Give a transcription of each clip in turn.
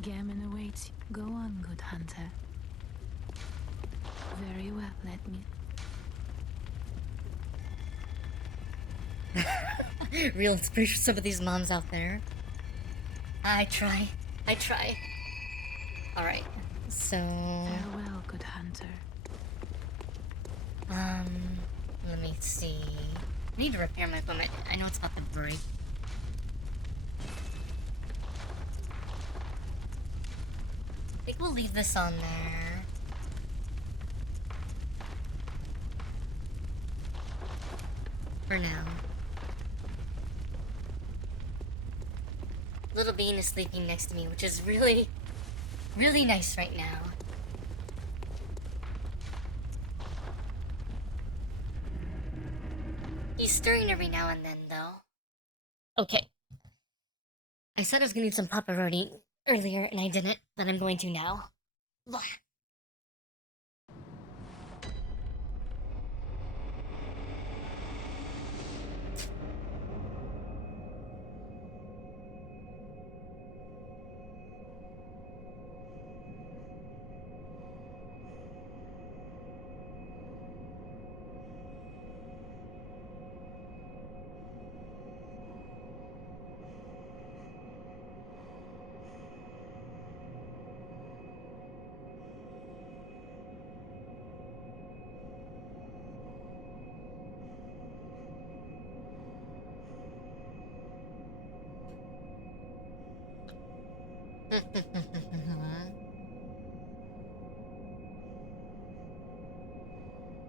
Gammon awaits. Go on, good hunter. Very well, let me. Real inspiration for some of these moms out there. I try. Alright, so... Farewell, good hunter. Let me see. I need to repair my equipment. I know it's about to break. I think we'll leave this on there. For now. Little Bean is sleeping next to me, which is really, really nice right now. He's stirring every now and then, though. Okay. I said I was gonna need some pepperoni earlier, and I didn't, but I'm going to now. Look.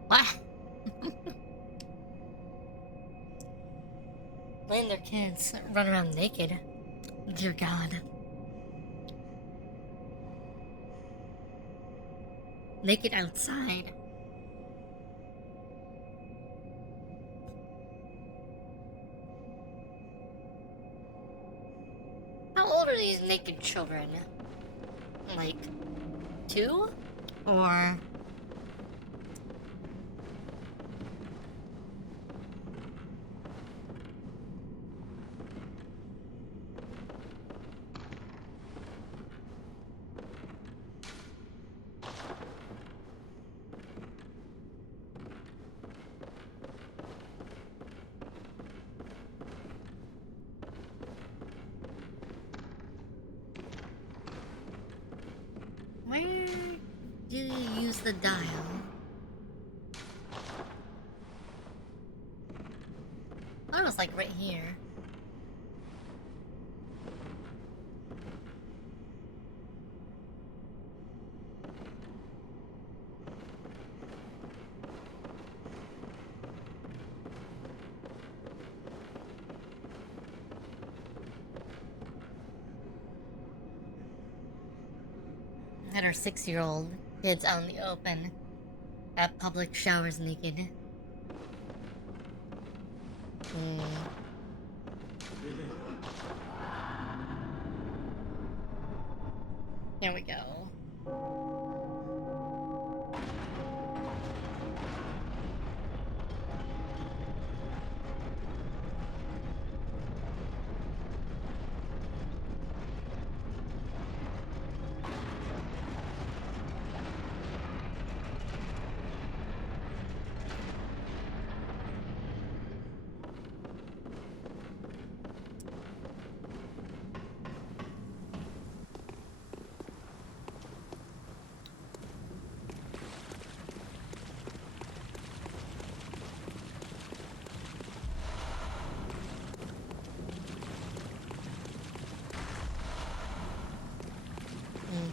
What? Letting their kids run around naked. Dear God. Naked outside. How old are these naked children? Like, 2? Or... Where do you use the dial? I thought it was like right here. Had our 6-year-old kids out in the open at public showers naked. Here we go.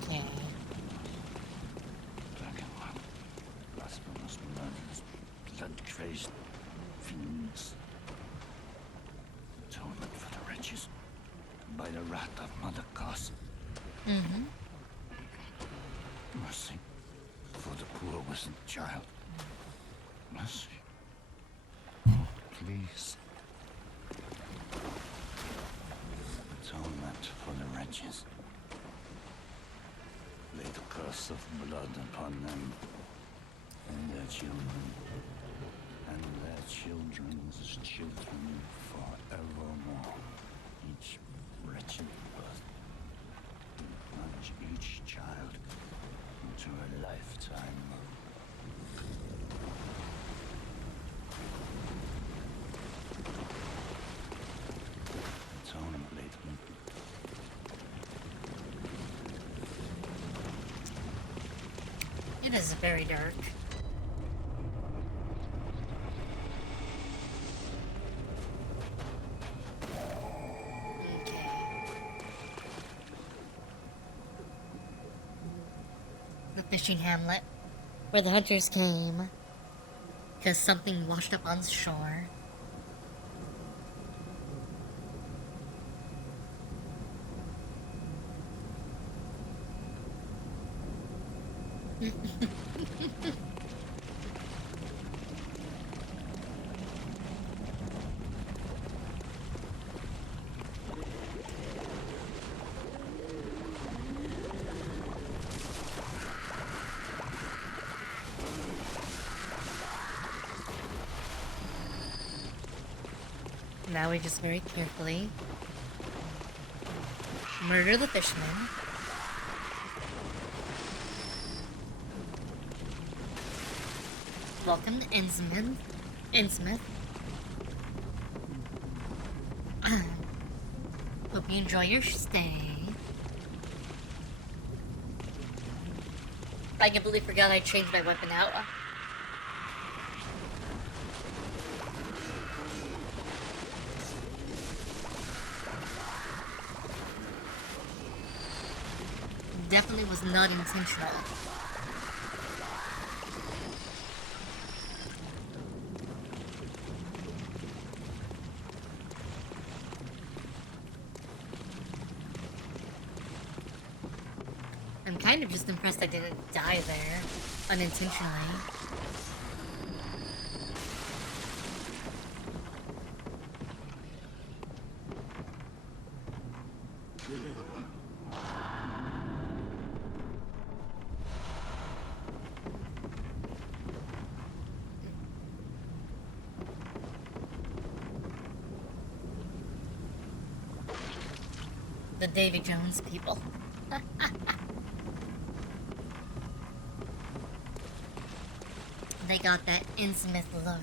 Okay. Black and white, blasphemous murders, blood-crazed fiends. Atonement for the wretches, by the wrath of Mother Goss. Mercy for the poor wizened child. Mercy. Oh, please. Atonement for the wretches. Lay the curse of blood upon them, and their children, and their children's children forevermore. Each wretched birth, blood is very dark. Okay. The fishing hamlet, where the hunters came, because something washed up on the shore. Now we just very carefully murder the fisherman. Welcome to Innsmouth. Hope you enjoy your stay. I completely forgot I changed my weapon out. Definitely was not intentional. I'm kind of just impressed I didn't die there unintentionally. The Davy Jones people. They got that Innsmouth look.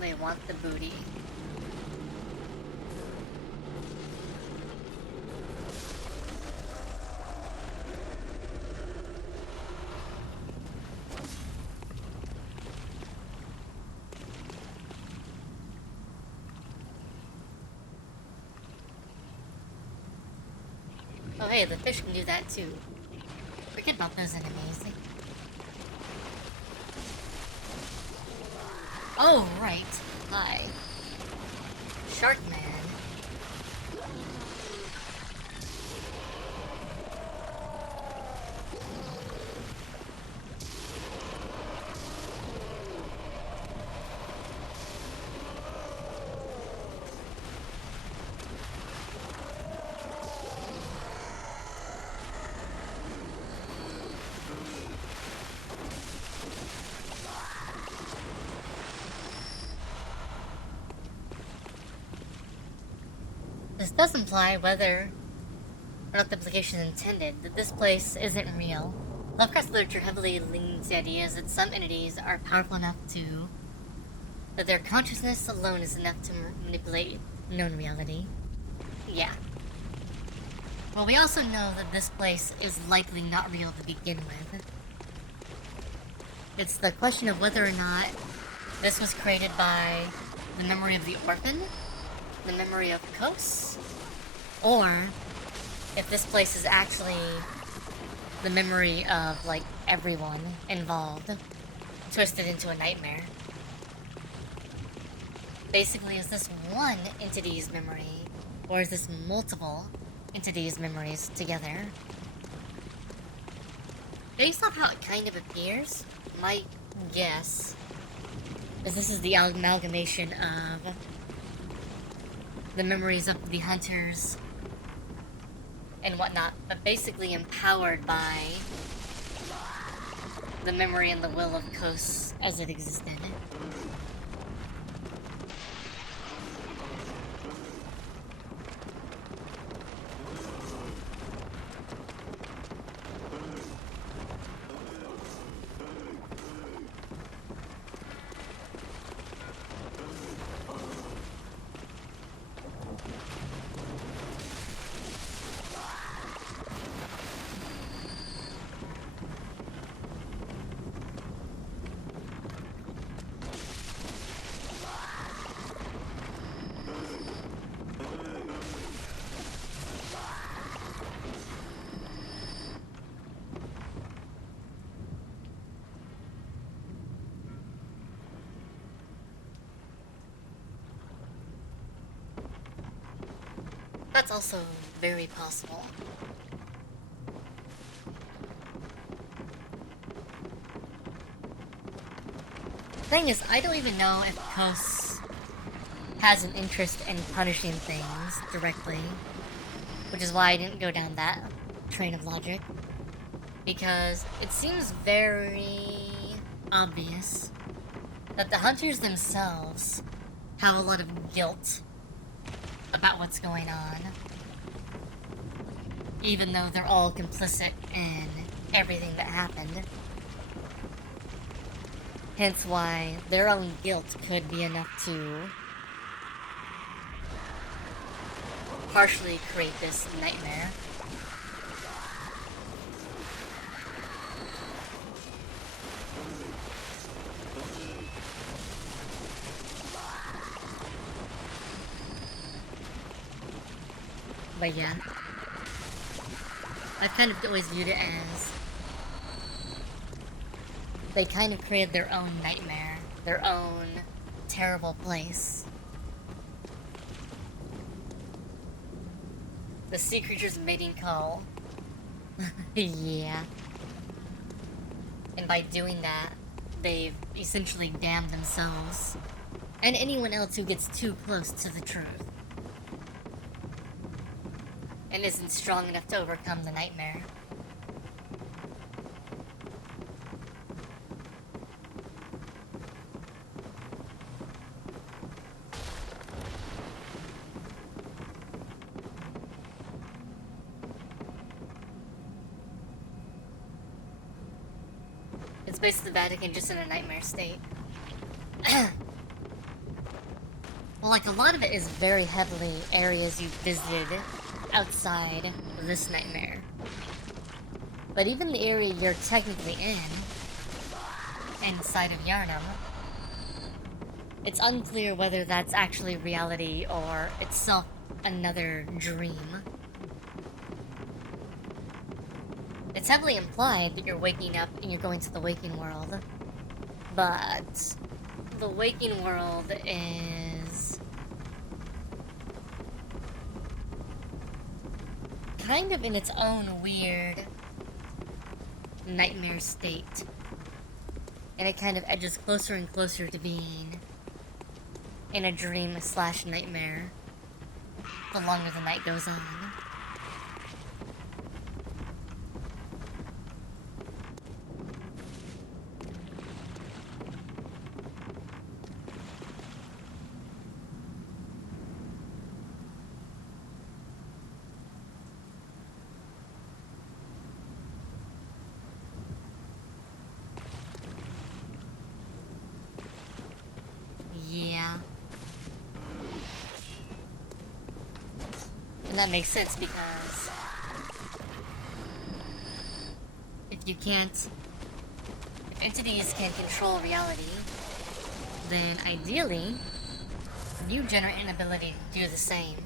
They want the booty. Oh hey, the fish can do that too. Forget about those enemies. Oh, right. Hi. Shark Man. This does imply whether or not the implication intended that this place isn't real. Lovecraft's literature heavily leans the ideas that some entities are powerful enough to... that their consciousness alone is enough to manipulate known reality. Yeah. Well, we also know that this place is likely not real to begin with. It's the question of whether or not this was created by the memory of the Orphan, the memory of Kos, or if this place is actually the memory of, like, everyone involved, twisted into a nightmare. Basically, is this one entity's memory, or is this multiple entities' memories together? Based on how it kind of appears, my guess is this is the amalgamation of the memories of the hunters and whatnot, but basically empowered by the memory and the will of Kos as it existed. That's also very possible. Thing is, I don't even know if Kos has an interest in punishing things directly, which is why I didn't go down that train of logic. Because it seems very obvious that the hunters themselves have a lot of guilt about what's going on, even though they're all complicit in everything that happened. Hence why their own guilt could be enough to partially create this nightmare. But yeah, I've kind of always viewed it as they kind of created their own nightmare, their own terrible place. The sea creature's mating call. Yeah. And by doing that, they've essentially damned themselves and anyone else who gets too close to the truth and isn't strong enough to overcome the nightmare. It's basically the Vatican, just in a nightmare state. Well, like, a lot of it is very heavily areas you've visited outside of this nightmare. But even the area you're technically in, inside of Yharnam, it's unclear whether that's actually reality or itself another dream. It's heavily implied that you're waking up and you're going to the waking world, but the waking world is kind of in its own weird nightmare state, and it kind of edges closer and closer to being in a dream / nightmare the longer the night goes on. Yeah. And that makes sense because if entities can't control reality, then ideally, you generate an ability to do the same.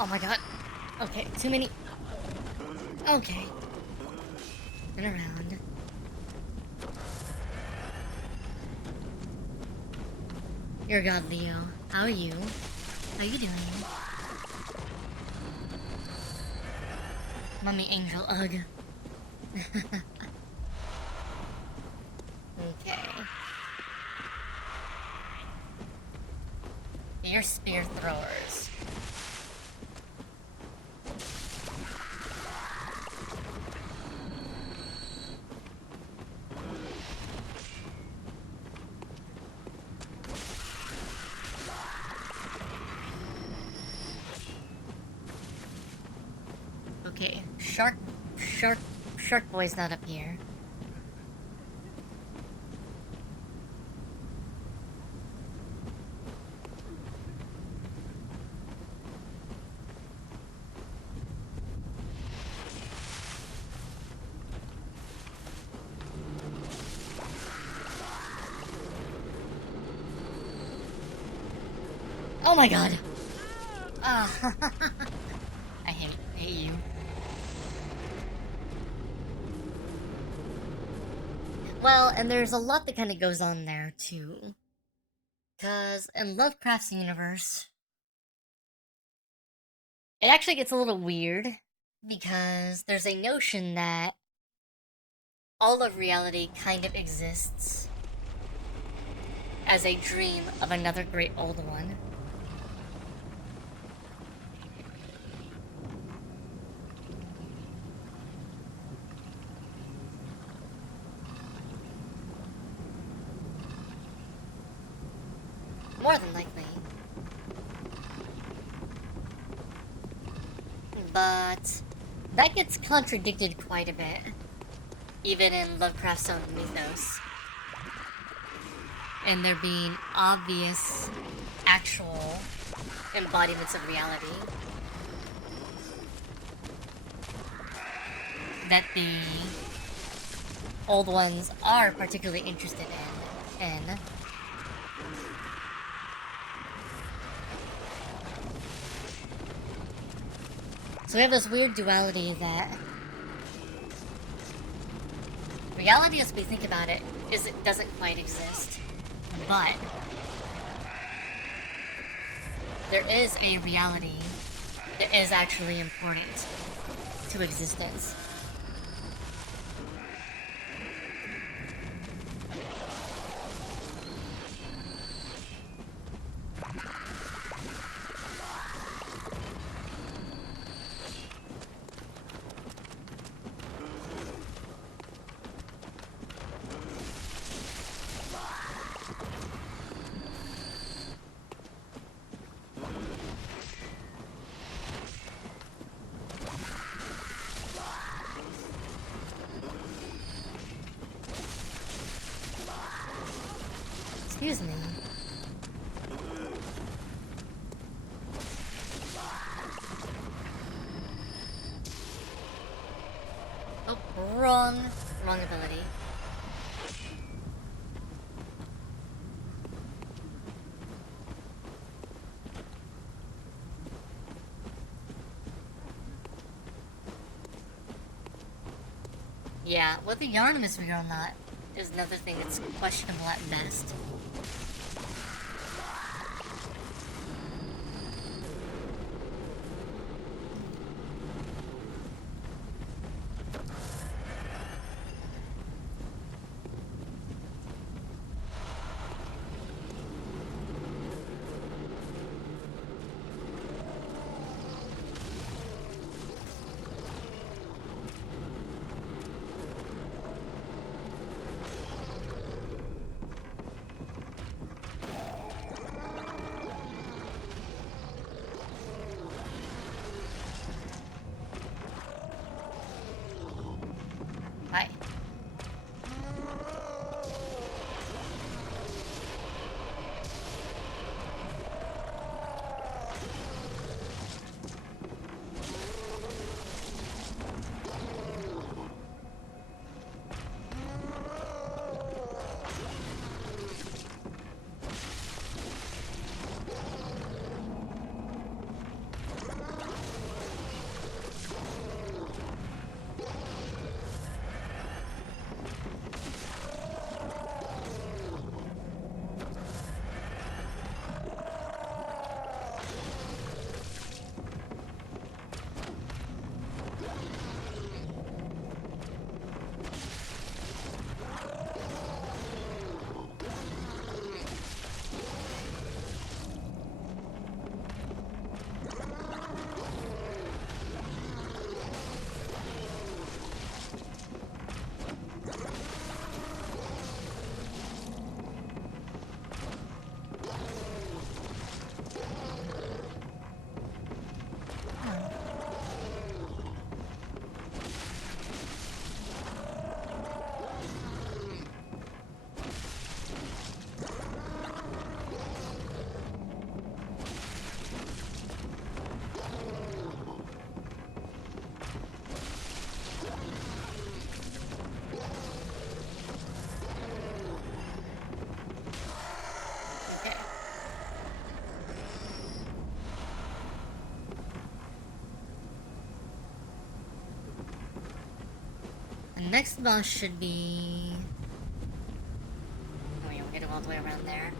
Oh my god. Okay, too many. Okay. Turn around. You're God, Leo. How are you? How you doing? Mummy Angel, ugh. Okay. You're spear throwers. Okay, Shark Boy's not up here. Oh my god! Ah, I hate you. Well, and there's a lot that kind of goes on there too. Because in Lovecraft's universe, it actually gets a little weird because there's a notion that all of reality kind of exists as a dream of another great old one. More than likely. But that gets contradicted quite a bit, even in Lovecraft's own mythos. And there being obvious, actual embodiments of reality that the old ones are particularly interested in. So we have this weird duality that reality as we think about it doesn't quite exist. But there is a reality that is actually important to existence. Excuse me. Oh, wrong ability. Yeah, whether Yharnam is real or not is another thing that's questionable at best. Hi. next boss should be... Oh yeah, we're gonna go all the way around there.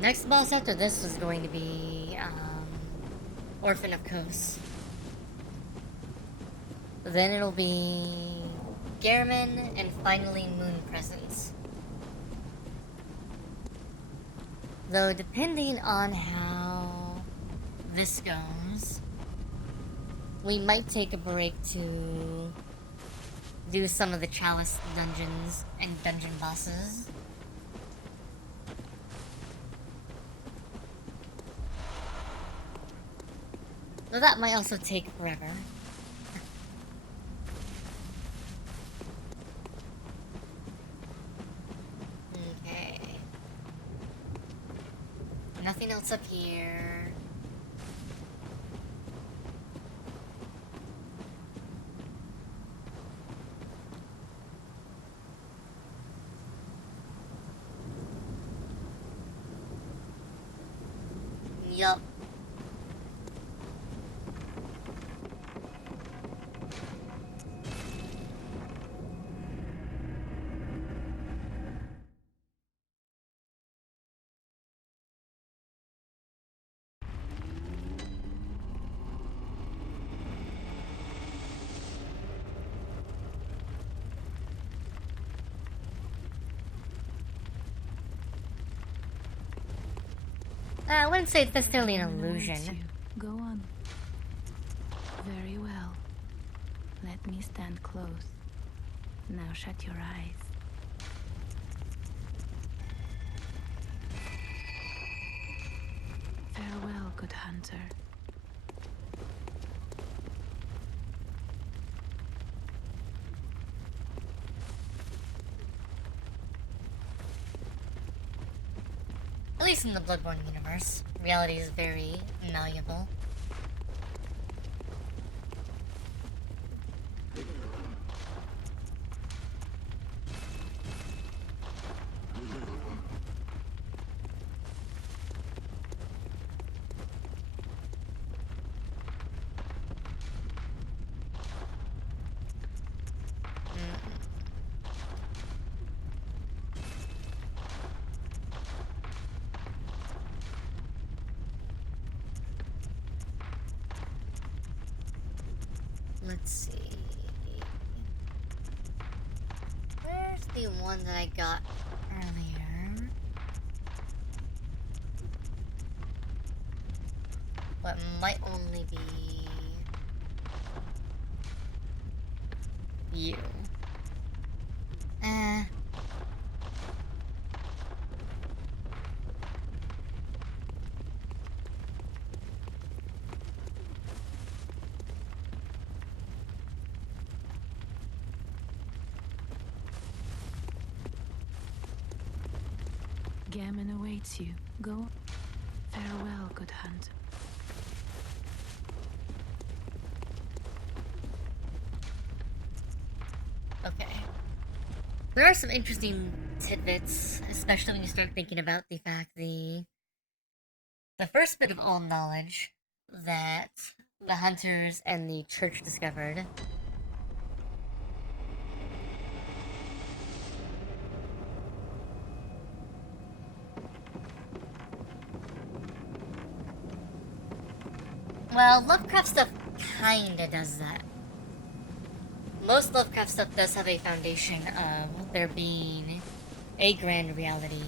Next boss after this was going to be, Orphan, of course. Then it'll be Gehrman, and finally Moon Presence. Though, depending on how this goes, we might take a break to do some of the Chalice dungeons and dungeon bosses. Though that might also take forever. Okay. Nothing else up here. Yup. I wouldn't say it's necessarily an illusion. Go on. Very well. Let me stand close. Now shut your eyes. Farewell, good hunter. At least in the Bloodborne universe, reality is very malleable. Let's see. Where's the one that I got earlier? What might only be you. Gammon awaits you. Go. Farewell, good hunter. Okay. There are some interesting tidbits, especially when you start thinking about the fact the first bit of all knowledge that the hunters and the church discovered well, Lovecraft stuff kinda does that. Most Lovecraft stuff does have a foundation of there being a grand reality,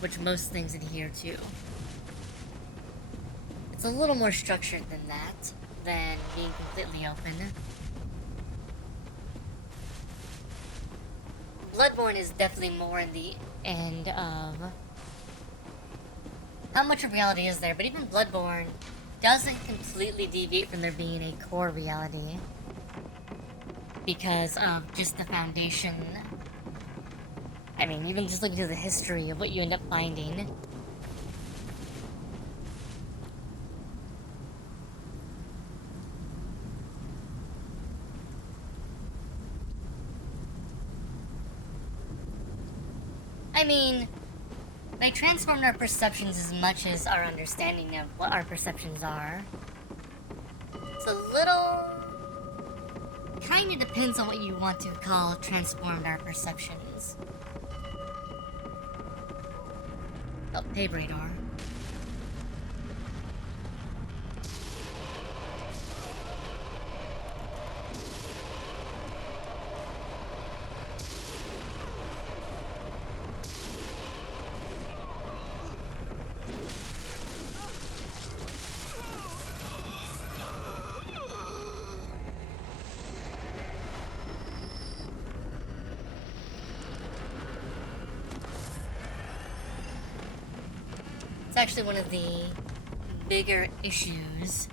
which most things adhere to. It's a little more structured than that, than being completely open. Bloodborne is definitely more in the end of how much of reality is there, but even Bloodborne doesn't completely deviate from there being a core reality because of just the foundation. I mean, even just looking at the history of what you end up finding. I mean, They transformed our perceptions as much as our understanding of what our perceptions are. It's a little... kinda depends on what you want to call transformed our perceptions. Oh, hey, radar. It's actually one of the bigger issues.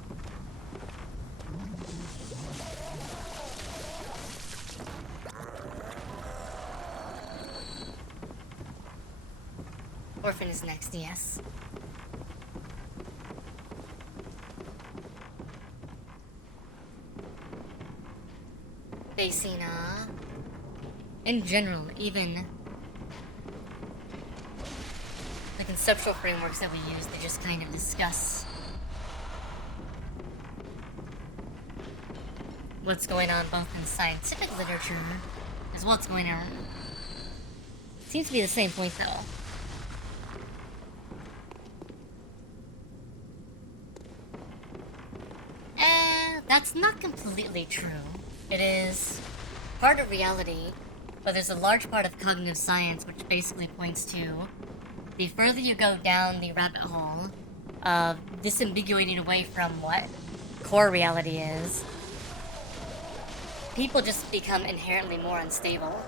Orphan is next, yes. Facing, in general, even the conceptual frameworks that we use to just kind of discuss what's going on both in scientific literature as what's going on. Seems to be the same point though. That's not completely true. It is part of reality, but there's a large part of cognitive science which basically points to the further you go down the rabbit hole of disambiguating away from what core reality is, people just become inherently more unstable.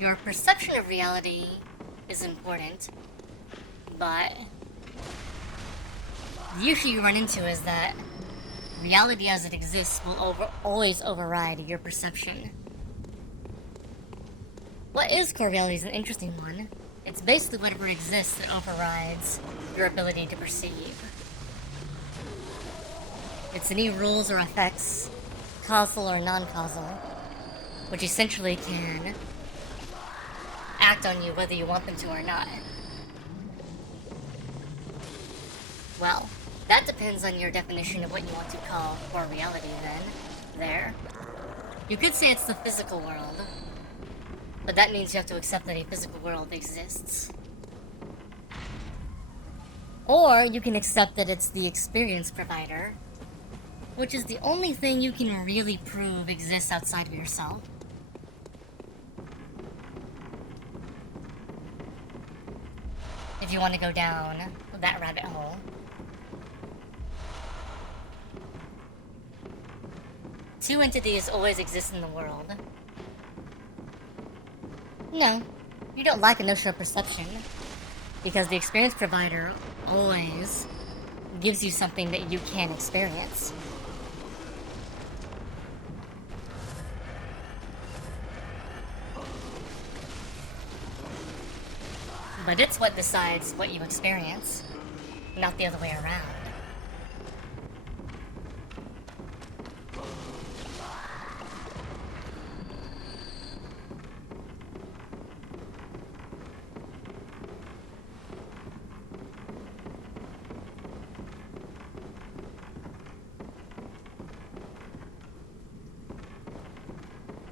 Your perception of reality is important, but the issue you run into is that reality as it exists will always override your perception. What is core reality is an interesting one. It's basically whatever exists that overrides your ability to perceive. It's any rules or effects, causal or non-causal, which essentially can act on you whether you want them to or not. Well, that depends on your definition of what you want to call core reality then. You could say it's the physical world, but that means you have to accept that a physical world exists. Or you can accept that it's the experience provider, which is the only thing you can really prove exists outside of yourself. If you want to go down that rabbit hole. Two entities always exist in the world. No, you don't lack a notion of perception, because the experience provider always gives you something that you can experience. But it's what decides what you experience, not the other way around.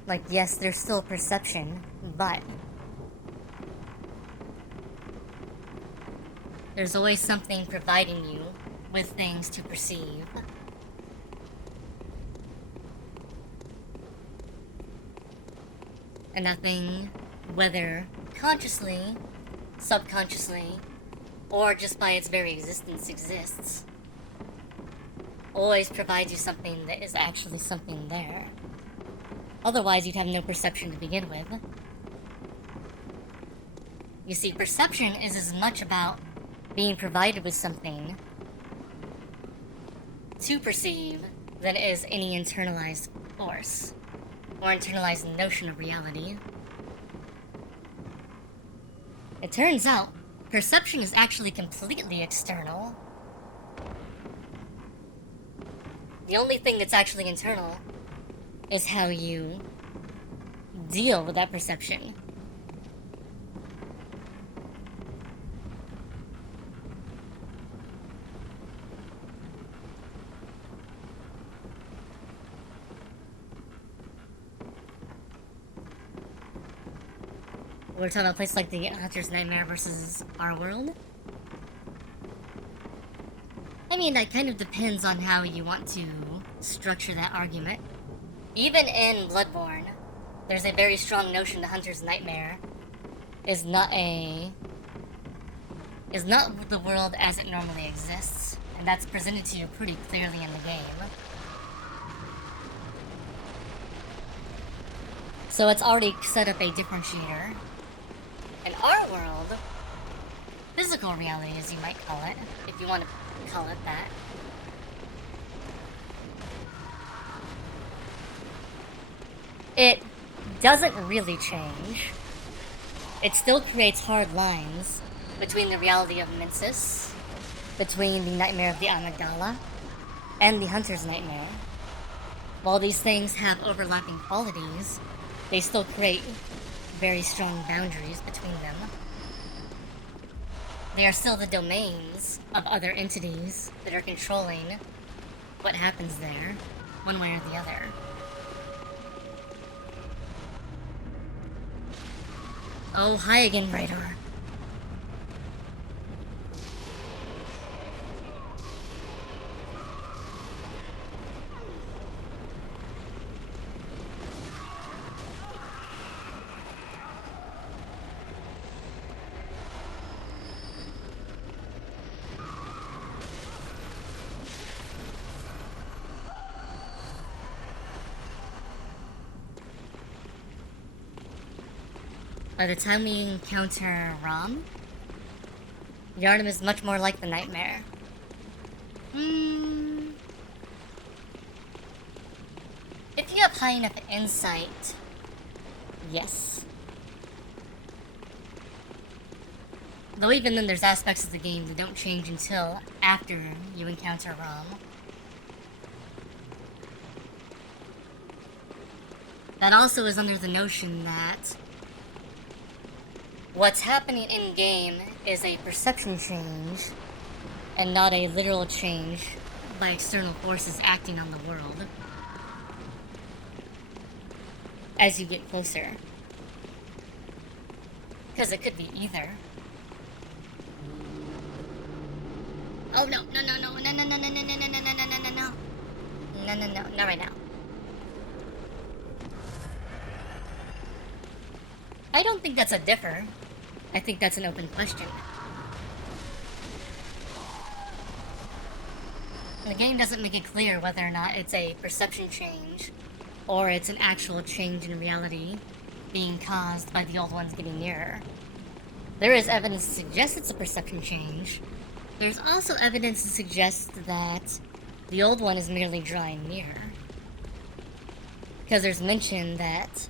Like, yes, there's still perception, but there's always something providing you with things to perceive. And that thing, whether consciously, subconsciously, or just by its very existence exists, always provides you something that is actually something there. Otherwise, you'd have no perception to begin with. You see, perception is as much about being provided with something to perceive than it is any internalized force or internalized notion of reality. It turns out, perception is actually completely external. The only thing that's actually internal is how you deal with that perception. We're talking about a place like the Hunter's Nightmare versus our world. I mean, that kind of depends on how you want to structure that argument. Even in Bloodborne, there's a very strong notion the Hunter's Nightmare is not the world as it normally exists, and that's presented to you pretty clearly in the game. So it's already set up a differentiator. In our world, physical reality, as you might call it, if you want to call it that, it doesn't really change. It still creates hard lines between the reality of Mensis, between the Nightmare of the Amygdala, and the Hunter's Nightmare. While these things have overlapping qualities, they still create very strong boundaries between them. They are still the domains of other entities that are controlling what happens there, one way or the other. Oh, hi again, Radar. By the time we encounter Ram, Yharnam is much more like the Nightmare. If you have high enough insight, yes. Though even then there's aspects of the game that don't change until after you encounter Ram. That also is under the notion that what's happening in-game is a perception change, and not a literal change by external forces acting on the world. As you get closer. Because it could be either. Oh no, no, no, no, no, no, no, no, no, no, no, no, no, no, no, no, no. No, no, no, not right now. I don't think that's a differ. I think that's an open question. The game doesn't make it clear whether or not it's a perception change, or it's an actual change in reality being caused by the old ones getting nearer. There is evidence to suggest it's a perception change. There's also evidence to suggest that the old one is merely drawing nearer. Because there's mention that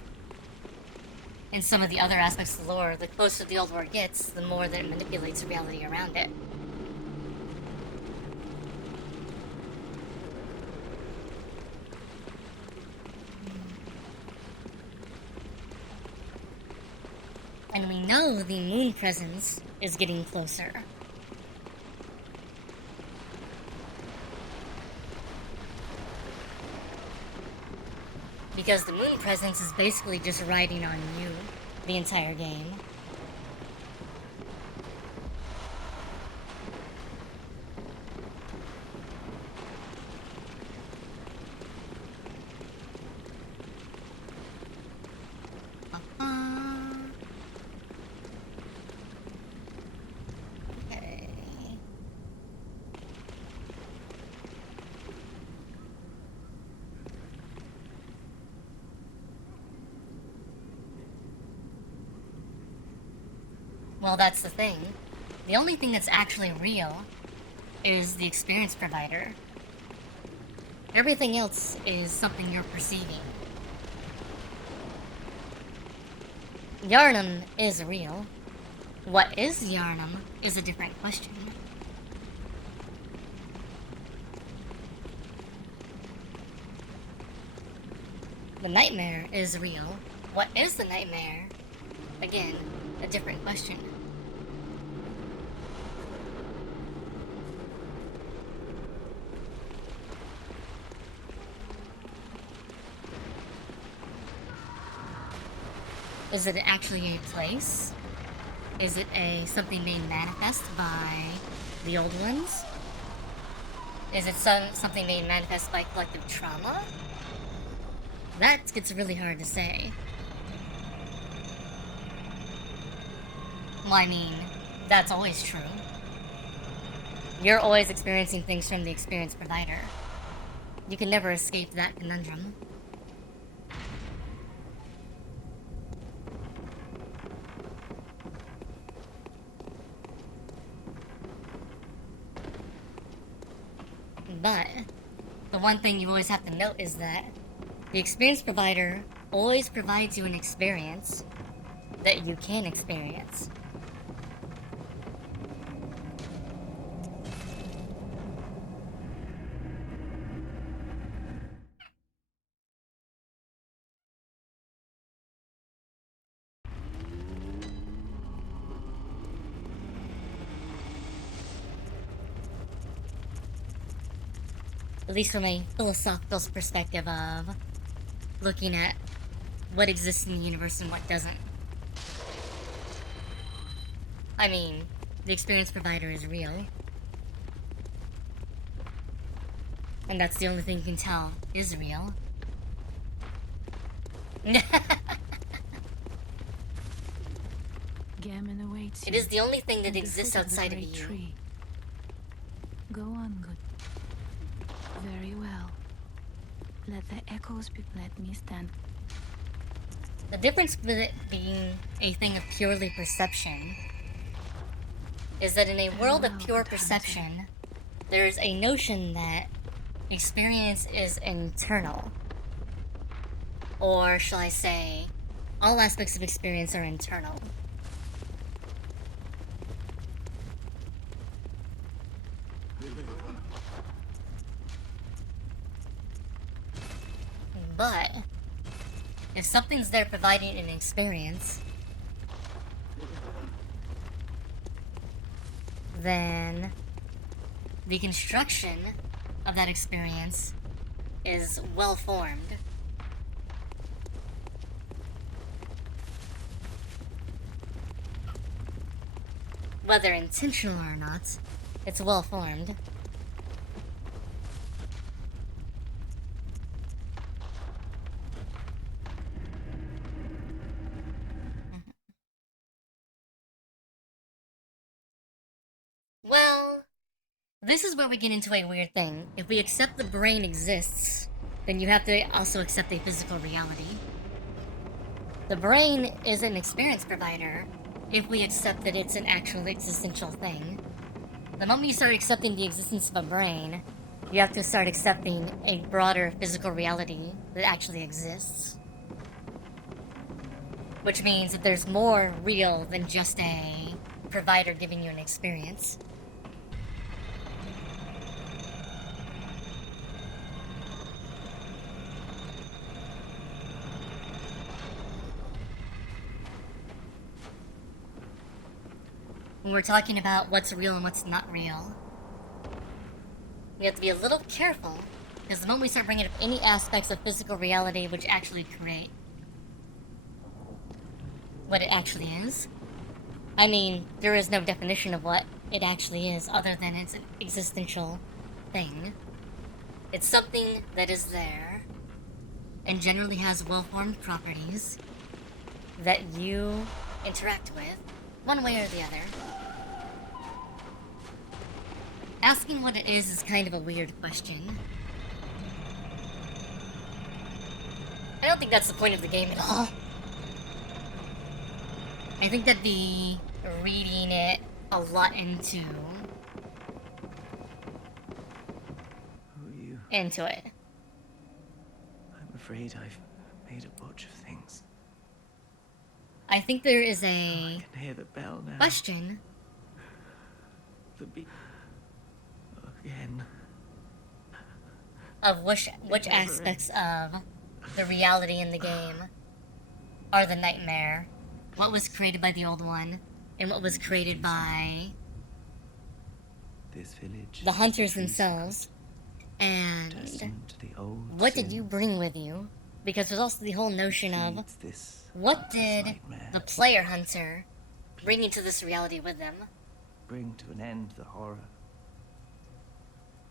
in some of the other aspects of the lore, the closer the old war gets, the more that it manipulates reality around it. And we know the moon presence is getting closer. Because the moon presence is basically just riding on you the entire game. Okay. Well, that's the thing. The only thing that's actually real is the experience provider. Everything else is something you're perceiving. Yharnam is real. What is Yharnam is a different question. The nightmare is real. What is the nightmare? Again, a different question. Is it actually a place? Is it something made manifest by the old ones? Is it something made manifest by collective trauma? That gets really hard to say. Well, I mean, that's always true. You're always experiencing things from the experience provider. You can never escape that conundrum. But the one thing you always have to note is that the experience provider always provides you an experience that you can experience. At least from a philosophical perspective of looking at what exists in the universe and what doesn't. I mean, the experience provider is real. And that's the only thing you can tell is real. Gammon awaits It you is the only thing that at the exists foot of the outside of great you. tree. Go on, good. Very well. Let the echoes be. Let me stand. The difference with it being a thing of purely perception is that in a world of pure perception, there's a notion that experience is internal. Or shall I say, all aspects of experience are internal. But if something's there providing an experience, then the construction of that experience is well formed. Whether intentional or not, it's well formed. Well, this is where we get into a weird thing. If we accept the brain exists, then you have to also accept a physical reality. The brain is an experience provider if we accept that it's an actual existential thing. The moment you start accepting the existence of a brain, you have to start accepting a broader physical reality that actually exists. Which means that there's more real than just a provider giving you an experience. When we're talking about what's real and what's not real, we have to be a little careful, because the moment we start bringing up any aspects of physical reality which actually create what it actually is, I mean, there is no definition of what it actually is other than it's an existential thing. It's something that is there and generally has well-formed properties that you interact with, one way or the other. Asking what it is kind of a weird question. I don't think that's the point of the game at all. I think that'd be reading it a lot into... Who are you? into it. I'm afraid I've made a bunch of things. I think there is I a can hear the bell now. question The beat. Again. of which aspects of the reality in the game are the nightmare, what was created by the old one, and what was created by This village. the hunters themselves. And Testament to the old what did sin you bring with you? Because there's also the whole notion of feeds this what did nightmare. the player hunter bring into this reality with them? Bring to an end the horror.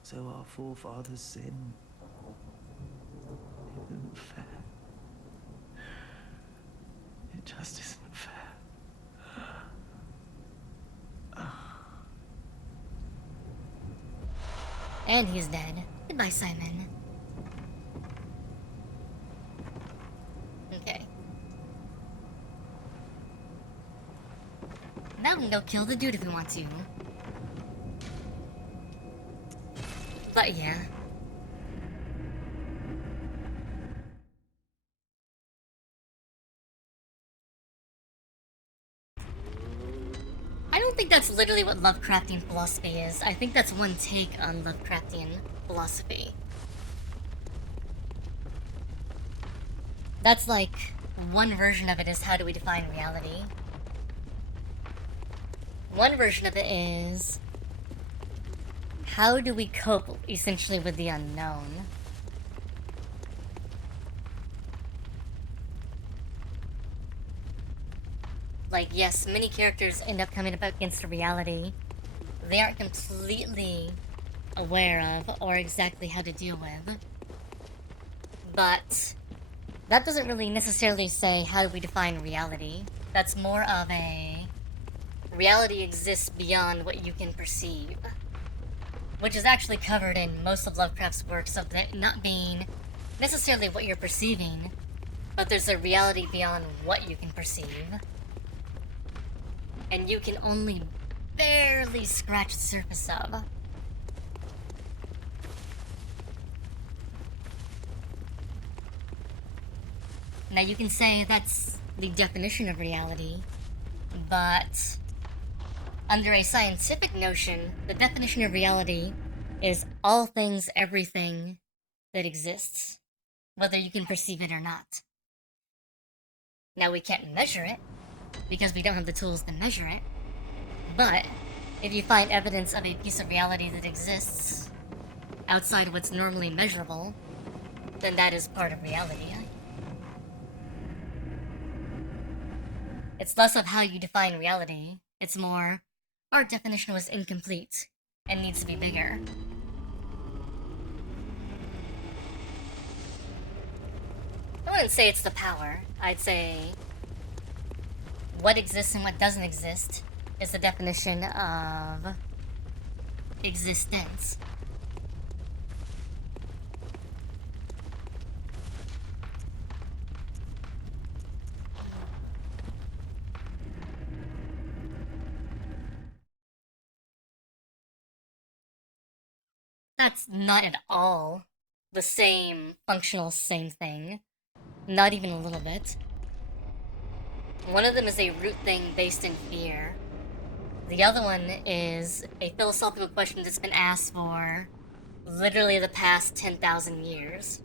So our forefathers sinned. It isn't fair. It just isn't fair. And he's dead. Goodbye, Simon. Okay. Now we can go kill the dude if we want to. But yeah. I don't think that's literally what Lovecraftian philosophy is. I think that's one take on Lovecraftian philosophy. That's like, one version of it is how do we define reality. One version of it is how do we cope essentially with the unknown. Like, yes, many characters end up coming up against a reality they aren't completely aware of or exactly how to deal with. But that doesn't really necessarily say how do we define reality. That's more of a reality exists beyond what you can perceive. Which is actually covered in most of Lovecraft's works of that not being necessarily what you're perceiving, but there's a reality beyond what you can perceive. And you can only barely scratch the surface of. Now you can say that's the definition of reality, but under a scientific notion, the definition of reality is all things, everything that exists, whether you can perceive it or not. Now we can't measure it, because we don't have the tools to measure it, but if you find evidence of a piece of reality that exists outside what's normally measurable, then that is part of reality. It's less of how you define reality, it's more, our definition was incomplete and needs to be bigger. I wouldn't say it's the power, I'd say what exists and what doesn't exist is the definition of existence. That's not at all the same functional same thing. Not even a little bit. One of them is a root thing based in fear. The other one is a philosophical question that's been asked for literally the past 10,000 years.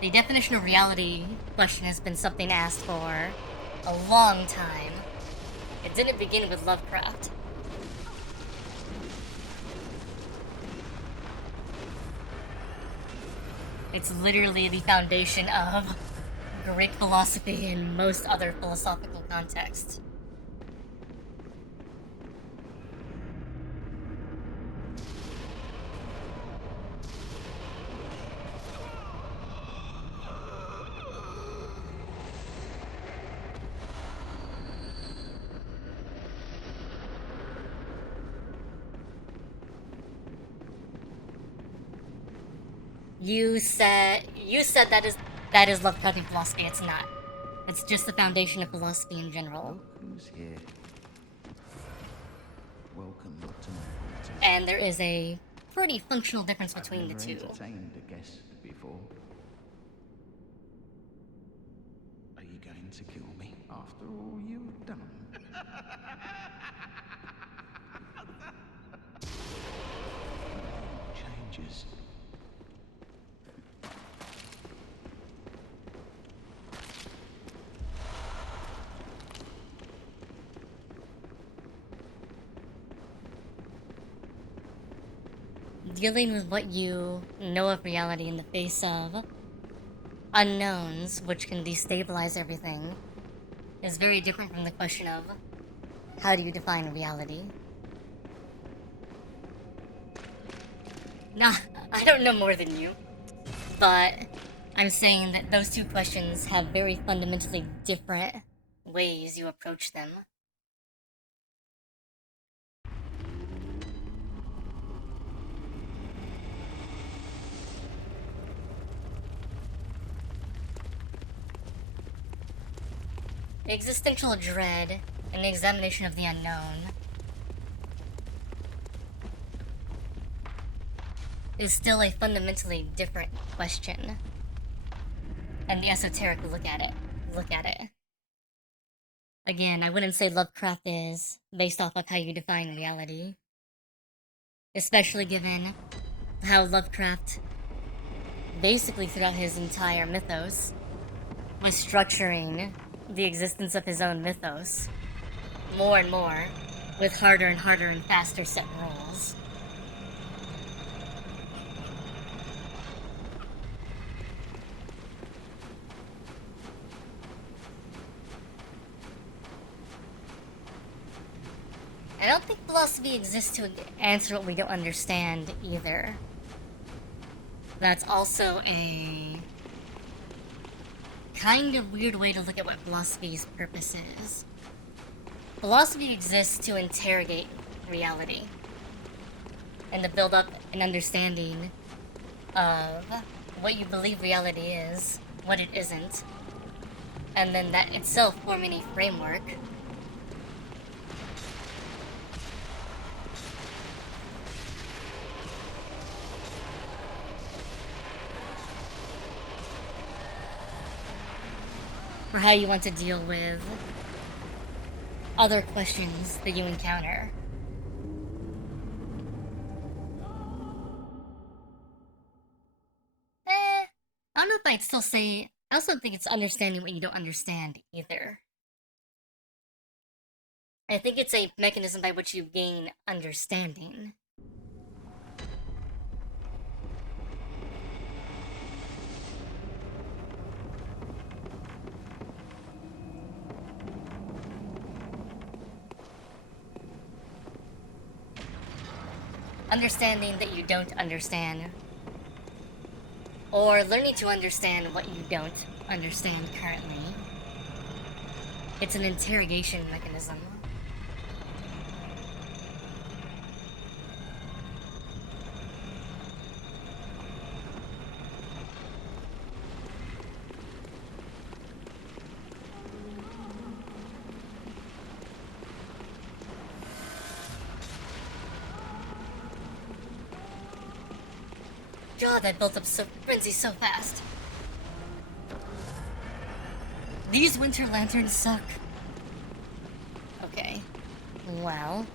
The definition of reality question has been something asked for a long time. It didn't begin with Lovecraft. It's literally the foundation of Greek philosophy and most other philosophical contexts. You said that is Lovecraftian philosophy. It's not. It's just the foundation of philosophy in general. Look who's here. Welcome to my quarters. And there is a pretty functional difference between I've the never two. entertained a guest before. Are you going to kill me after all you've done? dealing with what you know of reality in the face of unknowns, which can destabilize everything, is very different from the question of how do you define reality. Nah, I don't know more than you, but I'm saying that those two questions have very fundamentally different ways you approach them. Existential dread and the examination of the unknown is still a fundamentally different question. And the esoteric look at it. Again, I wouldn't say Lovecraft is based off of how you define reality. Especially given how Lovecraft, basically throughout his entire mythos, was structuring the existence of his own mythos more and more with harder and harder and faster set rules. I don't think philosophy exists to answer what we don't understand either. That's also a kind of weird way to look at what philosophy's purpose is. Philosophy exists to interrogate reality and to build up an understanding of what you believe reality is, what it isn't, and then that itself forming a framework for how you want to deal with other questions that you encounter. I don't know if I'd still say, I also think it's understanding what you don't understand either. I think it's a mechanism by which you gain understanding. Understanding that you don't understand, or learning to understand what you don't understand currently. It's an interrogation mechanism. God, that built up frenzy so fast. These winter lanterns suck. Okay. Well.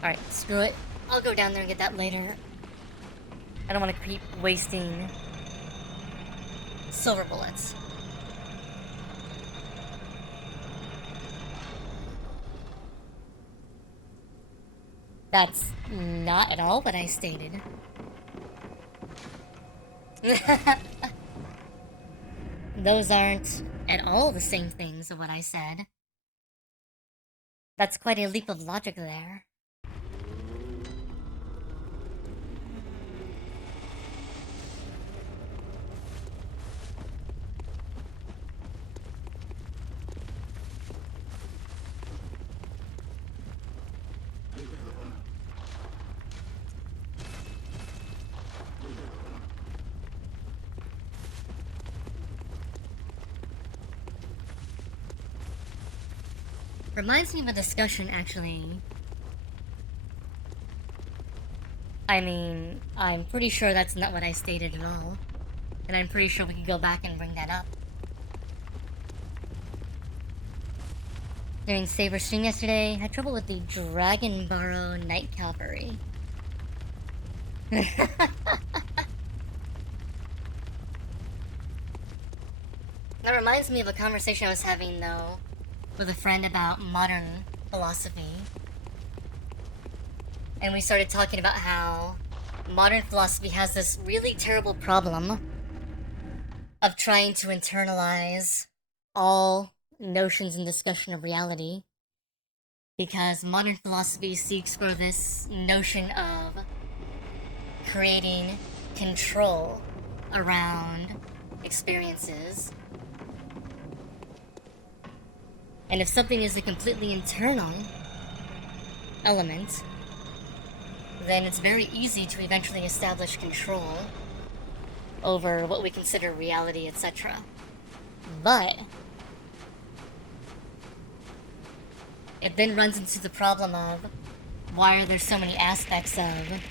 Alright, screw it. I'll go down there and get that later. I don't want to keep wasting silver bullets. That's not at all what I stated. Those aren't at all the same things of what I said. That's quite a leap of logic there. Reminds me of a discussion, actually. I mean, I'm pretty sure that's not what I stated at all. And I'm pretty sure we can go back and bring that up. During Saber stream yesterday, had trouble with the Dragon Barrow Knight Cavalry. That reminds me of a conversation I was having, though, with a friend about modern philosophy. And we started talking about how modern philosophy has this really terrible problem of trying to internalize all notions and discussion of reality, because modern philosophy seeks for this notion of creating control around experiences. And if something is a completely internal element, then it's very easy to eventually establish control over what we consider reality, etc. But it then runs into the problem of why are there so many aspects of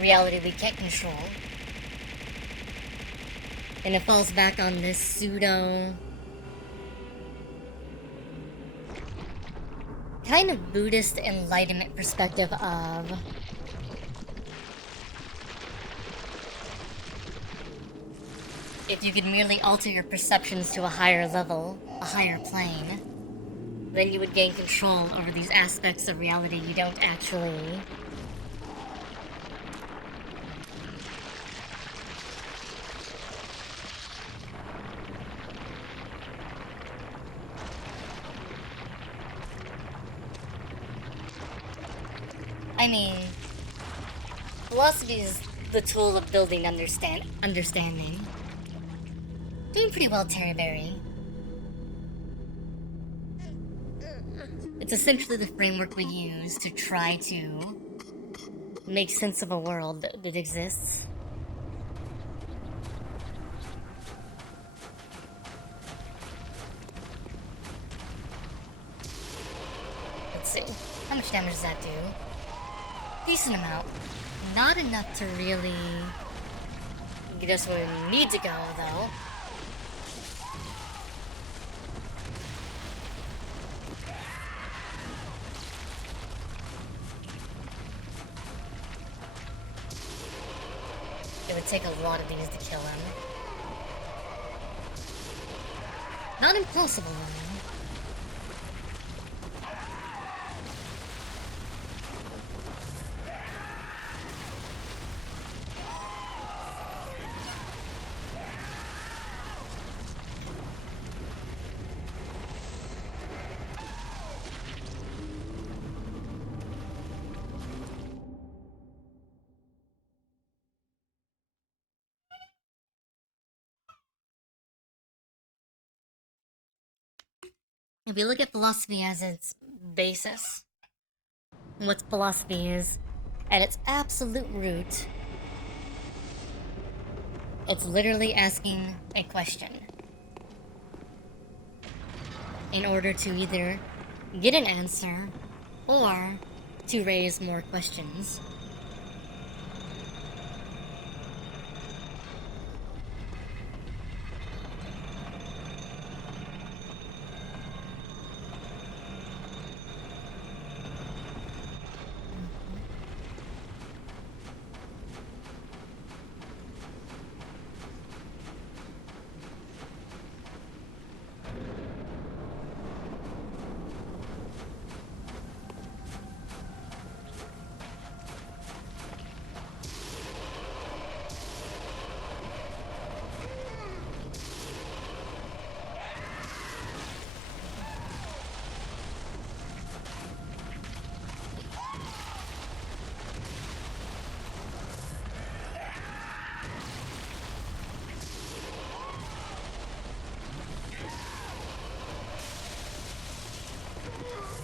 reality we can't control? And it falls back on this pseudo kind of Buddhist enlightenment perspective of if you could merely alter your perceptions to a higher level, a higher plane, then you would gain control over these aspects of reality you don't actually I mean, philosophy is the tool of building understanding. Doing pretty well, Terry Berry. It's essentially the framework we use to try to make sense of a world that exists. Let's see. How much damage does that do? Decent amount. Not enough to really get us where we need to go, though. It would take a lot of these to kill him. Not impossible, though. If we look at philosophy as its basis, and what philosophy is, at its absolute root, it's literally asking a question in order to either get an answer or to raise more questions.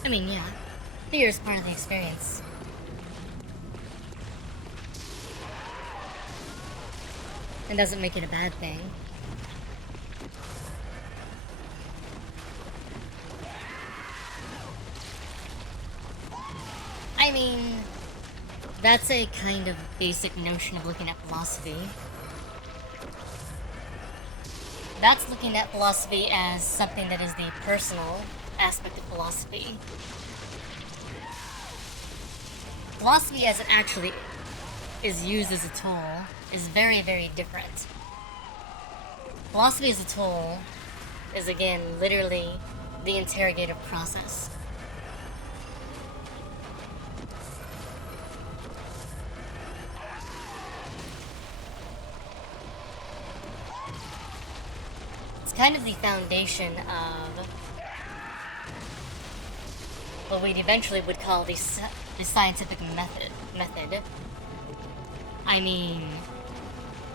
I mean, yeah, fear is part of the experience. It doesn't make it a bad thing. I mean, that's a kind of basic notion of looking at philosophy. That's looking at philosophy as something that is the personal aspect of philosophy. Philosophy as it actually is used as a tool is very, very different. Philosophy as a tool is, again, literally the interrogative process. It's kind of the foundation of what we'd eventually would call the scientific method. I mean,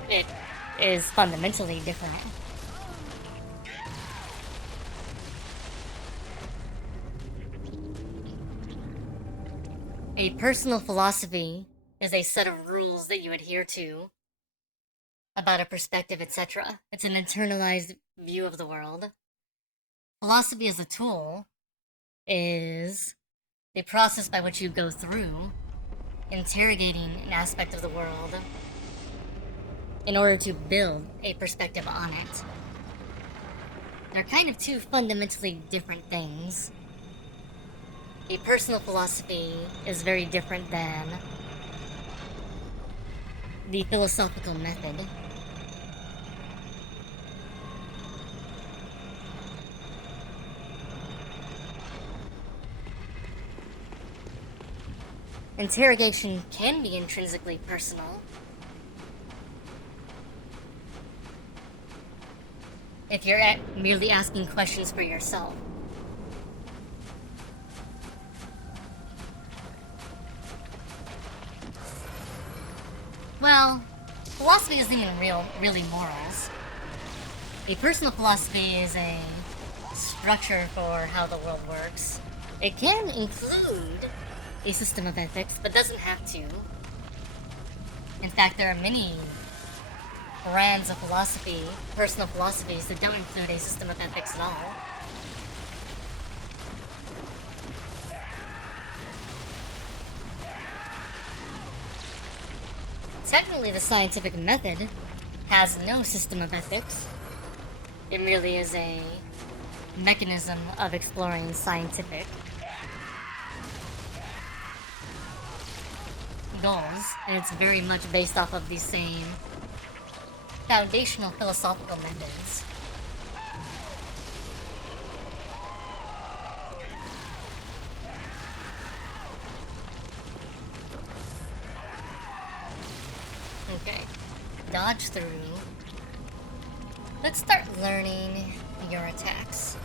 it is fundamentally different. A personal philosophy is a set of rules that you adhere to about a perspective, etc. It's an internalized view of the world. Philosophy as a tool is the process by which you go through interrogating an aspect of the world in order to build a perspective on it. They're kind of two fundamentally different things. A personal philosophy is very different than the philosophical method. Interrogation can be intrinsically personal. If you're merely asking questions for yourself. Well, philosophy isn't even really morals. A personal philosophy is a structure for how the world works. It can include a system of ethics, but doesn't have to. In fact, there are many brands of philosophy, personal philosophies, that don't include a system of ethics at all. Technically, the scientific method has no system of ethics. It merely is a mechanism of exploring scientific goals, and it's very much based off of the same foundational philosophical methods. Okay, dodge through. Let's start learning your attacks.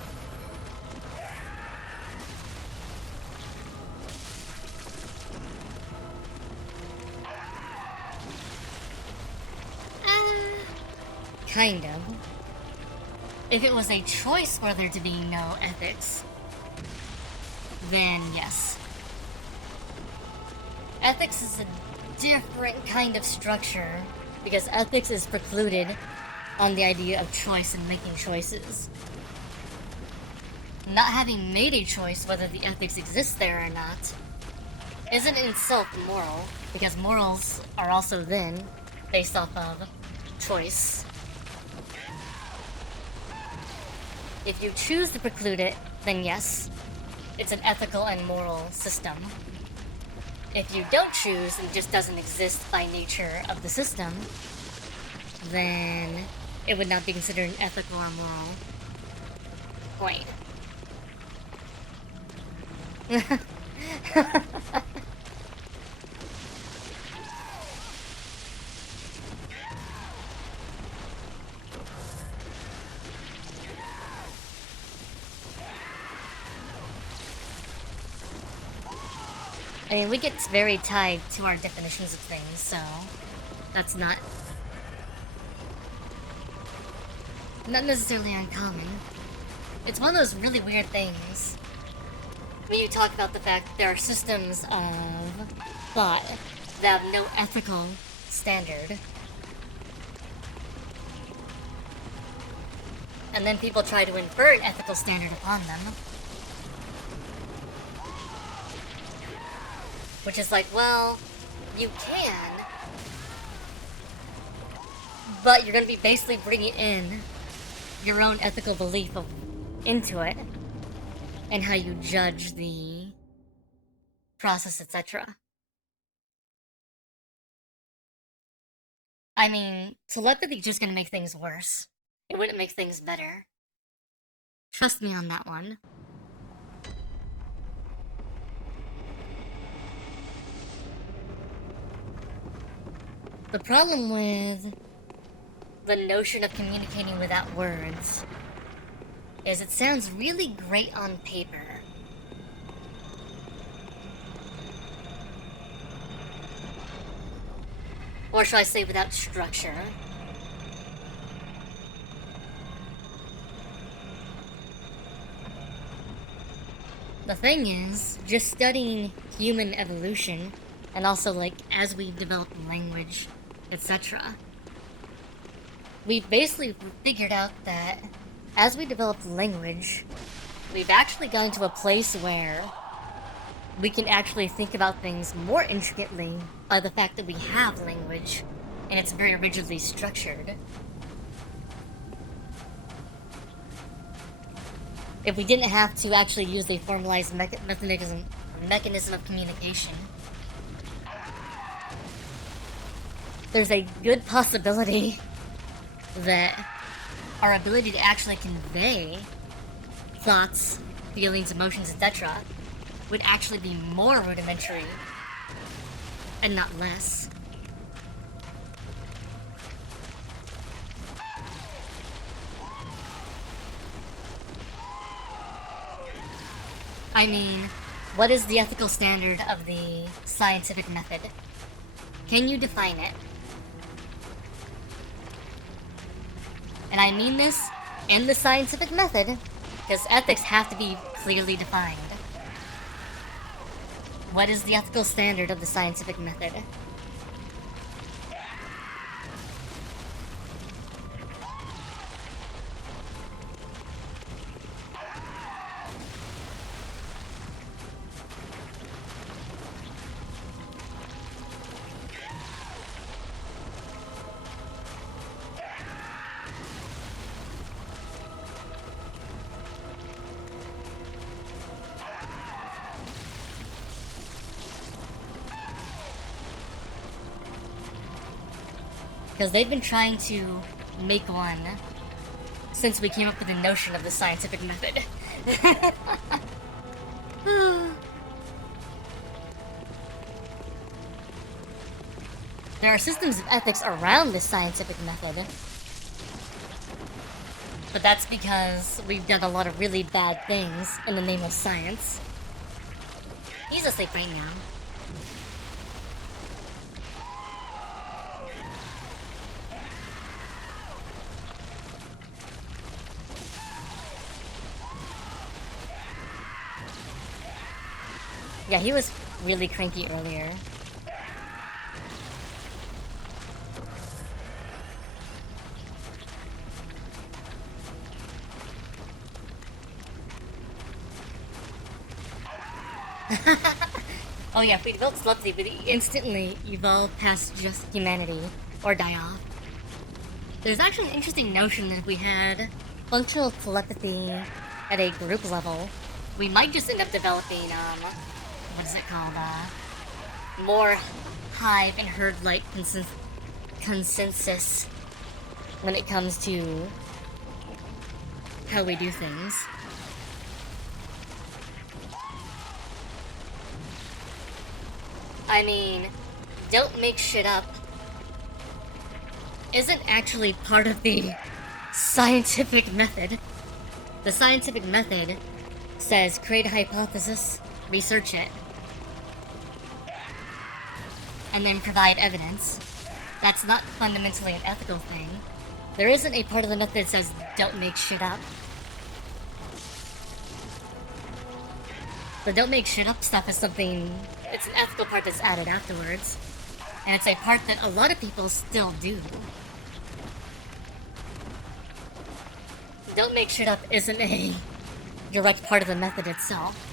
Kind of. If it was a choice for there to be no ethics, then yes. Ethics is a different kind of structure, because ethics is precluded on the idea of choice and making choices. Not having made a choice whether the ethics exists there or not isn't in itself moral, because morals are also then based off of choice. If you choose to preclude it, then yes, it's an ethical and moral system. If you don't choose and it just doesn't exist by nature of the system, then it would not be considered an ethical or moral point. I mean, we get very tied to our definitions of things, so that's not necessarily uncommon. It's one of those really weird things. I mean, you talk about the fact that there are systems of thought that have no ethical standard. And then people try to infer an ethical standard upon them. Which is like, well, you can, but you're going to be basically bringing in your own ethical belief into it. and how you judge the process, etc. I mean, telepathy is just gonna make things worse. It wouldn't make things better. Trust me on that one. The problem with the notion of communicating without words is it sounds really great on paper. Or shall I say without structure? The thing is, just studying human evolution, and also like as we develop language, etc. We've basically figured out that as we develop language, we've actually gotten to a place where we can actually think about things more intricately by the fact that we have language, and it's very rigidly structured. If we didn't have to actually use a formalized mechanism of communication, there's a good possibility that our ability to actually convey thoughts, feelings, emotions, etc. would actually be more rudimentary and not less. I mean, what is the ethical standard of the scientific method? Can you define it? And I mean this in the scientific method, because ethics have to be clearly defined. What is the ethical standard of the scientific method? Because they've been trying to make one since we came up with the notion of the scientific method. There are systems of ethics around this scientific method, but that's because we've done a lot of really bad things in the name of science. He's asleep right now. Yeah, he was really cranky earlier. Oh yeah, if we developed telepathy, we instantly evolve past just humanity, or die off. There's actually an interesting notion that if we had functional telepathy at a group level, we might just end up developing, what is it called, more hive and herd-like consensus when it comes to how we do things. I mean, don't make shit up isn't actually part of the scientific method. The scientific method says create a hypothesis, research it, and then provide evidence. That's not fundamentally an ethical thing. There isn't a part of the method that says don't make shit up. The don't make shit up stuff is something, it's an ethical part that's added afterwards. And it's a part that a lot of people still do. Don't make shit up isn't a direct part of the method itself.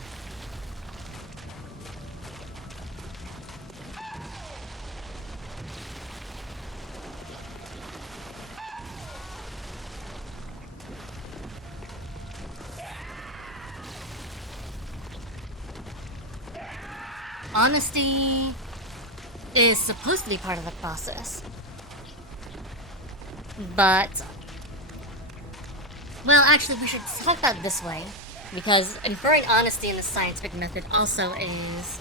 honesty is supposed to be part of the process. But, well, actually, we should talk about it this way, because inferring honesty in the scientific method also is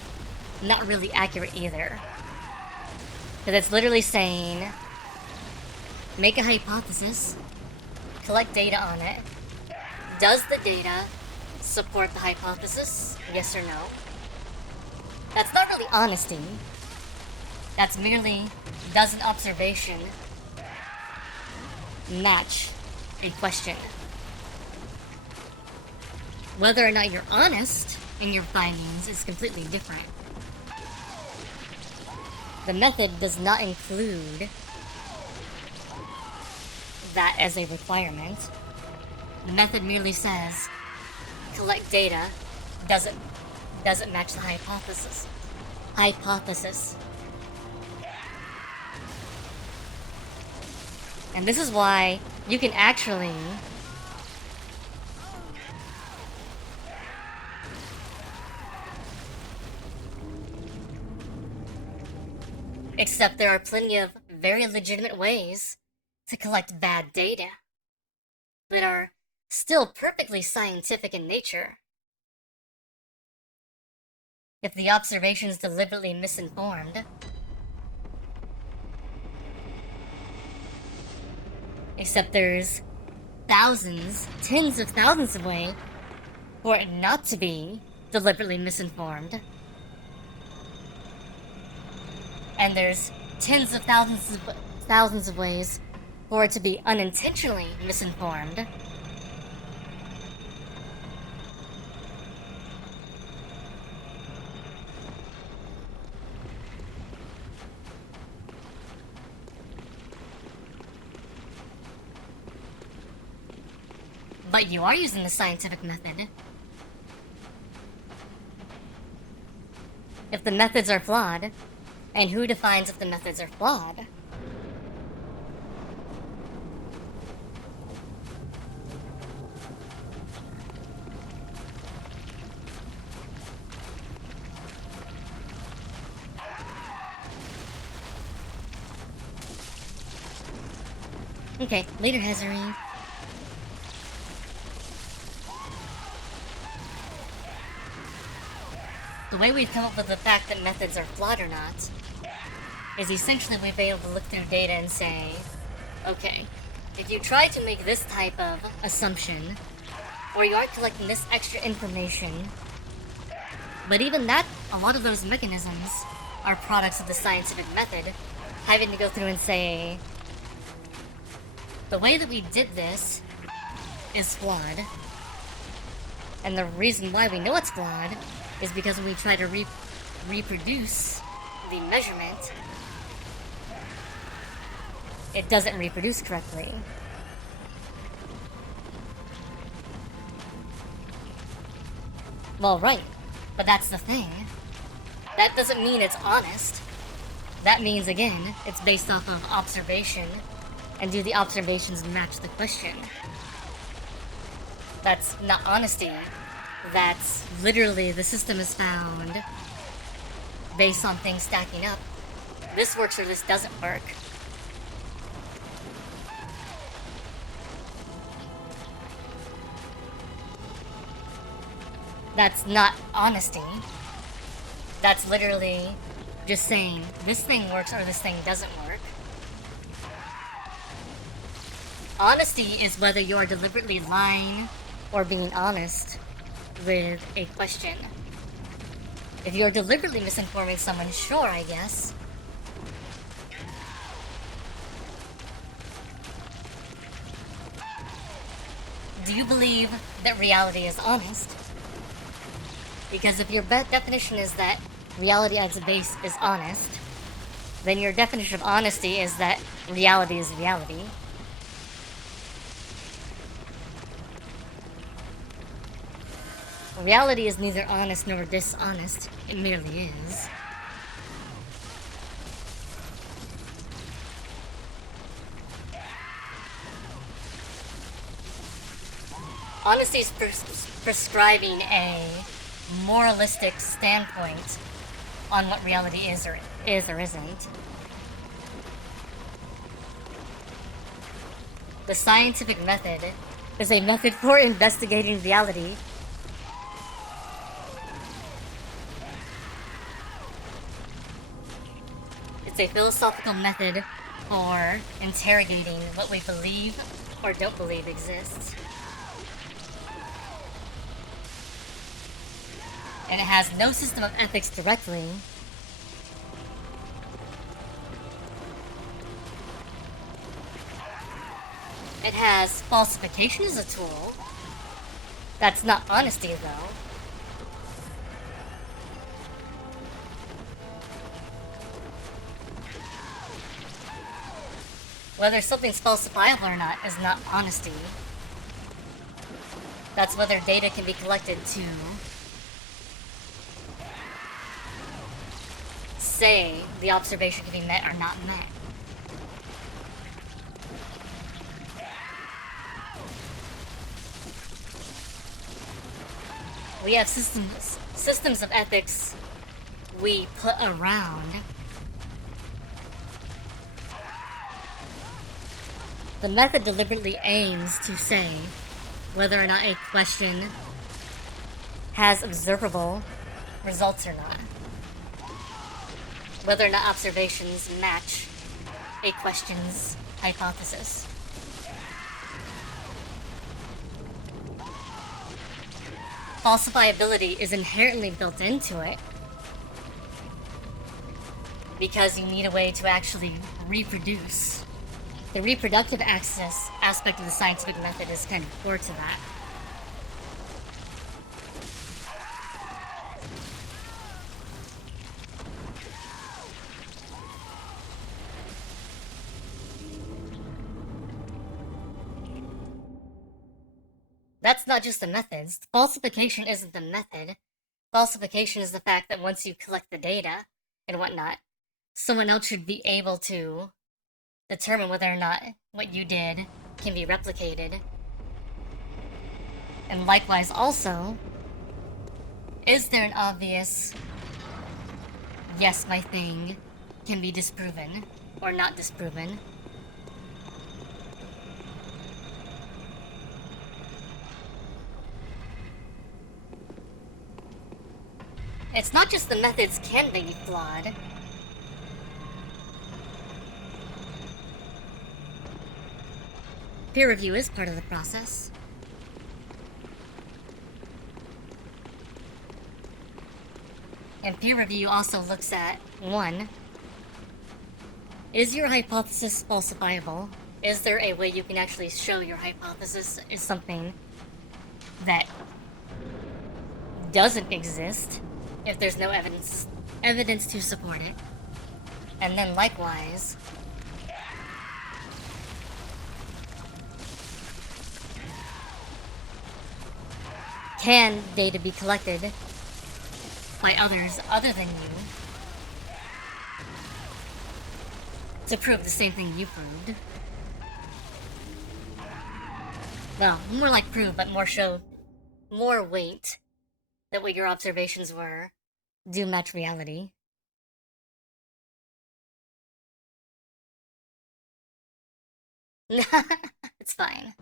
not really accurate either. Because it's literally saying, make a hypothesis, collect data on it. Does the data support the hypothesis? Yes or no? That's not really honesty. That's merely, does an observation match a question? Whether or not you're honest in your findings is completely different. The method does not include that as a requirement. The method merely says, collect data, doesn't match the hypothesis. And this is why you can actually except there are plenty of very legitimate ways to collect bad data that are still perfectly scientific in nature. If the observation is deliberately misinformed, except there's thousands, tens of thousands of ways for it not to be deliberately misinformed. And there's tens of thousands of ways for it to be unintentionally misinformed. But you are using the scientific method. If the methods are flawed, and who defines if the methods are flawed? Okay, later, Hazari. The way we've come up with the fact that methods are flawed or not is essentially we've been able to look through data and say, okay, if you try to make this type of assumption, or you are collecting this extra information, but even that, a lot of those mechanisms are products of the scientific method, having to go through and say, the way that we did this is flawed, and the reason why we know it's flawed is because when we try to reproduce the measurement, it doesn't reproduce correctly. Well, right, but that's the thing. That doesn't mean it's honest. That means, again, it's based off of observation, and do the observations match the question? That's not honesty. That's literally the system is found based on things stacking up. This works or this doesn't work. That's not honesty. That's literally just saying this thing works or this thing doesn't work. Honesty is whether you are deliberately lying or being honest with a question. If you're deliberately misinforming someone, sure, I guess. Do you believe that reality is honest? Because if your definition is that reality as a base is honest, then your definition of honesty is that reality is reality. Reality is neither honest nor dishonest, it merely is. Honesty is prescribing a moralistic standpoint on what reality is or isn't. The scientific method is a method for investigating reality. It's a philosophical method for interrogating what we believe or don't believe exists. And it has no system of ethics directly. It has falsification as a tool. That's not honesty, though. Whether something's falsifiable or not is not honesty. That's whether data can be collected to say the observation can be met or not met. We have systems of ethics we put around the method. Deliberately aims to say whether or not a question has observable results or not, whether or not observations match a question's hypothesis. Falsifiability is inherently built into it because you need a way to actually reproduce. The reproductive aspect of the scientific method is kind of core to that. That's not just the methods. Falsification isn't the method. Falsification is the fact that once you collect the data and whatnot, someone else should be able to determine whether or not what you did can be replicated. And likewise also, is there an obvious, yes, my thing can be disproven or not disproven? It's not just the methods can be flawed. Peer review is part of the process. And peer review also looks at, 1, is your hypothesis falsifiable? Is there a way you can actually show your hypothesis is something that doesn't exist if there's no evidence to support it? And then likewise, can data be collected by others other than you to prove the same thing you proved? Well, more like prove, but more weight that what your observations were do match reality. It's fine.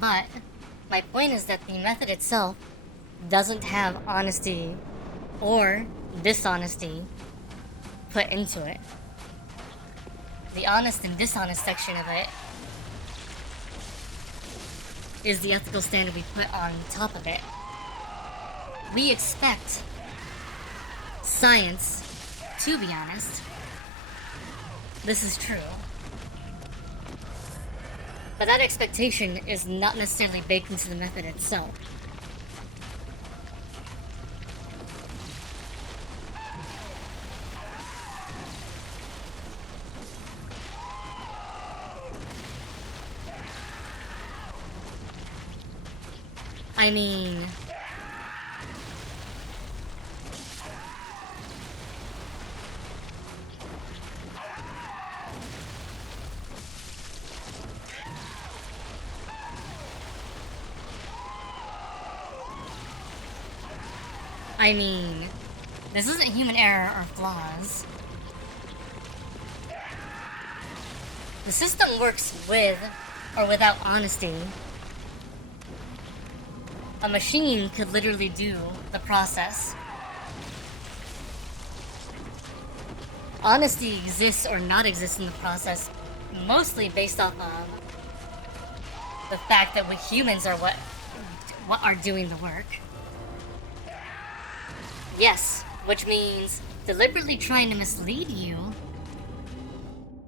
But my point is that the method itself doesn't have honesty or dishonesty put into it. The honest and dishonest section of it is the ethical standard we put on top of it. We expect science to be honest. This is true. But that expectation is not necessarily baked into the method itself. I mean... this isn't human error or flaws. The system works with or without honesty. A machine could literally do the process. Honesty exists or not exists in the process, mostly based off of the fact that we humans are what are doing the work. Yes, which means deliberately trying to mislead you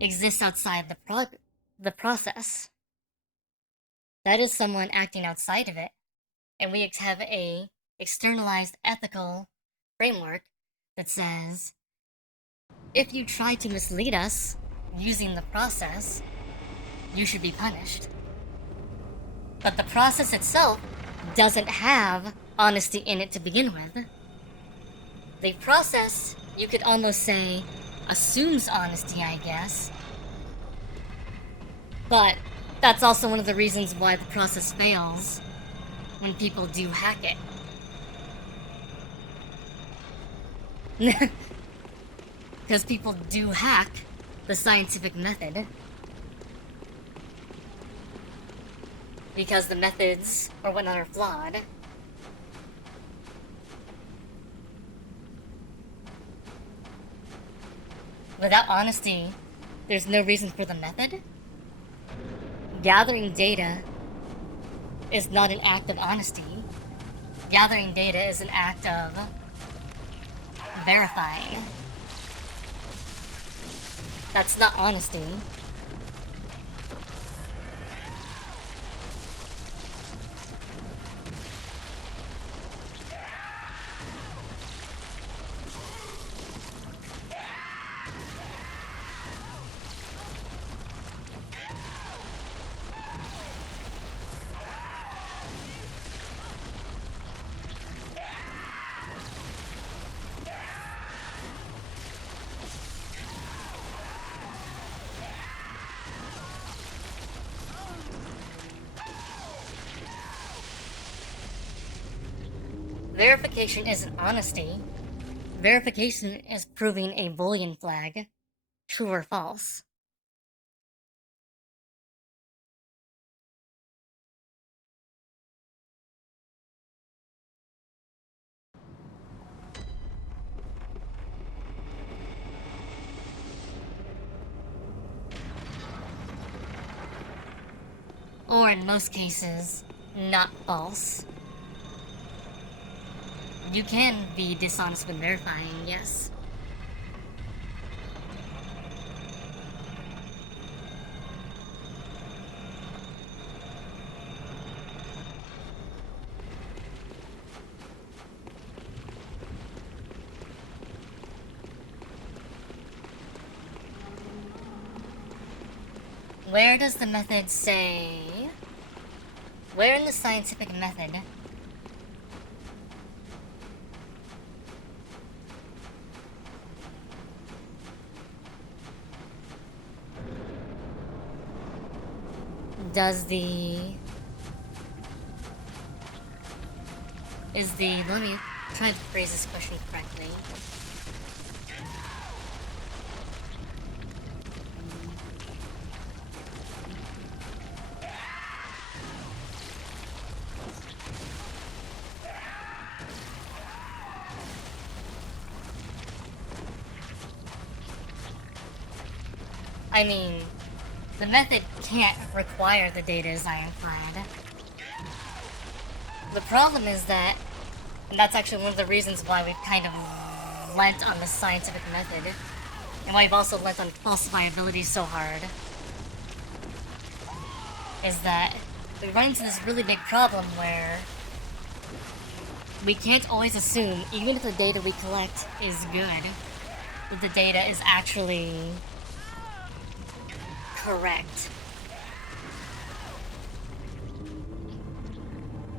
exists outside the process. That is someone acting outside of it, and we have a externalized ethical framework that says, if you try to mislead us using the process, you should be punished. But the process itself doesn't have honesty in it to begin with. The process, you could almost say, assumes honesty, I guess. But that's also one of the reasons why the process fails when people do hack it. Because people do hack the scientific method. Because the methods or whatnot are flawed. Without honesty, there's no reason for the method. Gathering data is not an act of honesty. Gathering data is an act of verifying. That's not honesty. Verification isn't honesty. Verification is proving a Boolean flag, true or false. Or in most cases, not false. You can be dishonest when verifying, yes. Where does the method say? Where in the scientific method let me try to phrase this question correctly. I mean, the method can't require the data as ironclad. The problem is that, and that's actually one of the reasons why we've kind of lent on the scientific method, and why we've also lent on falsifiability so hard. is that we run into this really big problem where we can't always assume, even if the data we collect is good, that the data is actually correct.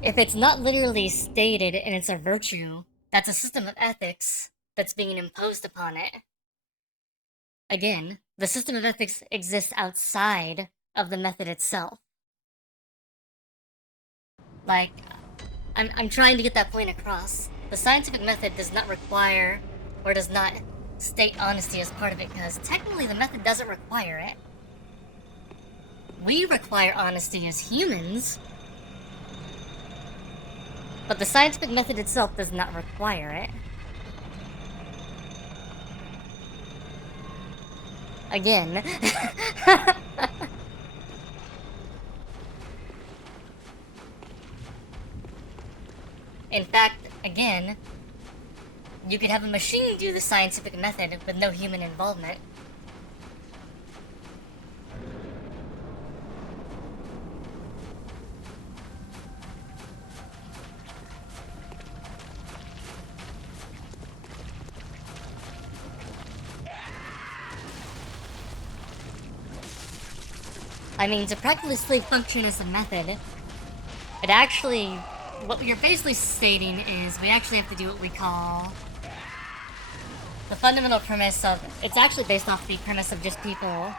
If it's not literally stated and it's a virtue, that's a system of ethics that's being imposed upon it. Again, the system of ethics exists outside of the method itself. Like, I'm trying to get that point across. The scientific method does not require, or does not state honesty as part of it, because technically the method doesn't require it. We require honesty as humans, but the scientific method itself does not require it. Again. In fact, again, you could have a machine do the scientific method with no human involvement. I mean, to practically function as a method, it actually, what you're basically stating is we actually have to do what we call the fundamental premise of, it's actually based off the premise of just people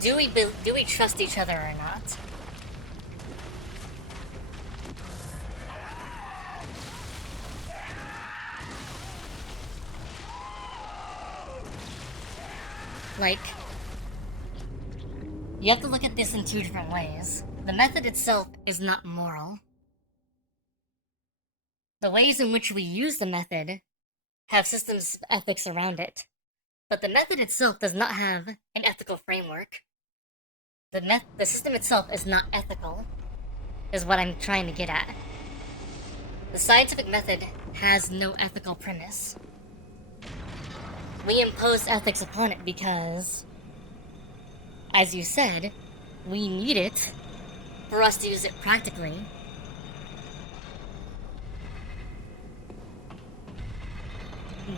do we trust each other or not? Like, you have to look at this in two different ways. The method itself is not moral. The ways in which we use the method have systems of ethics around it. But the method itself does not have an ethical framework. The system itself is not ethical, is what I'm trying to get at. The scientific method has no ethical premise. We impose ethics upon it because, as you said, we need it for us to use it practically.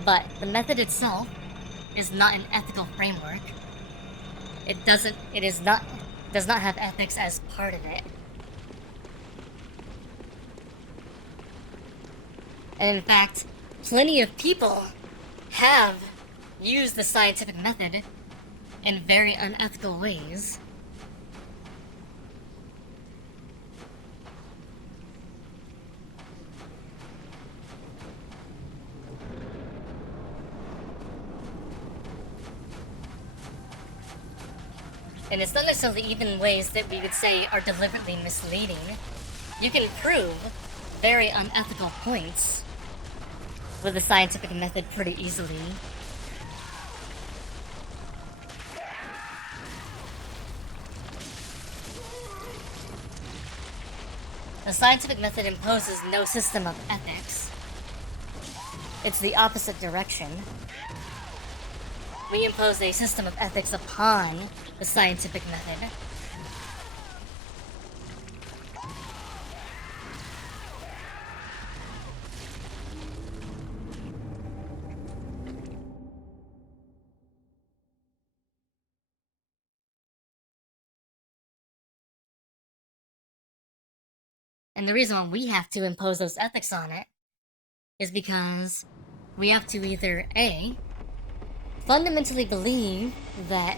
But the method itself is not an ethical framework. It does not have ethics as part of it. And in fact, plenty of people have used the scientific method in very unethical ways. And it's not necessarily even ways that we would say are deliberately misleading. You can prove very unethical points with the scientific method pretty easily. The scientific method imposes no system of ethics. It's the opposite direction. We impose a system of ethics upon the scientific method. And the reason why we have to impose those ethics on it is because we have to either A, fundamentally believe that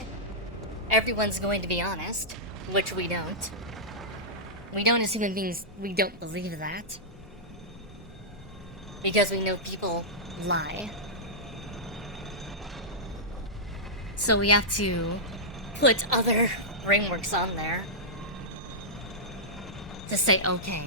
everyone's going to be honest, which we don't. We don't as human beings, we don't believe that. Because we know people lie. So we have to put other frameworks on there to say okay.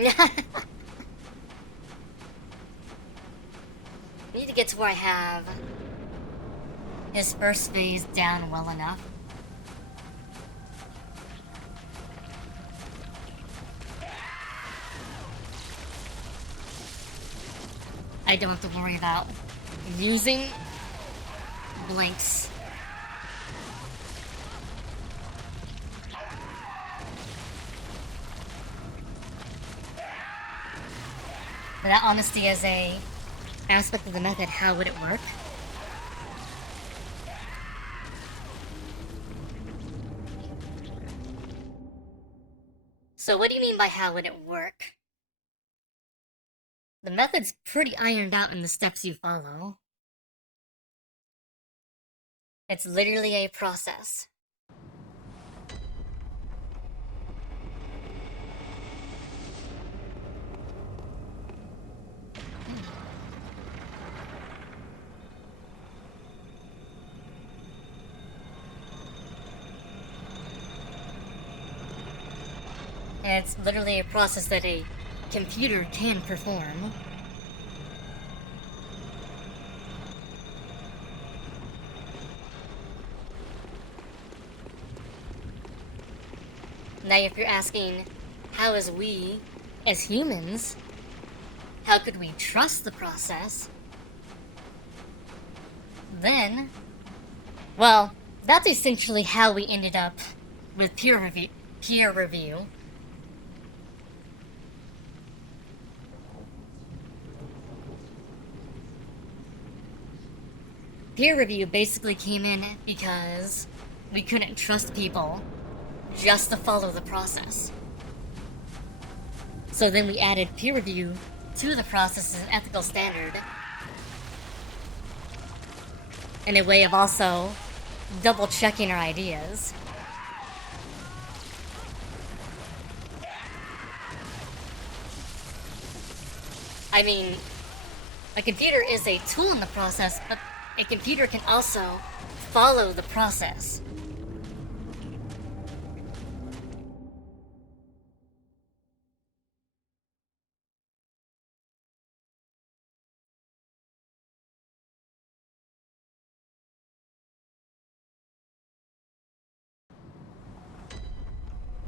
I need to get to where I have his first phase down well enough. I don't have to worry about using blanks. Without honesty as a aspect of the method, how would it work? So what do you mean by how would it work? The method's pretty ironed out in the steps you follow. It's literally a process. And it's literally a process that a computer can perform. Now if you're asking, how as we, as humans, how could we trust the process? Then, well, that's essentially how we ended up with peer review. Peer review basically came in because we couldn't trust people just to follow the process. So then we added peer review to the process as an ethical standard, in a way of also double-checking our ideas. I mean, a computer is a tool in the process, but a computer can also follow the process.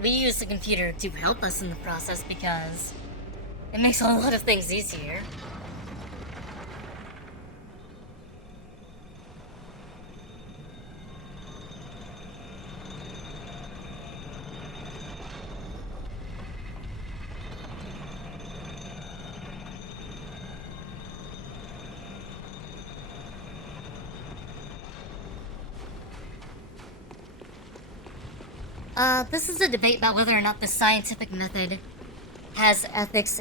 We use the computer to help us in the process because it makes a lot of things easier. This is a debate about whether or not the scientific method has ethics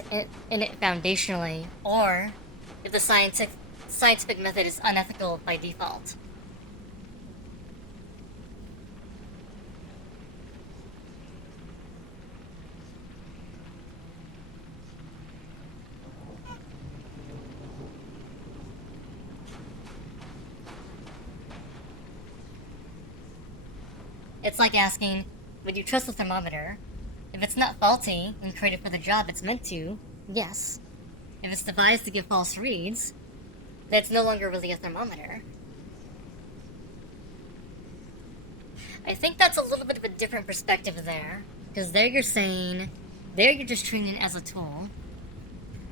in it foundationally, or if the scientific method is unethical by default. It's like asking, would you trust the thermometer? If it's not faulty and created for the job it's meant to, yes. If it's devised to give false reads, then it's no longer really a thermometer. I think that's a little bit of a different perspective there, because there you're just treating it as a tool.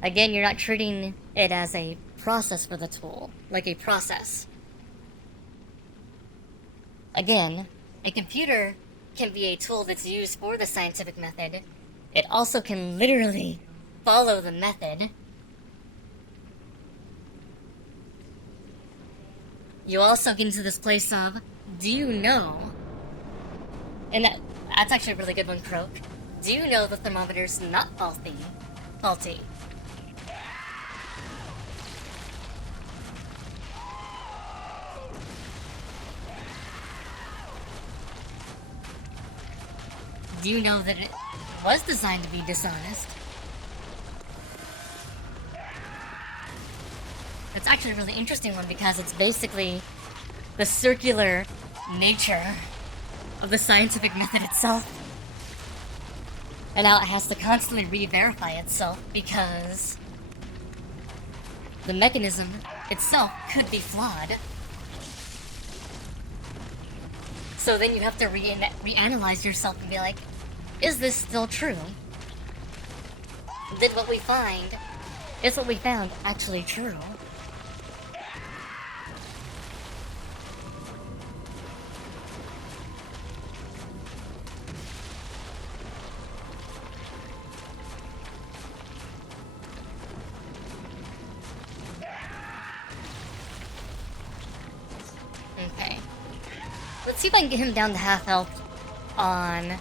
Again, you're not treating it as a process for the tool, like a process. Again, a computer can be a tool that's used for the scientific method. It also can literally follow the method. You also get into this place of, do you know? And that's actually a really good one, Croak. Do you know the thermometer's not faulty? Do you know that it was designed to be dishonest? It's actually a really interesting one because it's basically the circular nature of the scientific method itself. And how it has to constantly re-verify itself because the mechanism itself could be flawed. So then you have to reanalyze yourself and be like, is this still true? Did what we find Is what we found actually true? Okay. Let's see if I can get him down to half health on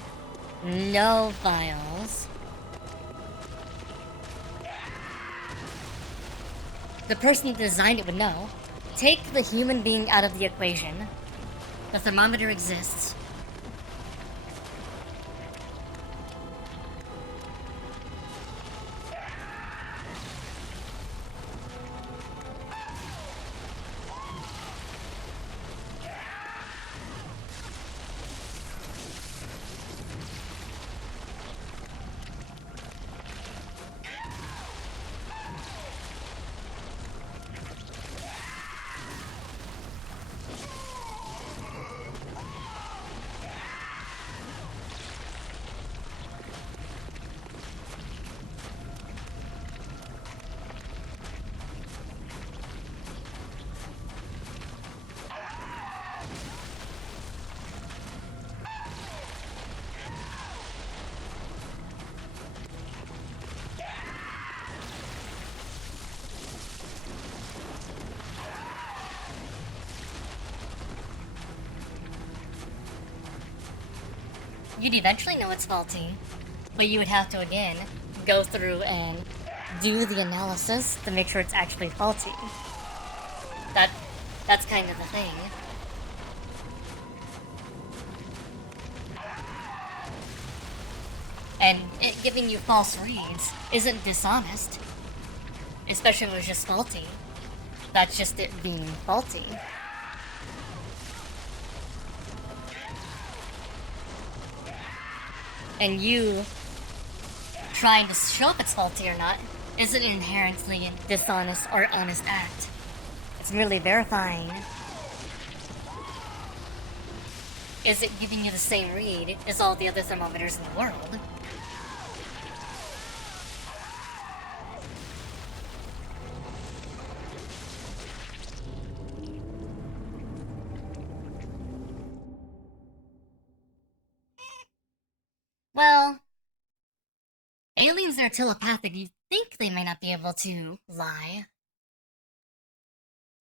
no vials. The person that designed it would know. Take the human being out of the equation. The thermometer exists. You'd eventually know it's faulty, but you would have to, again, go through and do the analysis to make sure it's actually faulty. That's kind of the thing. And it giving you false reads isn't dishonest, especially if it was just faulty. That's just it being faulty. And you trying to show if it's faulty or not isn't inherently a dishonest or honest act. It's merely verifying. Is it giving you the same read as all the other thermometers in the world? Well, aliens are telepathic. You think they may not be able to lie.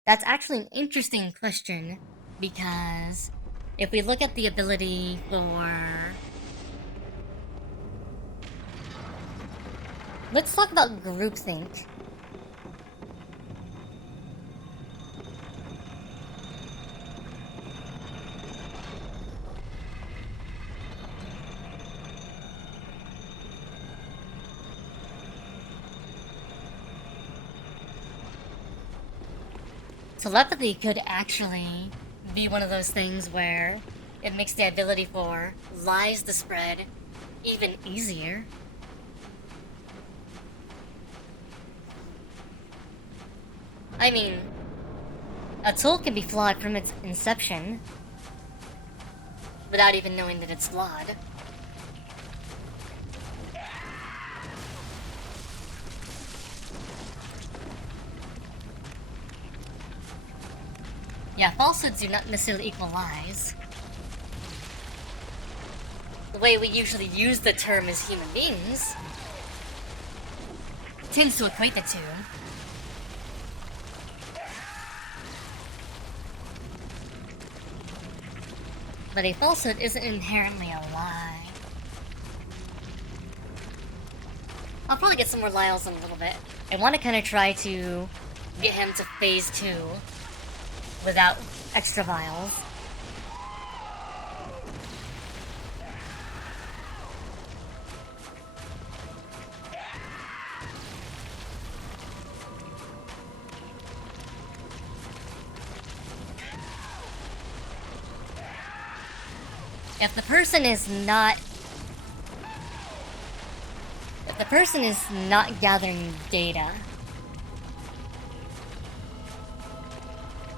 That's actually an interesting question, because if we look at the ability for... Let's talk about groupthink. Telepathy could actually be one of those things where it makes the ability for lies to spread even easier. I mean, a tool can be flawed from its inception without even knowing that it's flawed. Yeah, falsehoods do not necessarily equal lies. The way we usually use the term as human beings tends to equate the two. But a falsehood isn't inherently a lie. I'll probably get some more Lyles in a little bit. I want to kind of try to get him to phase 2 without extra vials. If the person is not gathering data,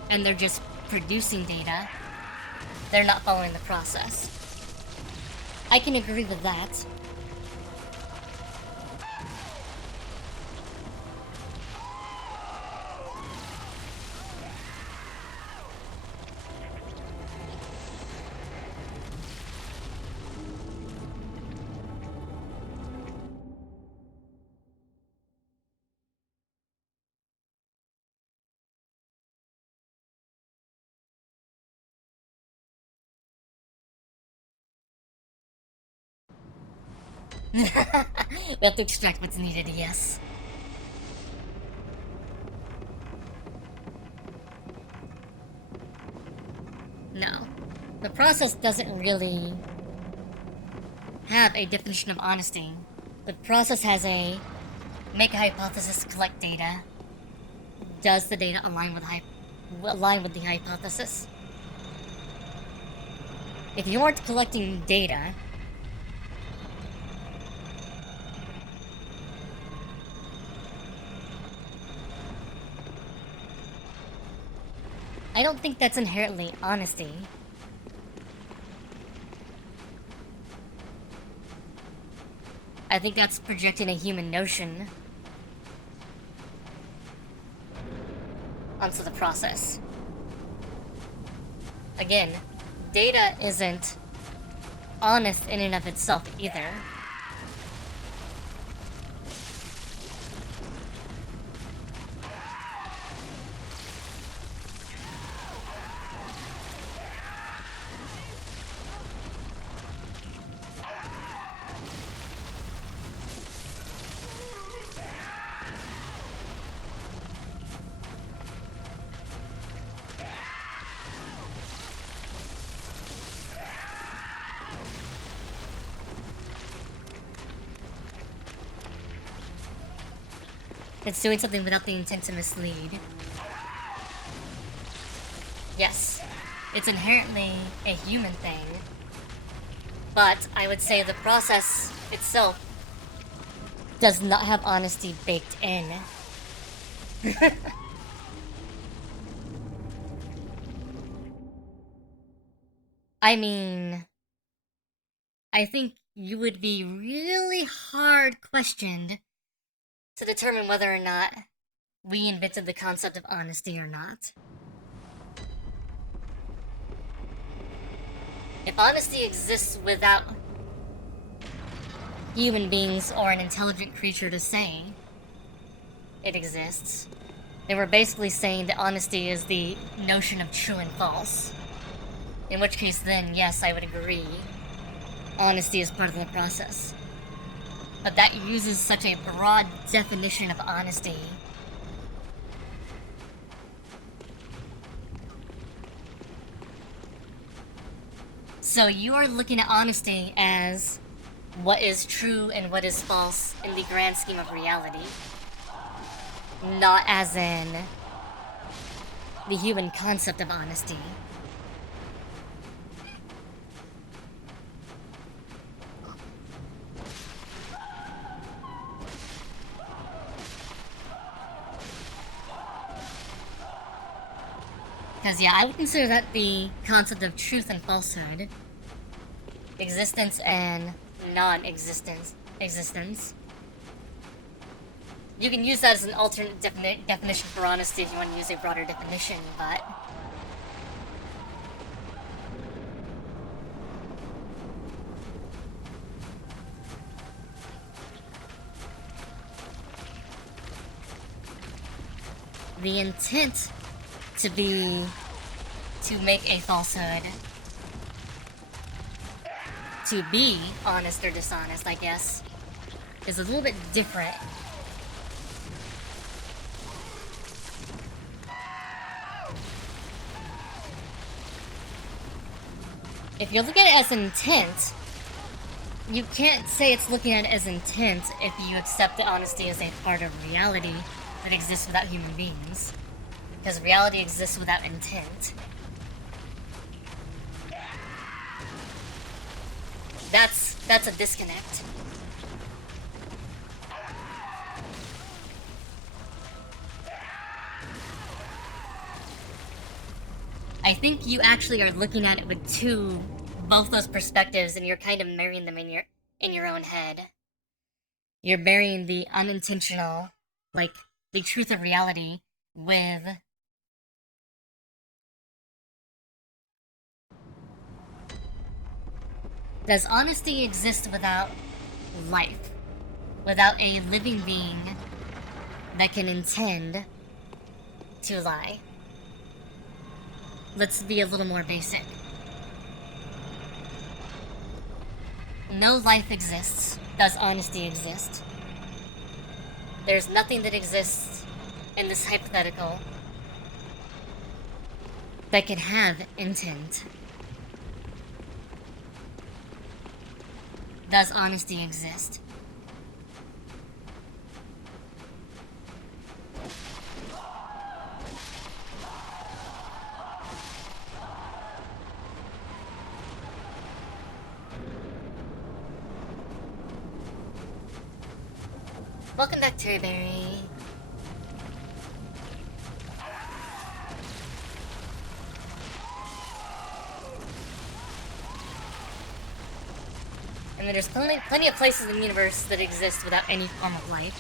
and they're just producing data, they're not following the process. I can agree with that. We have to extract what's needed, yes. No. The process doesn't really have a definition of honesty. The process has a make a hypothesis, collect data. Does the data align with the hypothesis? If you aren't collecting data, I don't think that's inherently honesty. I think that's projecting a human notion onto the process. Again, data isn't honest in and of itself either. It's doing something without the intent to mislead. Yes, it's inherently a human thing, but I would say the process itself does not have honesty baked in. I mean, I think you would be really hard questioned to determine whether or not we invented the concept of honesty or not. If honesty exists without human beings or an intelligent creature to say it exists, then we're basically saying that honesty is the notion of true and false. In which case then, yes, I would agree. Honesty is part of the process. But that uses such a broad definition of honesty. So you are looking at honesty as what is true and what is false in the grand scheme of reality. Not as in the human concept of honesty. Because, yeah, I would consider that the concept of truth and falsehood, existence and non-existence, existence. You can use that as an alternate definition for honesty if you want to use a broader definition, but the intent to make a falsehood, to be honest or dishonest, I guess, is a little bit different. If you're looking at it as intent, you can't say it's looking at it as intent if you accept that honesty is a part of reality that exists without human beings. Because reality exists without intent. That's a disconnect. I think you actually are looking at it with both those perspectives, and you're kind of marrying them in your own head. You're marrying the unintentional, like the truth of reality, with does honesty exist without life? Without a living being that can intend to lie? Let's be a little more basic. no life exists, does honesty exist? There's nothing that exists in this hypothetical that can have intent. Does honesty exist? Welcome back, Terryberry. I mean, there's plenty of places in the universe that exist without any form of life.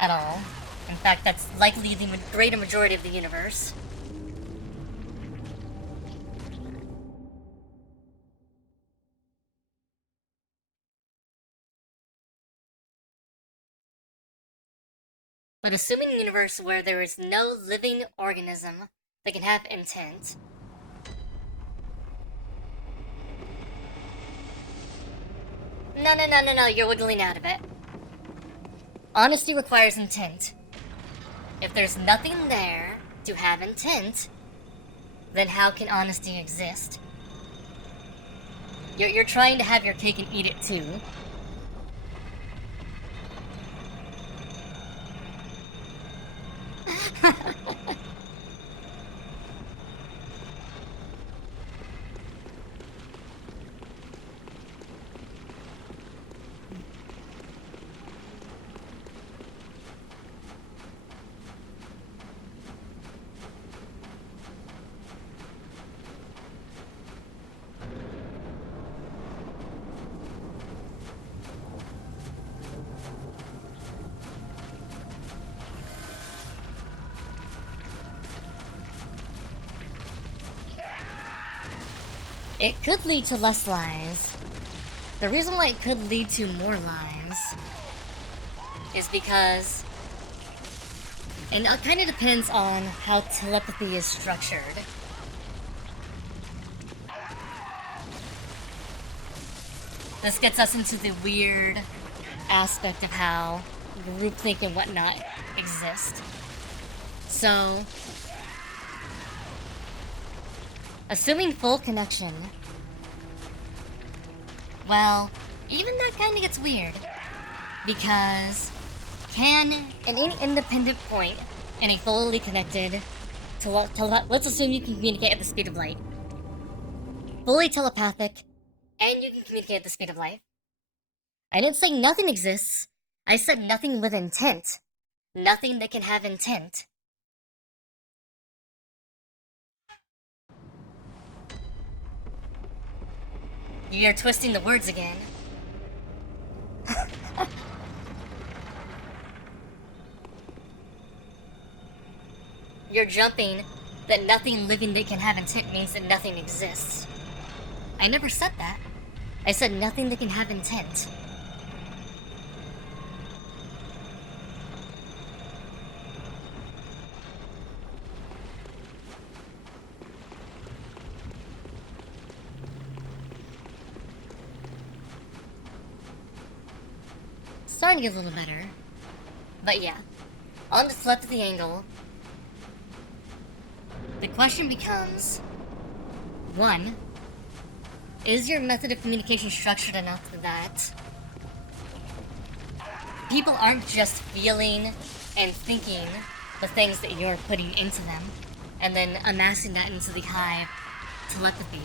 At all. In fact, that's likely the greater majority of the universe. But assuming a universe where there is no living organism that can have intent, No, you're wiggling out of it. Honesty requires intent. If there's nothing there to have intent, then how can honesty exist? You're trying to have your cake and eat it too. It could lead to less lies. The reason why it could lead to more lies is because, and it kind of depends on how telepathy is structured. This gets us into the weird aspect of how groupthink and whatnot exist. So, assuming full connection, well, even that kind of gets weird. Because can at any independent point in a fully connected, let's assume you can communicate at the speed of light, fully telepathic, and you can communicate at the speed of light. I didn't say nothing exists. I said nothing with intent. Nothing that can have intent. You're twisting the words again. You're jumping that nothing living that can have intent means that nothing exists. I never said that. I said nothing that can have intent. Starting to get a little better. But yeah, on this left of the angle, the question becomes, 1, is your method of communication structured enough that people aren't just feeling and thinking the things that you're putting into them, and then amassing that into the hive telepathy?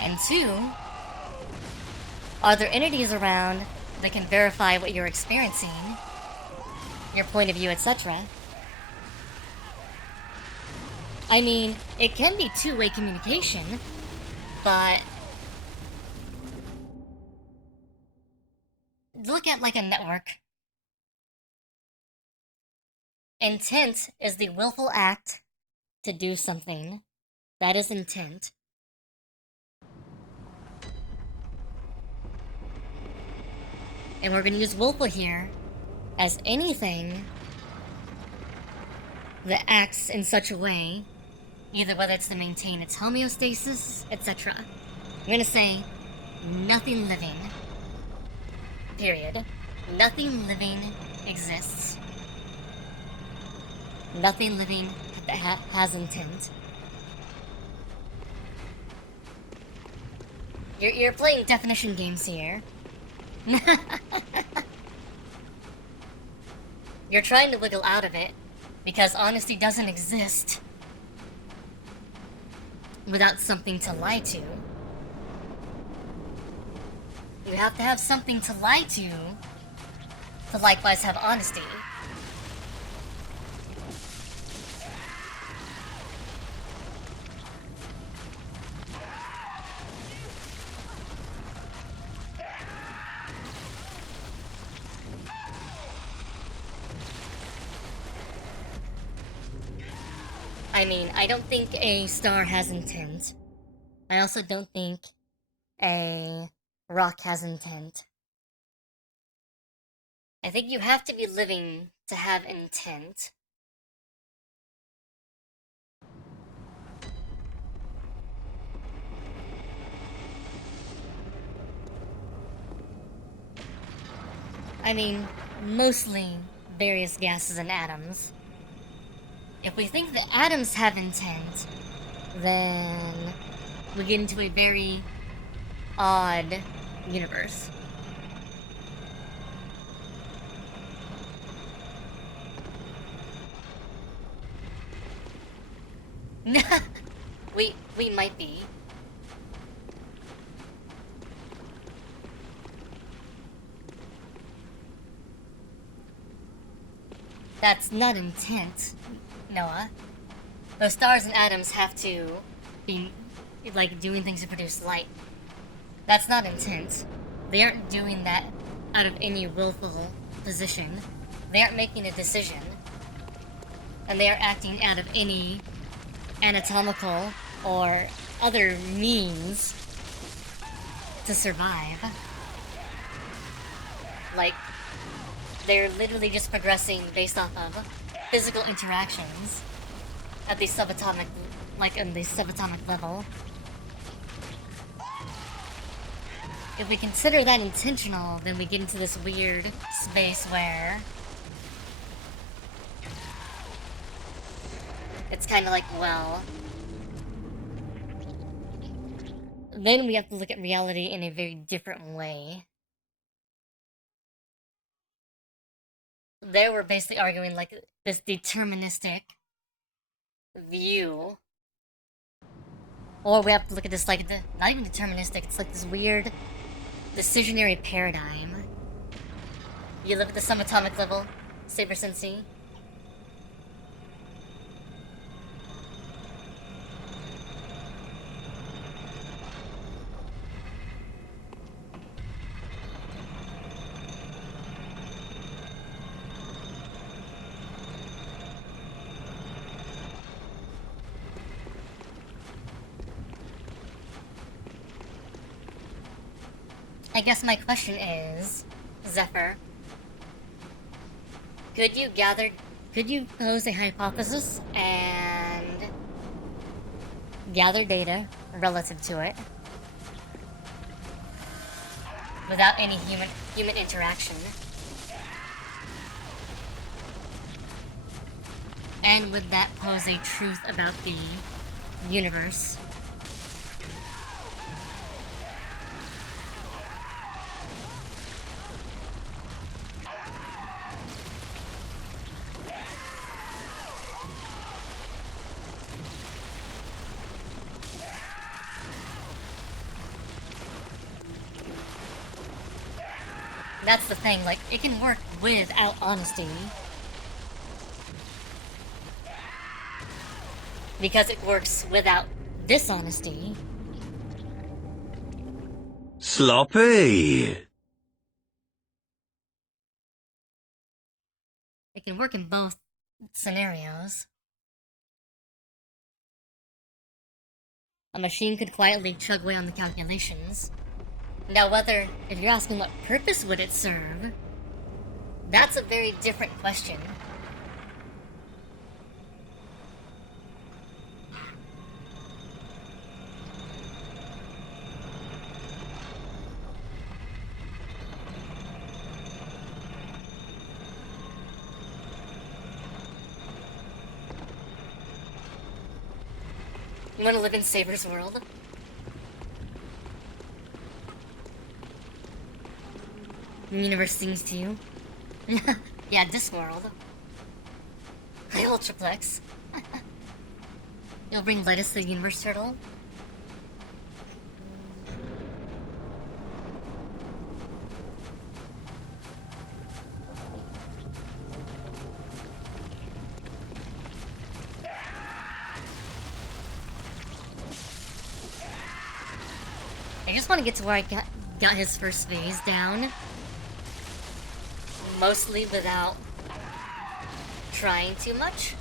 And 2, are there entities around that can verify what you're experiencing, your point of view, etc.? I mean, it can be two-way communication, but look at like a network. Intent is the willful act to do something. That is intent. And we're going to use willful here as anything that acts in such a way either whether it's to maintain its homeostasis, etc. I'm gonna say nothing living. Period. Nothing living exists. Nothing living that has intent. You're playing definition games here. You're trying to wiggle out of it because honesty doesn't exist without something to lie to. You have to have something to lie to likewise have honesty. I mean, I don't think a star has intent. I also don't think a rock has intent. I think you have to be living to have intent. I mean, mostly various gases and atoms. If we think that atoms have intent, then we get into a very odd universe. we might be. That's not intent, Noah. Those stars and atoms have to be, like, doing things to produce light. That's not intent. They aren't doing that out of any willful position. They aren't making a decision. And they are acting out of any anatomical or other means to survive. Like, they're literally just progressing based off of physical interactions at the subatomic, like on the subatomic level. If we consider that intentional, then we get into this weird space where it's kind of like, well, then we have to look at reality in a very different way. There we're basically arguing like this deterministic view. Or we have to look at this like, not even deterministic, it's like this weird decisionary paradigm. You live at the subatomic level, Saber Sensei. I guess my question is, Zephyr, could you pose a hypothesis and gather data relative to it without any human interaction? And would that pose a truth about the universe? That's the thing, like, it can work without honesty. Because it works without dishonesty. Sloppy! It can work in both scenarios. A machine could quietly chug away on the calculations. Now if you're asking what purpose would it serve, that's a very different question. You wanna live in Saber's world? The universe sings to you. Yeah, this world. Hi, Ultraplex. You'll bring lettuce to the universe, turtle? I just want to get to where I got his first phase down. Mostly without trying too much.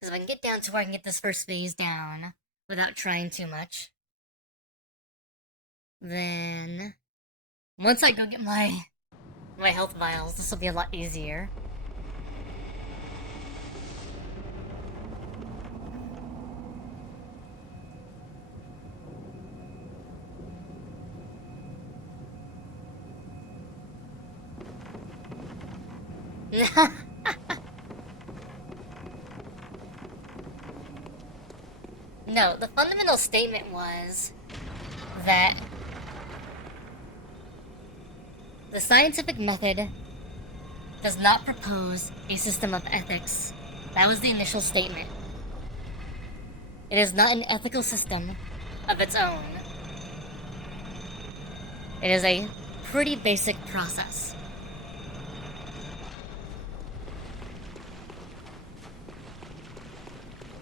Because if I can get down to where I can get this first phase down without trying too much, then once I go get my health vials, this will be a lot easier. No, the fundamental statement was that the scientific method does not propose a system of ethics. That was the initial statement. It is not an ethical system of its own. It is a pretty basic process.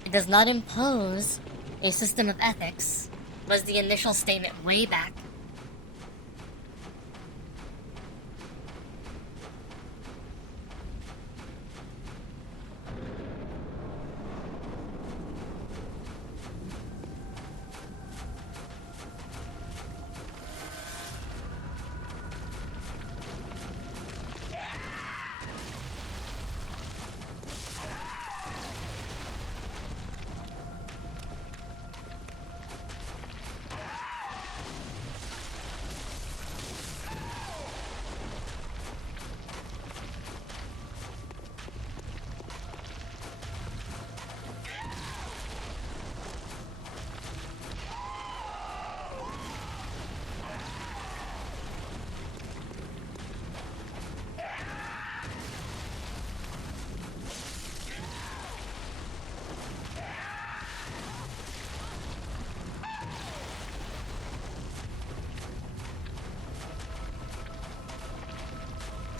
It does not impose a system of ethics, was the initial statement way back.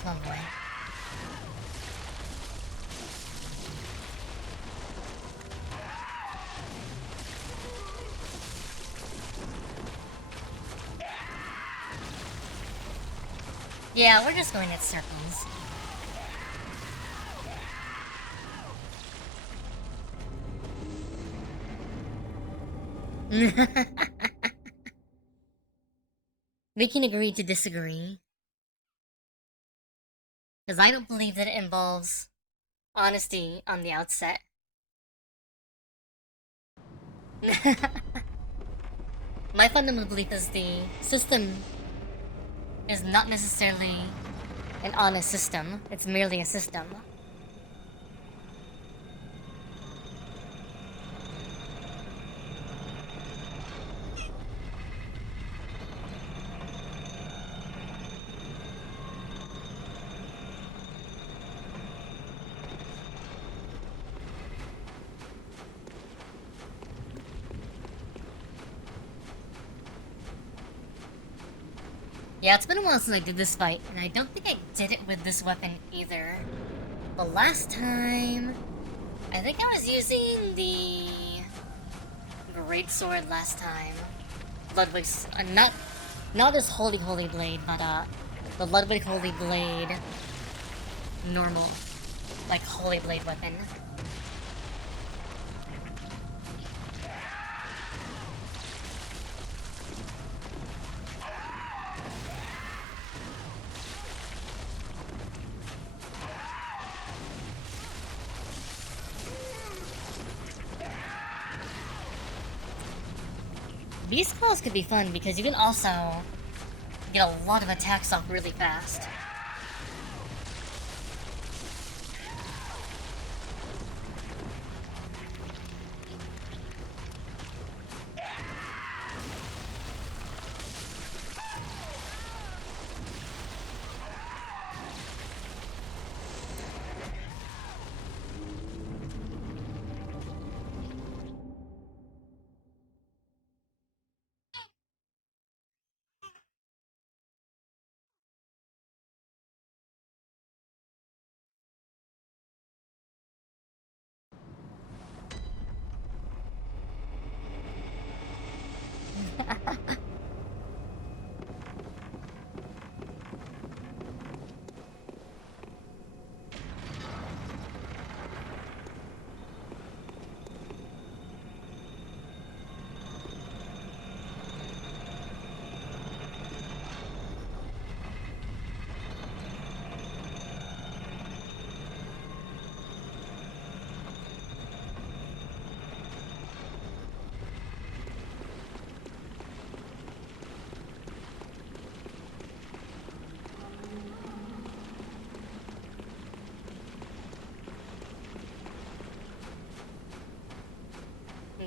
Oh boy. Yeah, we're just going at circles. We can agree to disagree. Because I don't believe that it involves honesty on the outset. My fundamental belief is the system is not necessarily an honest system, it's merely a system. Yeah, it's been a while since I did this fight, and I don't think I did it with this weapon either. The last time, I think I was using the greatsword last time. Ludwig's, not this holy blade, but the Ludwig holy blade, normal, like holy blade weapon. Beast Claws could be fun because you can also get a lot of attacks off really fast.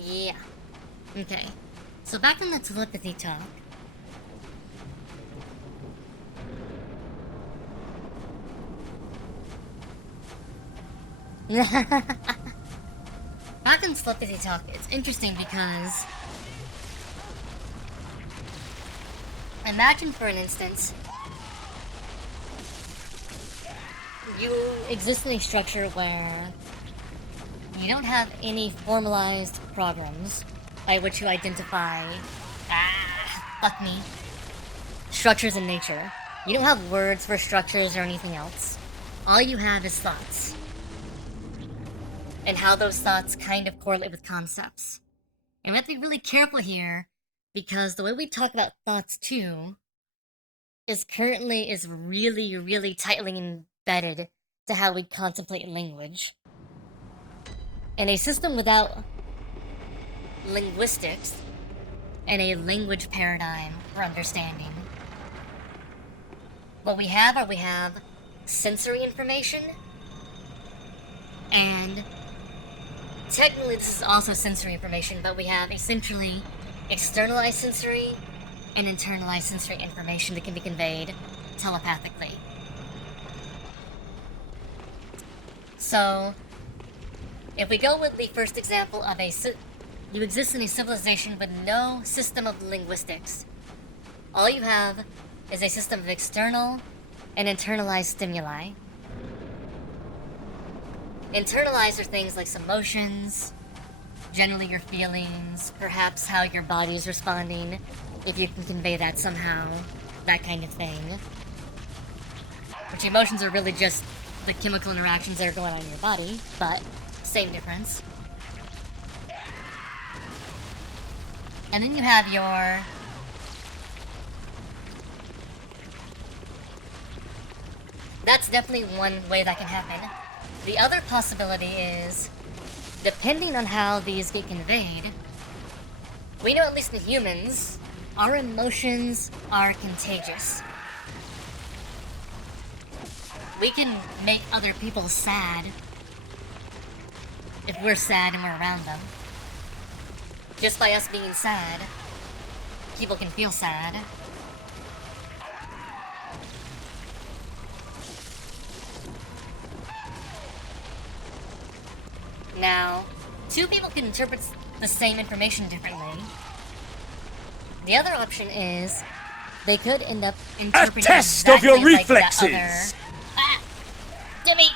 Yeah. Okay. So back in the telepathy talk. Back in telepathy talk, it's interesting because imagine for an instance you exist in a structure where you don't have any formalized programs by which you identify fuck me, structures in nature. You don't have words for structures or anything else. All you have is thoughts. And how those thoughts kind of correlate with concepts. And we have to be really careful here, because the way we talk about thoughts too is really, really tightly embedded to how we contemplate language. In a system without linguistics and a language paradigm for understanding, what we have sensory information, and technically this is also sensory information, but we have essentially externalized sensory and internalized sensory information that can be conveyed telepathically. So, if we go with the first example of you exist in a civilization with no system of linguistics. All you have is a system of external and internalized stimuli. Internalized are things like emotions, generally your feelings, perhaps how your body is responding, if you can convey that somehow, that kind of thing. Which emotions are really just the chemical interactions that are going on in your body, but same difference. And then you have your that's definitely one way that can happen. The other possibility is, depending on how these get conveyed, we know at least in humans, our emotions are contagious. We can make other people sad if we're sad and we're around them. Just by us being sad, people can feel sad. Now, two people can interpret the same information differently. The other option is they could end up interpreting A test exactly of your like reflexes! the Dimmy!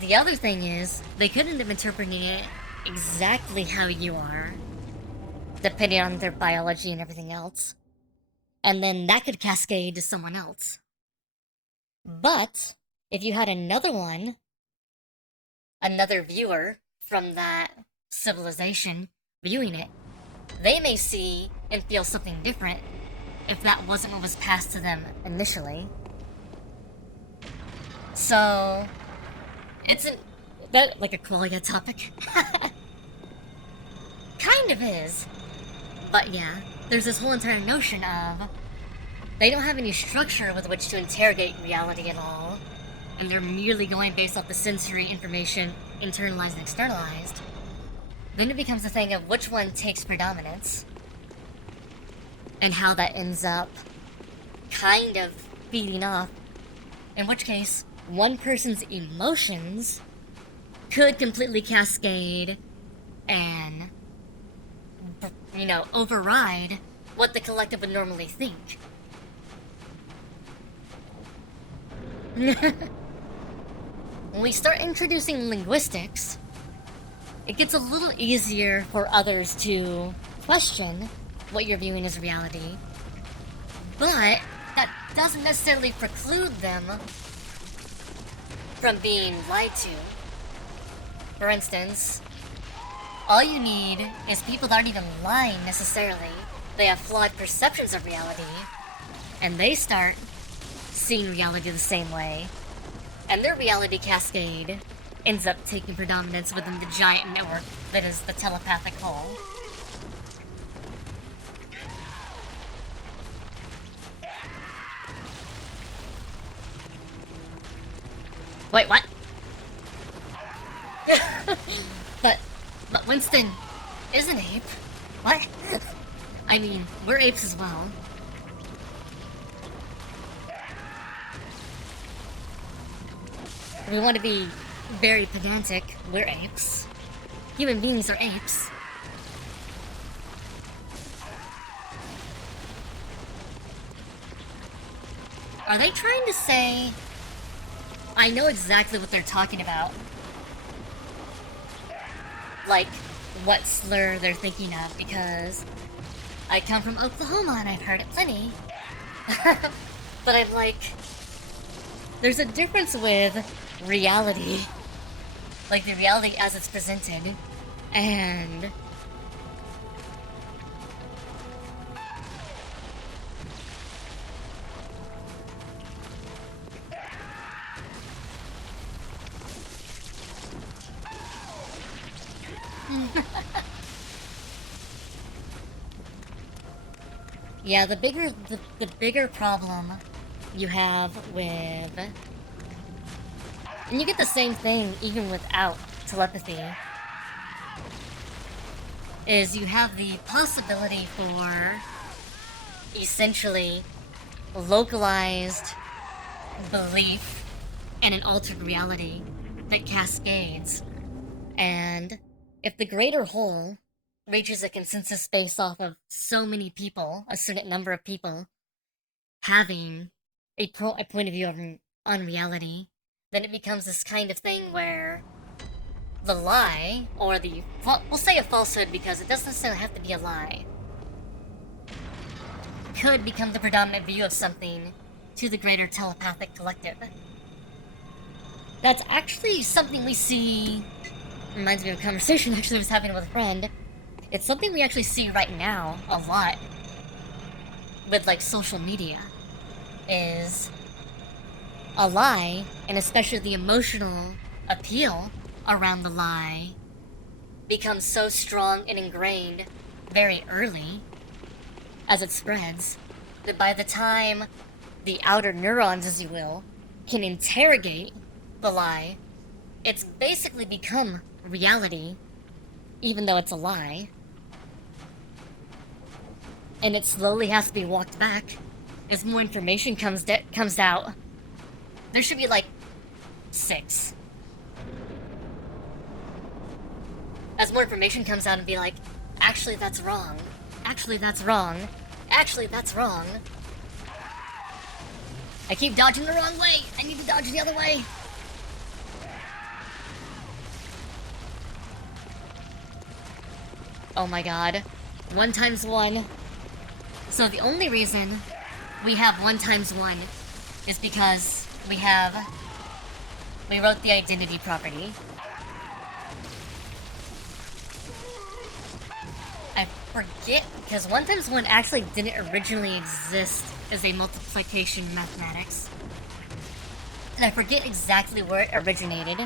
The other thing is, they could end up interpreting it exactly how you are, depending on their biology and everything else. And then that could cascade to someone else. But, if you had another viewer from that civilization viewing it, they may see and feel something different if that wasn't what was passed to them initially. So, it's like a cool topic. kind of is. But yeah, there's this whole entire notion of they don't have any structure with which to interrogate reality at all, and they're merely going based off the sensory information internalized and externalized. Then it becomes a thing of which one takes predominance, and how that ends up kind of feeding off. In which case, one person's emotions could completely cascade and, you know, override what the collective would normally think. When we start introducing linguistics, it gets a little easier for others to question what you're viewing as reality, but that doesn't necessarily preclude them from being lied to. For instance, all you need is people that aren't even lying necessarily. They have flawed perceptions of reality, and they start seeing reality the same way, and their reality cascade ends up taking predominance within the giant network that is the telepathic whole. Wait, what? but Winston is an ape. What? I mean, we're apes as well. We want to be very pedantic. We're apes. Human beings are apes. Are they trying to say... I know exactly what they're talking about. Like, what slur they're thinking of, because I come from Oklahoma and I've heard it plenty. But I'm like... There's a difference with reality. Like, the reality as it's presented, and... Yeah, the bigger problem you have with... And you get the same thing even without telepathy, is you have the possibility for essentially localized belief in an altered reality that cascades. And if the greater whole reaches a consensus based off of so many people, a certain number of people, having a point of view on reality, then it becomes this kind of thing where the lie, or the... we'll say a falsehood because it doesn't necessarily have to be a lie, could become the predominant view of something to the greater telepathic collective. That's actually something we see... Reminds me of a conversation actually I was having with a friend. It's something we actually see right now a lot with, like, social media, is a lie, and especially the emotional appeal around the lie, becomes so strong and ingrained very early as it spreads, that by the time the outer neurons, as you will, can interrogate the lie, it's basically become reality, even though it's a lie. And it slowly has to be walked back as more information comes out. There should be like 6. As more information comes out and be like, actually that's wrong. Actually that's wrong. Actually that's wrong. I keep dodging the wrong way. I need to dodge the other way. Oh my god. 1 times 1. So the only reason we have 1 times 1 is because we wrote the identity property. I forget, because 1 times 1 actually didn't originally exist as a multiplication mathematics. And I forget exactly where it originated.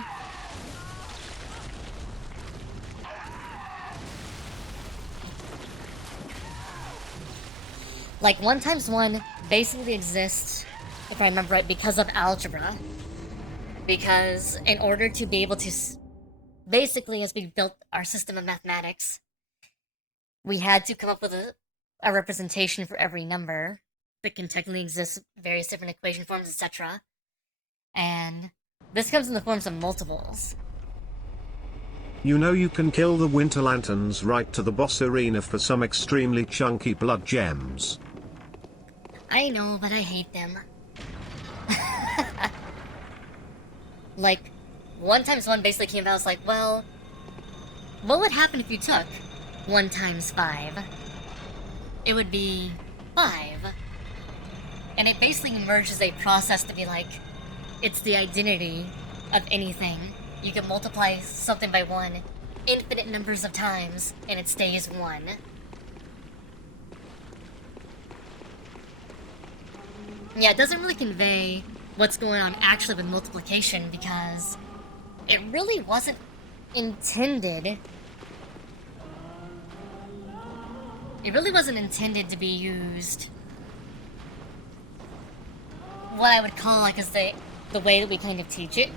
Like, 1 times 1 basically exists, if I remember right, because of algebra. Because in order to be able to... Basically, as we built our system of mathematics, we had to come up with a representation for every number that can technically exist, various different equation forms, etc. And this comes in the forms of multiples. You know you can kill the winter lanterns right to the boss arena for some extremely chunky blood gems. I know, but I hate them. Like, 1 times 1 basically came out, I was like, well, what would happen if you took 1 times 5? It would be 5. And it basically emerges a process to be like, it's the identity of anything. You can multiply something by 1 infinite numbers of times, and it stays 1. Yeah, it doesn't really convey what's going on actually with multiplication, because it really wasn't intended. It really wasn't intended to be used what I would call like as the way that we kind of teach it.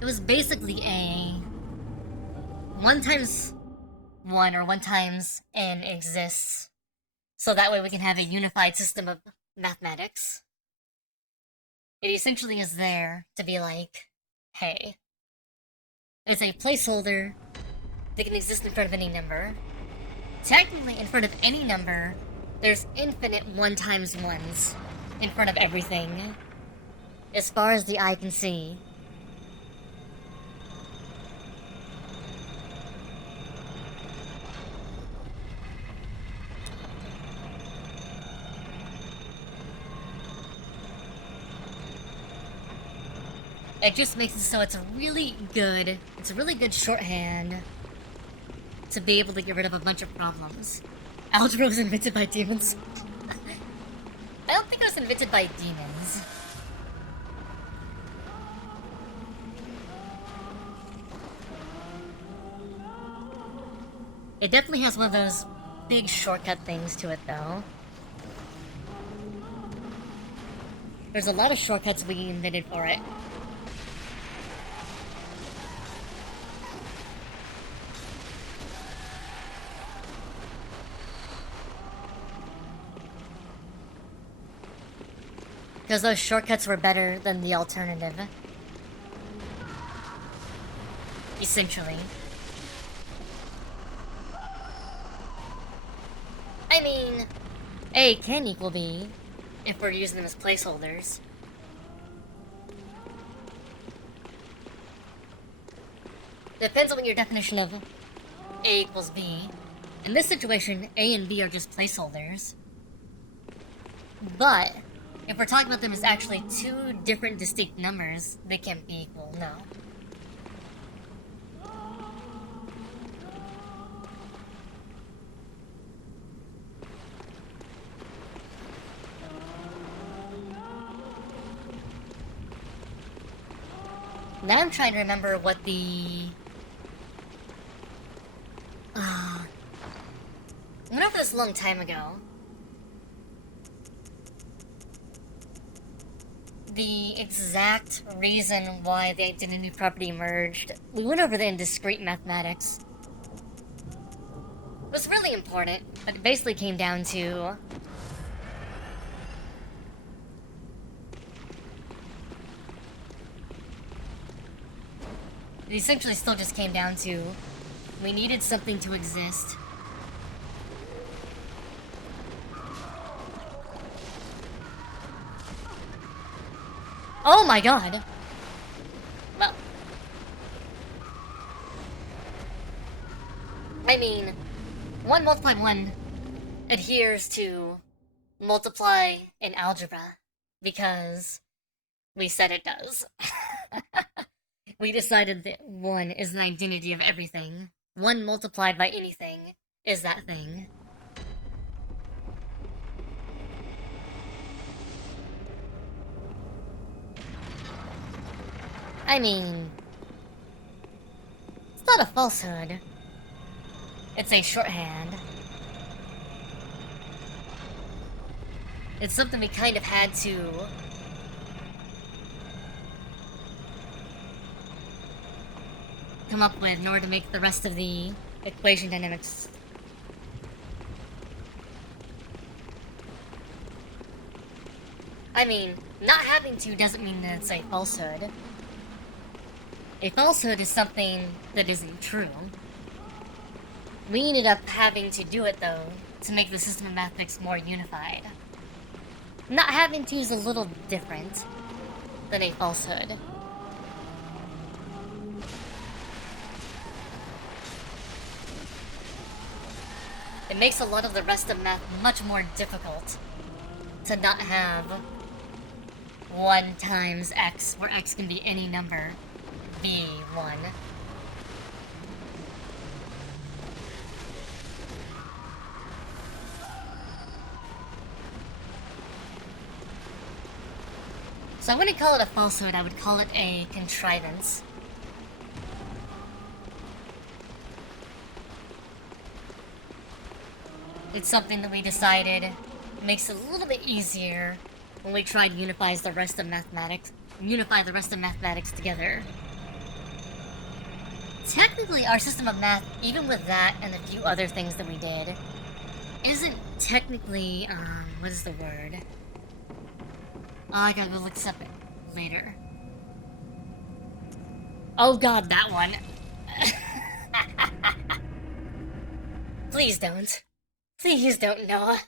It was basically a 1 times 1 or 1 times n exists, so that way we can have a unified system of mathematics. It essentially is there to be like, hey, it's a placeholder that can exist in front of any number. Technically, in front of any number, there's infinite 1 times 1s in front of everything, as far as the eye can see. It just makes it so it's a really good shorthand to be able to get rid of a bunch of problems. Algebra was invented by demons. I don't think it was invented by demons. It definitely has one of those big shortcut things to it, though. There's a lot of shortcuts we invented for it. Because those shortcuts were better than the alternative. Essentially. I mean, A can equal B, if we're using them as placeholders. Depends on what your definition of A equals B. In this situation, A and B are just placeholders. But if we're talking about them as actually 2 different distinct numbers, they can't be equal, no. Now I'm trying to remember what the... I went over this a long time ago. The exact reason why the identity property emerged. We went over that in discrete mathematics. It was really important, but it basically came down to... It essentially still just came down to... we needed something to exist. Oh my god! Well... I mean, 1 multiplied 1 adheres to multiply in algebra, because we said it does. We decided that 1 is an identity of everything, 1 multiplied by anything is that thing. I mean, it's not a falsehood. It's a shorthand. It's something we kind of had to come up with in order to make the rest of the equation dynamics. I mean, not having to doesn't mean that it's a falsehood. A falsehood is something that isn't true. We ended up having to do it, though, to make the system of mathematics more unified. Not having to is a little different than a falsehood. It makes a lot of the rest of math much more difficult to not have 1 times x, where x can be any number, be 1. So I wouldn't call it a falsehood, I would call it a contrivance. It's something that we decided makes it a little bit easier when we try to unify the rest of mathematics together. Technically, our system of math, even with that and a few other things that we did, isn't technically, what is the word? Oh, I gotta go look this up later. Oh god, that one. Please don't. Please don't, Noah.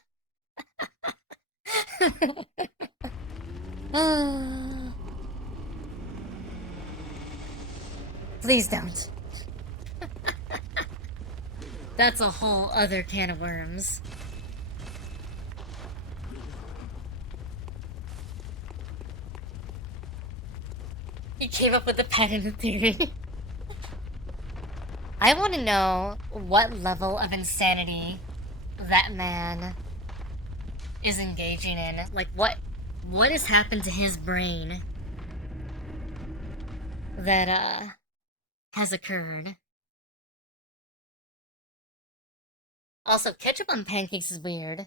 Please don't. That's a whole other can of worms. He came up with the patent theory. I want to know what level of insanity that man is engaging in. Like, what has happened to his brain that, has occurred? Also, ketchup on pancakes is weird.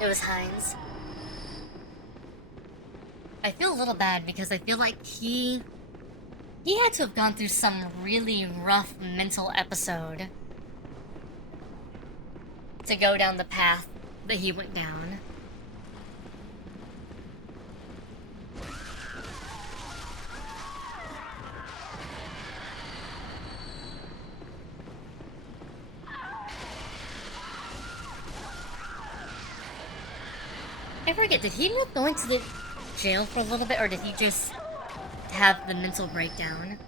It was Heinz. I feel a little bad because I feel like he had to have gone through some really rough mental episode to go down the path that he went down. I forget, did he end up going to the jail for a little bit, or did he just have the mental breakdown?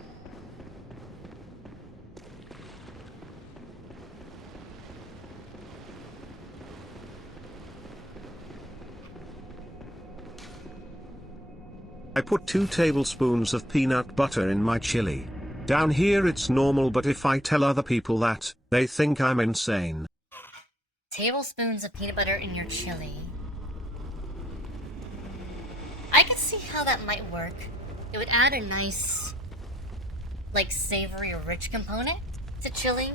I put 2 tablespoons of peanut butter in my chili. Down here it's normal, but if I tell other people that, they think I'm insane. Tablespoons of peanut butter in your chili. I can see how that might work. It would add a nice, like, savory, rich component to chili.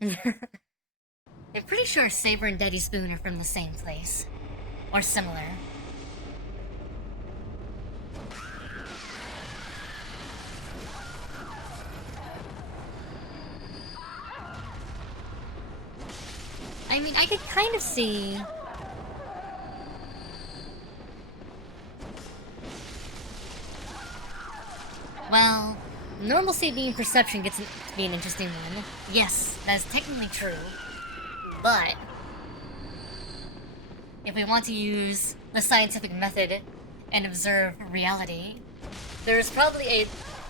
I'm pretty sure Saber and Daddy Spoon are from the same place. Or similar. I mean, I could kind of see Normalcy being perception gets to be an interesting one. Yes, that is technically true. But if we want to use the scientific method and observe reality, there's probably a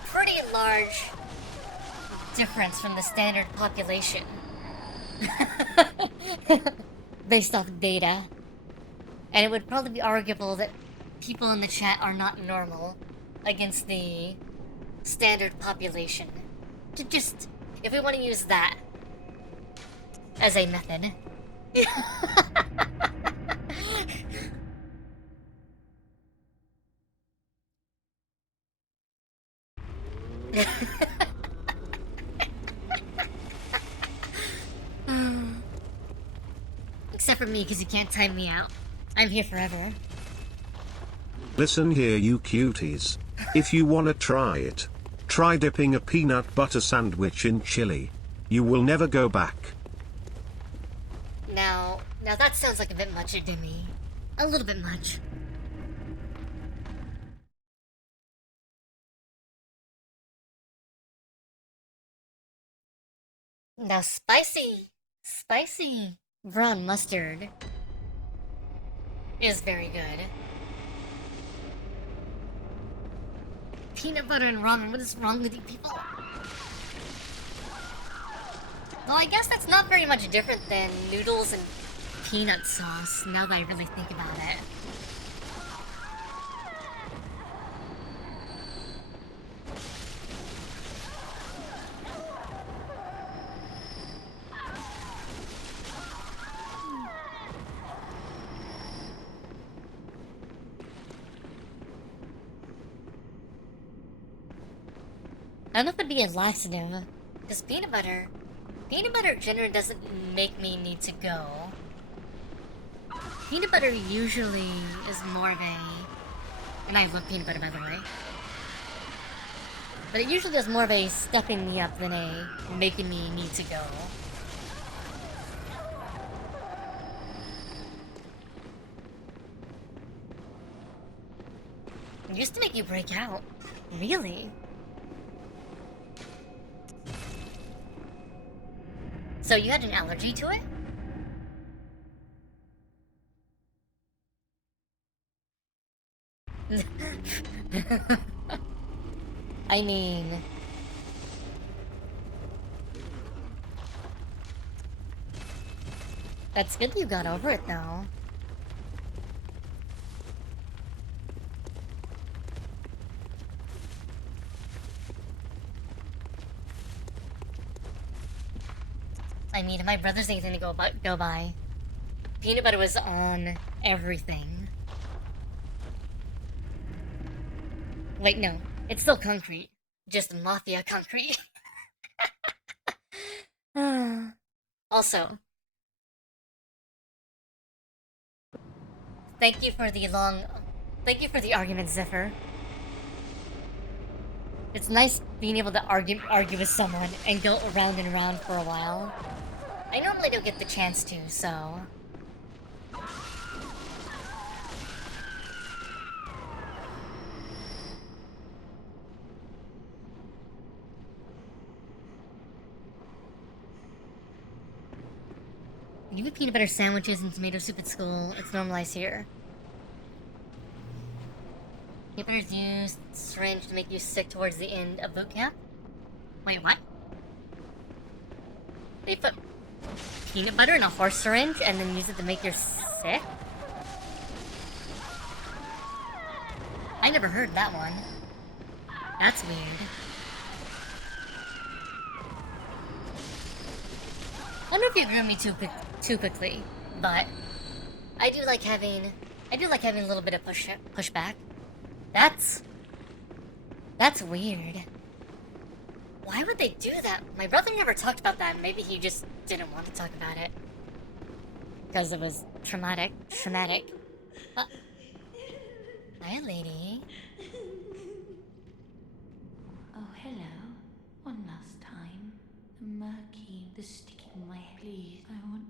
pretty large difference from the standard population. Based off data. And it would probably be arguable that people in the chat are not normal against the standard population. To just, if we want to use that as a method. Except for me, because you can't time me out. I'm here forever. Listen here, you cuties. If you wanna try it, try dipping a peanut butter sandwich in chili. You will never go back. Now that sounds like a bit much to me. A little bit much. Now spicy brown mustard is very good. Peanut butter and ramen, what is wrong with you people? Well, I guess that's not very much different than noodles and peanut sauce, now that I really think about it. I don't know if it'd be a laxative, because peanut butter generally doesn't make me need to go. Peanut butter usually is more of a, and I love peanut butter by the way, but it usually is more of a stepping me up than a making me need to go. It used to make you break out. Really? So you had an allergy to it? I mean... That's good that you got over it, though. I mean, if my brother's anything to go by, peanut butter was on everything. Wait, no. It's still concrete. Just mafia concrete. Also, thank you for the argument, Zephyr. It's nice being able to argue with someone and go around and around for a while. I normally don't get the chance to, so... You have peanut butter sandwiches and tomato soup at school. It's normalized here. Peanut butter's used syringe to make you sick towards the end of boot camp? Wait, what? They put peanut butter in a horse syringe and then use it to make you sick? I never heard that one. That's weird. I don't know if you agree with me too quickly, but I do like having a little bit of pushback. That's weird. Why would they do that? My brother never talked about that. Maybe he just didn't want to talk about it. Because it was traumatic. Hi, lady. Oh, hello. One last time. The murky, the sticky in my head. Please, I want...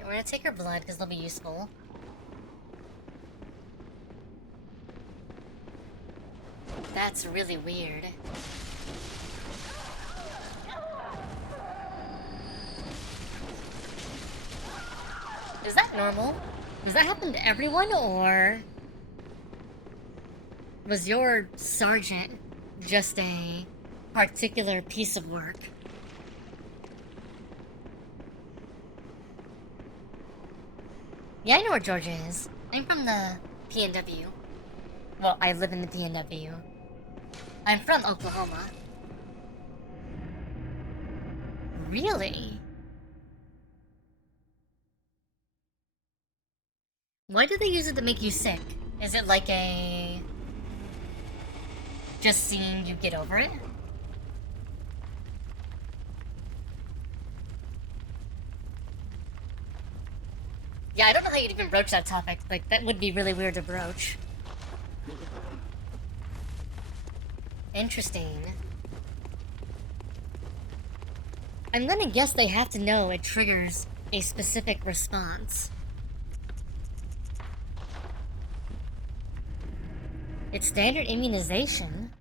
We're gonna take her blood because they'll be useful. That's really weird. Is that normal? Does that happen to everyone, or was your sergeant just a particular piece of work? Yeah, I know where Georgia is. I'm from the PNW. Well, I live in the PNW. I'm from Oklahoma. Really? Why do they use it to make you sick? Is it like a... just seeing you get over it? Yeah, I don't know how you'd even broach that topic. Like, that would be really weird to broach. Interesting. I'm gonna guess they have to know it triggers a specific response. It's standard immunization.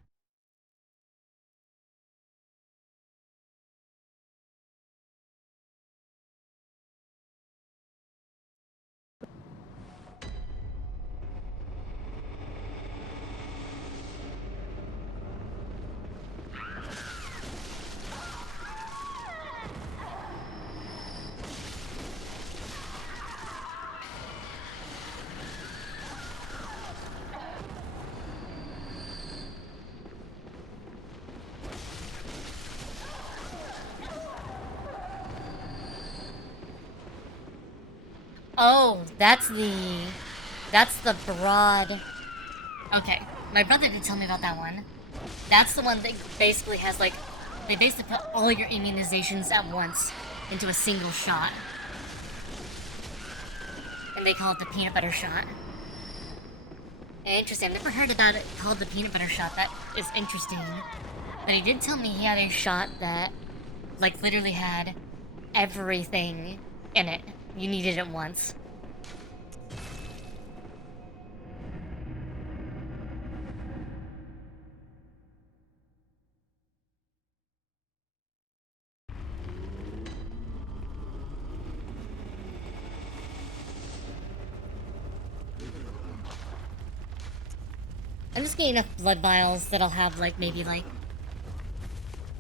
Oh, that's the broad... Okay, my brother did tell me about that one. That's the one that basically has, like, they basically put all your immunizations at once into a single shot. And they call it the peanut butter shot. Interesting, I've never heard about it called the peanut butter shot. That is interesting. But he did tell me he had a shot that, like, literally had everything in it. You needed it once. I'm just getting enough blood vials that I'll have, like, maybe, like,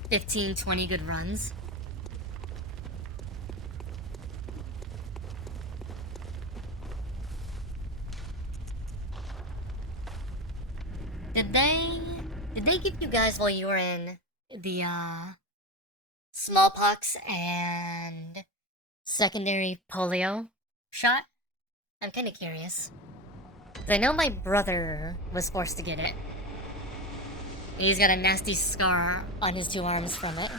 15, 20 good runs. Did they give you guys while you were in the, smallpox and secondary polio shot? I'm kinda curious. 'Cause I know my brother was forced to get it. He's got a nasty scar on his 2 arms from it.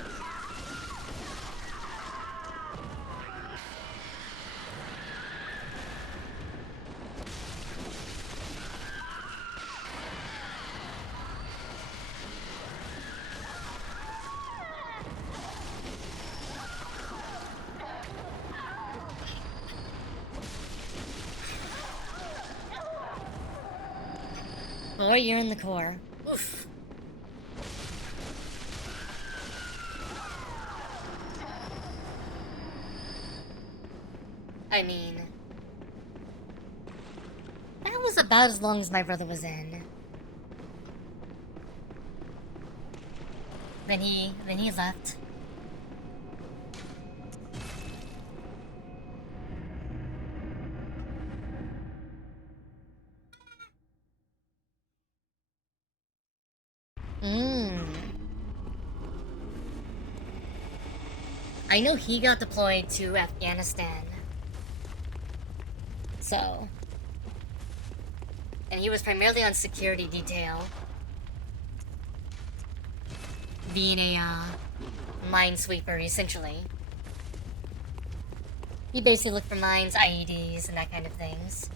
Or you're in the core. Oof. I mean, that was about as long as my brother was in. Then he left. I know he got deployed to Afghanistan. So. And he was primarily on security detail. Being a, minesweeper, essentially. He basically looked for mines, IEDs, and that kind of things.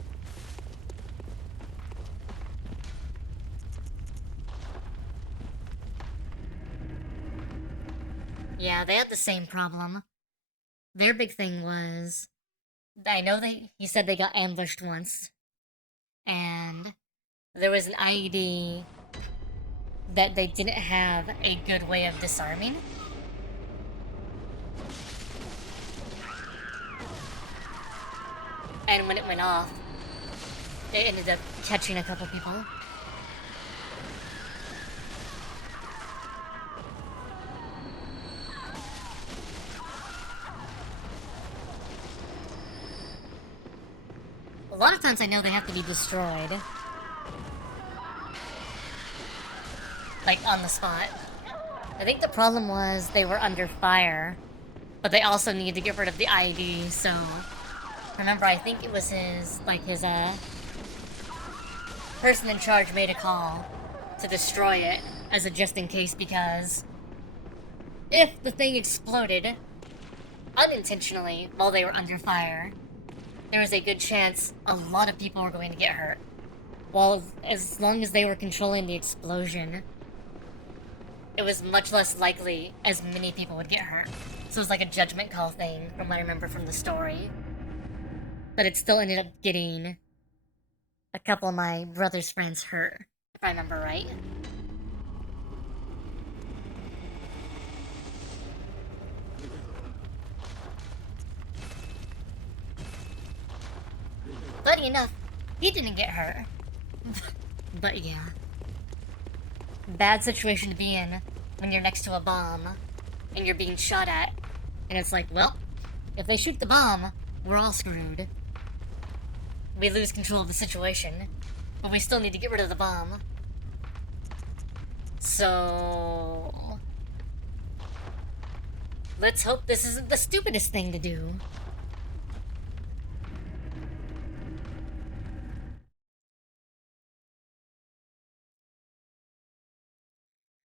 Yeah, they had the same problem. Their big thing was... I know he said they got ambushed once. And there was an IED that they didn't have a good way of disarming. And when it went off, it ended up catching a couple people. A lot of times I know they have to be destroyed. Like, on the spot. I think the problem was they were under fire, but they also needed to get rid of the ID, so... Remember, I think it was his person in charge made a call to destroy it as a just-in-case, because if the thing exploded unintentionally while they were under fire, there was a good chance a lot of people were going to get hurt. While as long as they were controlling the explosion, it was much less likely as many people would get hurt. So it was like a judgment call thing, from what I remember from the story. But it still ended up getting a couple of my brother's friends hurt, if I remember right. Funny enough, he didn't get hurt. But yeah. Bad situation to be in when you're next to a bomb and you're being shot at. And it's like, well, if they shoot the bomb, we're all screwed. We lose control of the situation, but we still need to get rid of the bomb. So... let's hope this isn't the stupidest thing to do.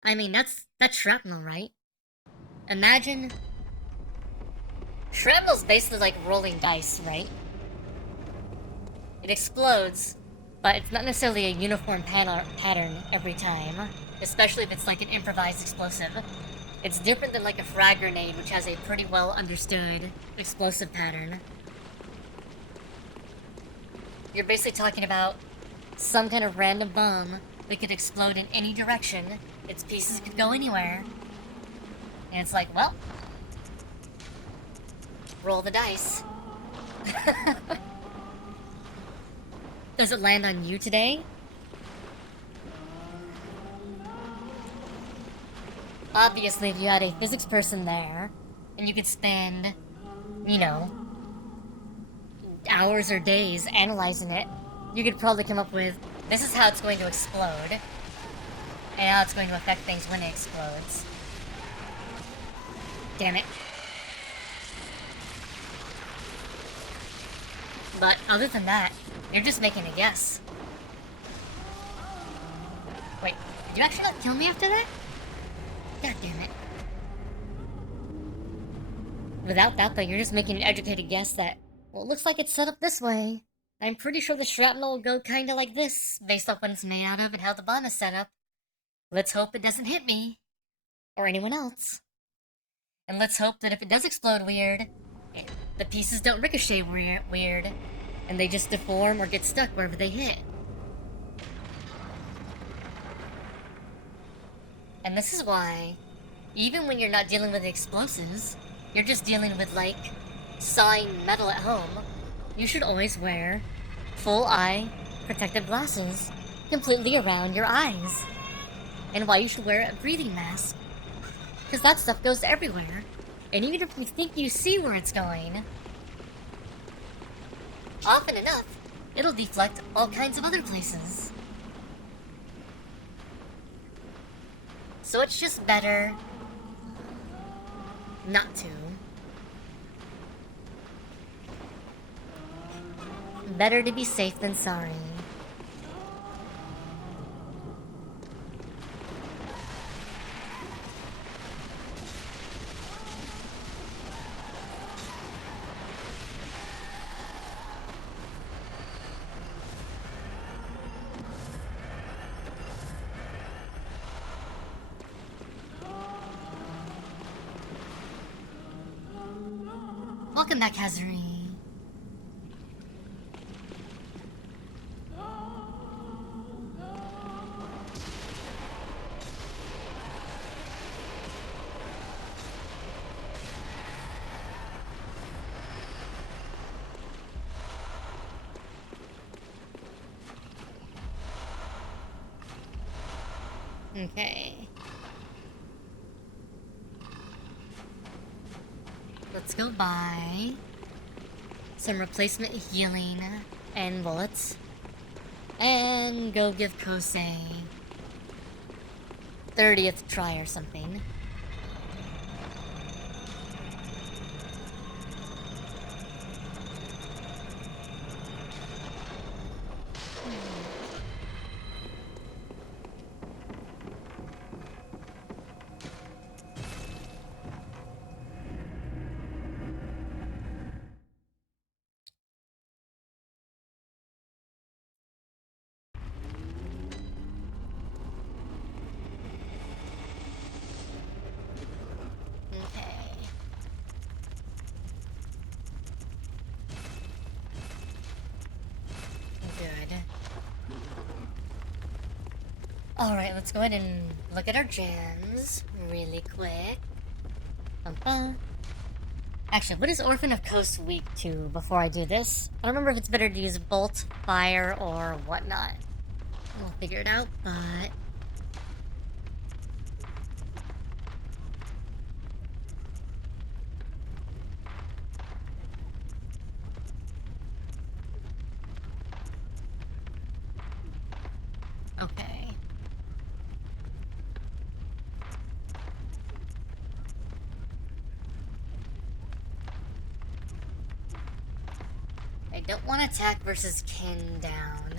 I mean, that's shrapnel, right? Imagine... Shrapnel's basically like rolling dice, right? It explodes, but it's not necessarily a uniform pattern every time, especially if it's like an improvised explosive. It's different than like a frag grenade, which has a pretty well understood explosive pattern. You're basically talking about some kind of random bomb that could explode in any direction. Its pieces could go anywhere. And it's like, well, roll the dice. Does it land on you today? Obviously, if you had a physics person there, and you could spend, you know, hours or days analyzing it, you could probably come up with, this is how it's going to explode, and how it's going to affect things when it explodes. Damn it. But other than that, you're just making a guess. Wait, did you actually not kill me after that? God damn it. Without that though, you're just making an educated guess that, well, it looks like it's set up this way. I'm pretty sure the shrapnel will go kinda like this, based off what it's made out of and how the bomb is set up. Let's hope it doesn't hit me. Or anyone else. And let's hope that if it does explode weird, the pieces don't ricochet weird, and they just deform or get stuck wherever they hit. And this is why, even when you're not dealing with explosives, you're just dealing with, like, sawing metal at home, you should always wear full eye protective glasses completely around your eyes. And why you should wear a breathing mask. Because that stuff goes everywhere. And even if you think you see where it's going, often enough, it'll deflect all kinds of other places. So it's just better not to. Better to be safe than sorry. Welcome back, AsuReDi. Okay. Let's go buy some replacement healing and bullets. And go give Kosei 30th try or something. Alright, let's go ahead and look at our gems really quick. Actually, what is Orphan of Coast weak to before I do this? I don't remember if it's better to use bolt, fire, or whatnot. We'll figure it out, but... Okay. I don't want to attack versus kin down.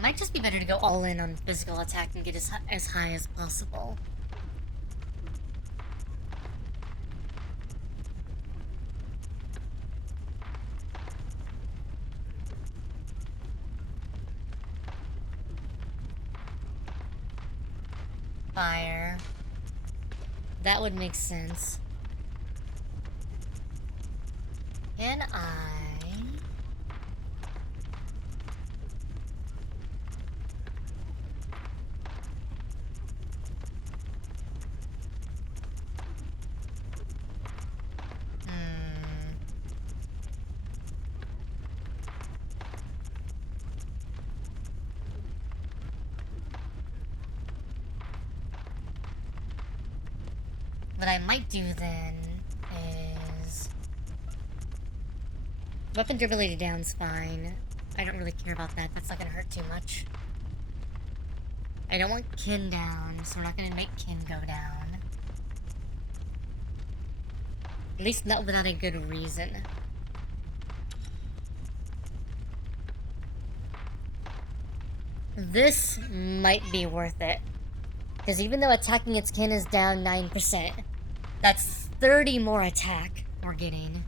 Might just be better to go all in on physical attack and get as high as possible. Fire. That would make sense. Can I... What I might do then is... Weapon durability down's fine. I don't really care about that. That's not gonna hurt too much. I don't want kin down, so we're not gonna make kin go down. At least not without a good reason. This might be worth it. Because even though attacking its kin is down 9%, that's 30 more attack we're getting.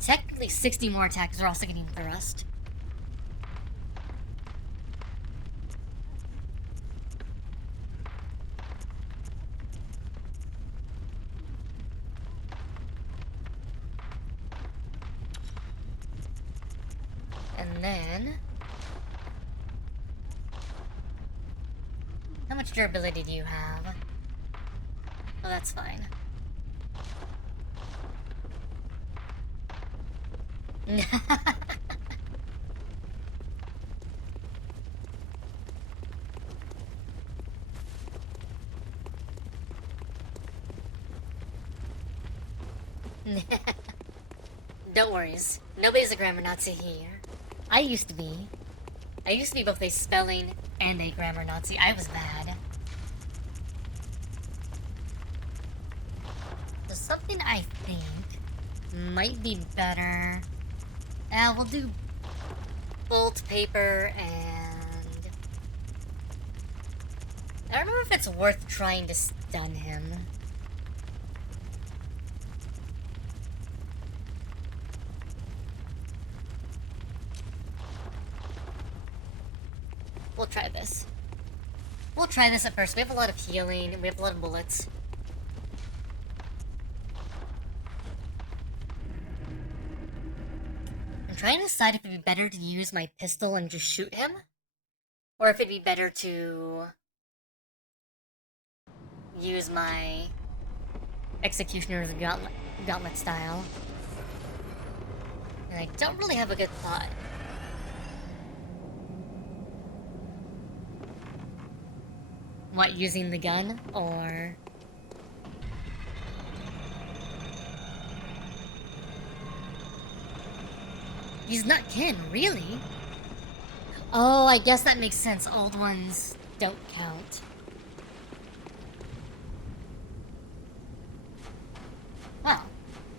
Technically 60 more attack because we're also getting thrust. And then... How much durability do you have? Oh, that's fine. Don't worry, nobody's a grammar Nazi here. I used to be both a spelling and a grammar Nazi. I was bad. So something I think might be better. We'll do bolt paper and... I don't know if it's worth trying to stun him. We'll try this. We'll try this at first. We have a lot of healing, we have a lot of bullets. I'm trying to decide if it'd be better to use my pistol and just shoot him, or if it'd be better to use my Executioner's gauntlet style. And I don't really have a good thought. What, using the gun? Or... He's not kin, really? Oh, I guess that makes sense. Old ones don't count. Well,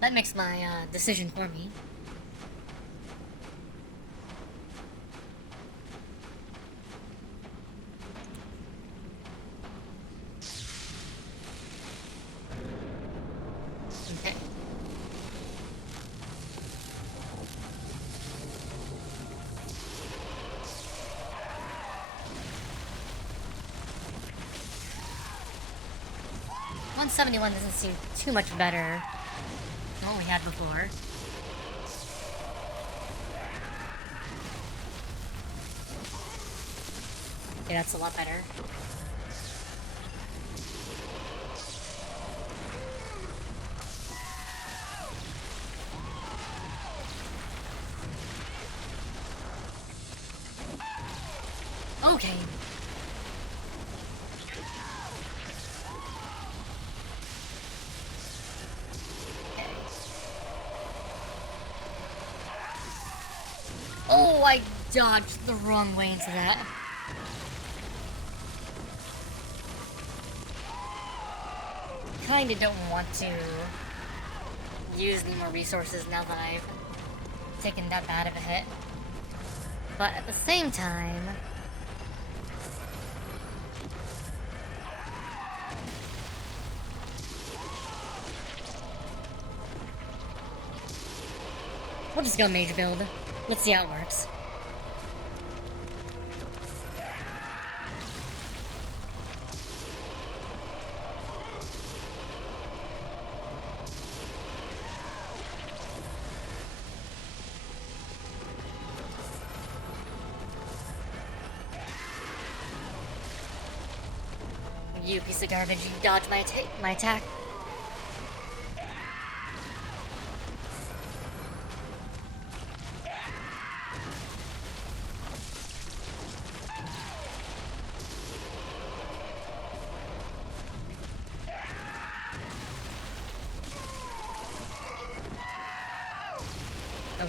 that makes my decision for me. Okay. $171 doesn't seem too much better than what we had before. Okay, that's a lot better. Okay. Oh, I dodged the wrong way into that. Kinda don't want to use any more resources now that I've taken that bad of a hit. But at the same time... we'll just go mage build. Let's see how it works. You piece of garbage, you dodged my attack.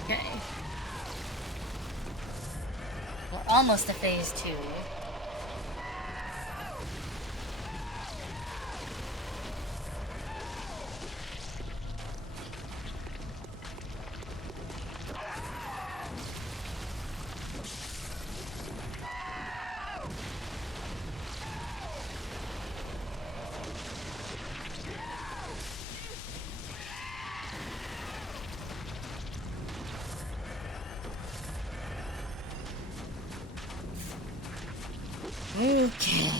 Okay. We're almost to phase 2. Okay.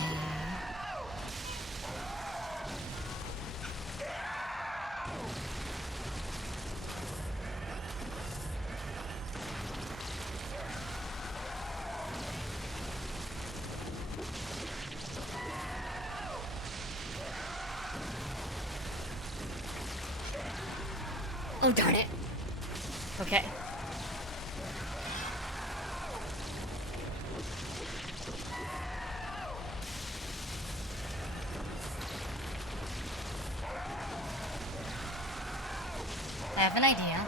Oh, darn it. Okay. I have an idea.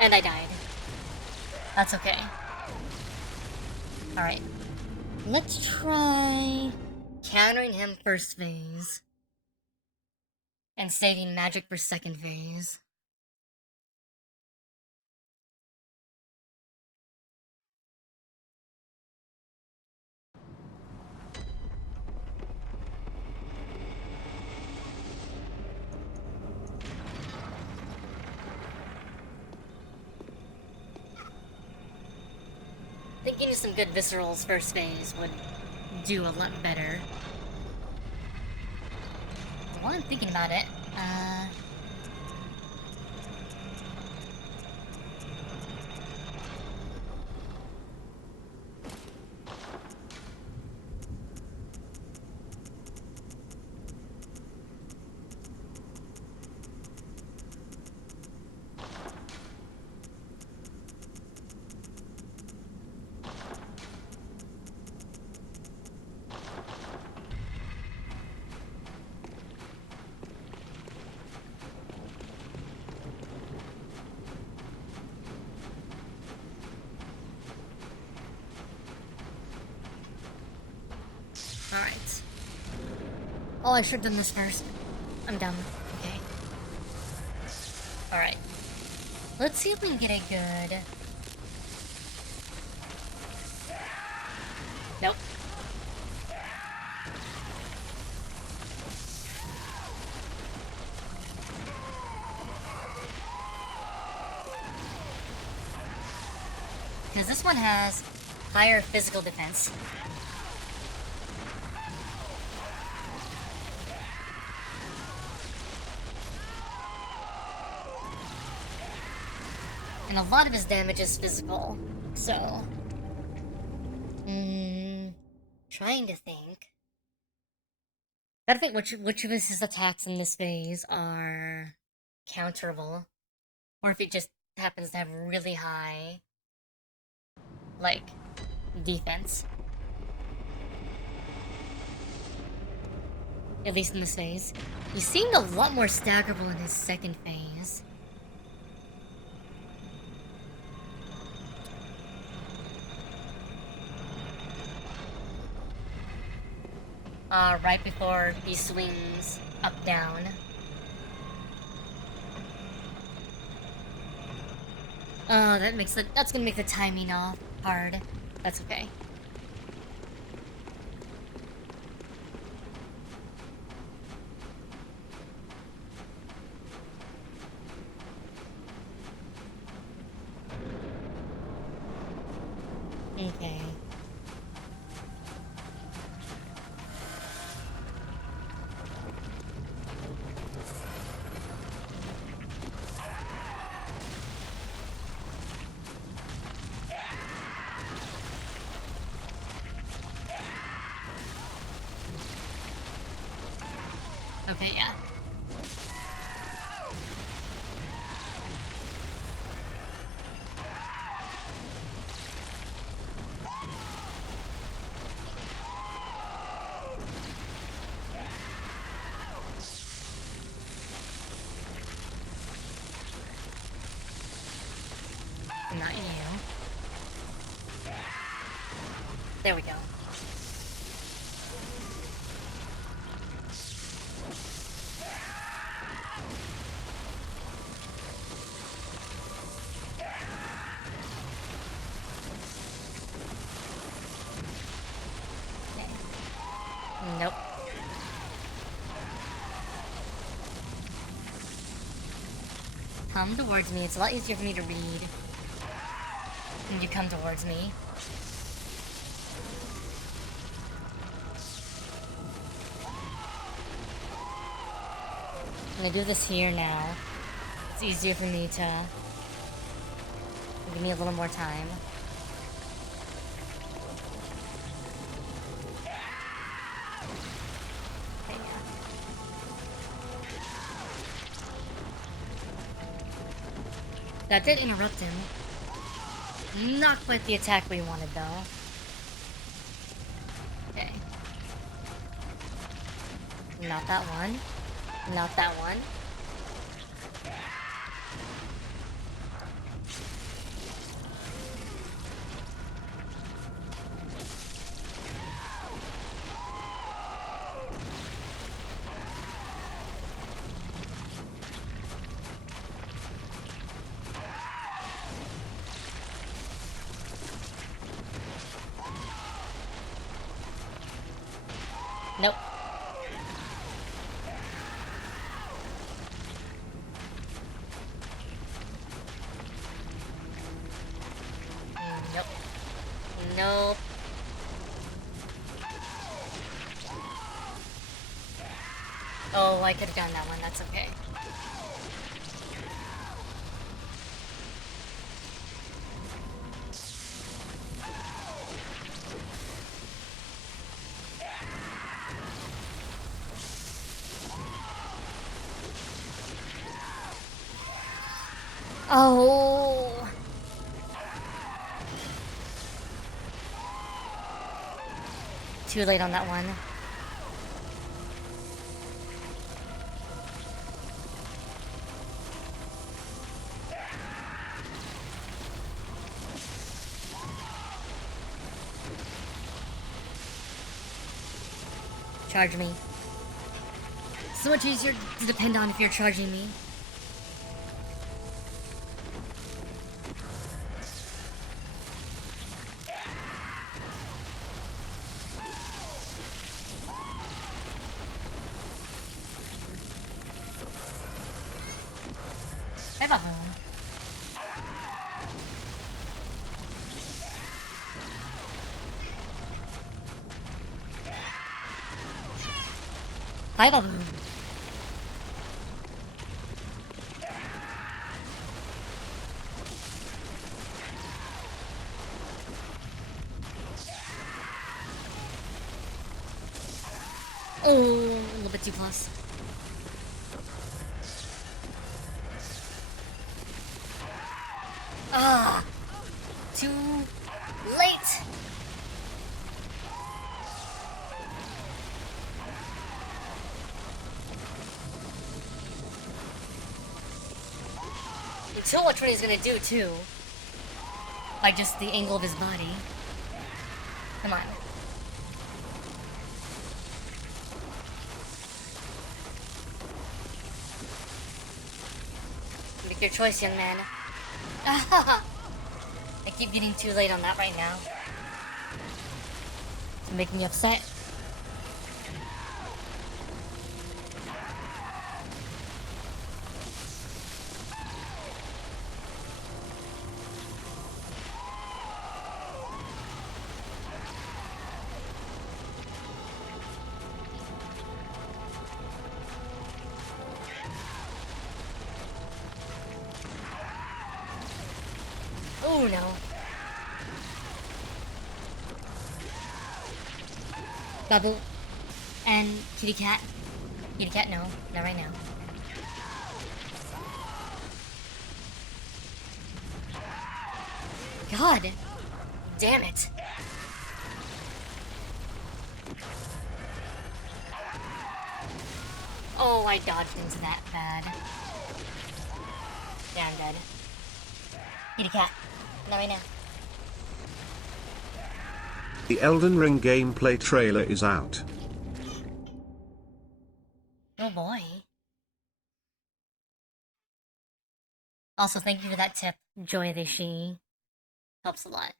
And I died. That's okay. Alright. Let's try countering him first phase and saving magic for second phase. Thinking of some good viscerals first phase would do a lot better. While I'm thinking about it, Alright. Oh, I should have done this first. I'm dumb. Okay. Alright. Let's see if we can get a good... Nope. Because this one has higher physical defense. And a lot of his damage is physical, so... trying to think. Gotta think which of his attacks in this phase are counterable. Or if it just happens to have really high, like, defense. At least in this phase. He seemed a lot more staggerable in his second phase. Right before he swings up down. Oh, that's gonna make the timing off hard. That's okay. Okay. Okay, yeah. Not you. There we go. Nope. Come towards me. It's a lot easier for me to read when you come towards me. I'm gonna do this here now. It's easier for me to give me a little more time. That did interrupt him. Not quite the attack we wanted, though. Okay. Not that one. Not that one. Nope. Nope. Nope. Oh, I could have done that one. That's okay. Oh. Too late on that one. charge me. So much easier to depend on if you're charging me. Hey, Babu. Bye, Babu. Oh, a little bit too close. Ah, too late. Until watch what he's gonna do too. By just the angle of his body. Come on. Make your choice, young man. I keep getting too late on that right now. It's making me upset. Oh no. Bubble. And kitty cat. Kitty cat, no. Not right now. God. Damn it. Oh, I dodged into that bad. Yeah, I'm dead. Kitty cat. Not right now. The Elden Ring gameplay trailer is out. Oh boy. Also, thank you for that tip, Joy the She. Helps a lot.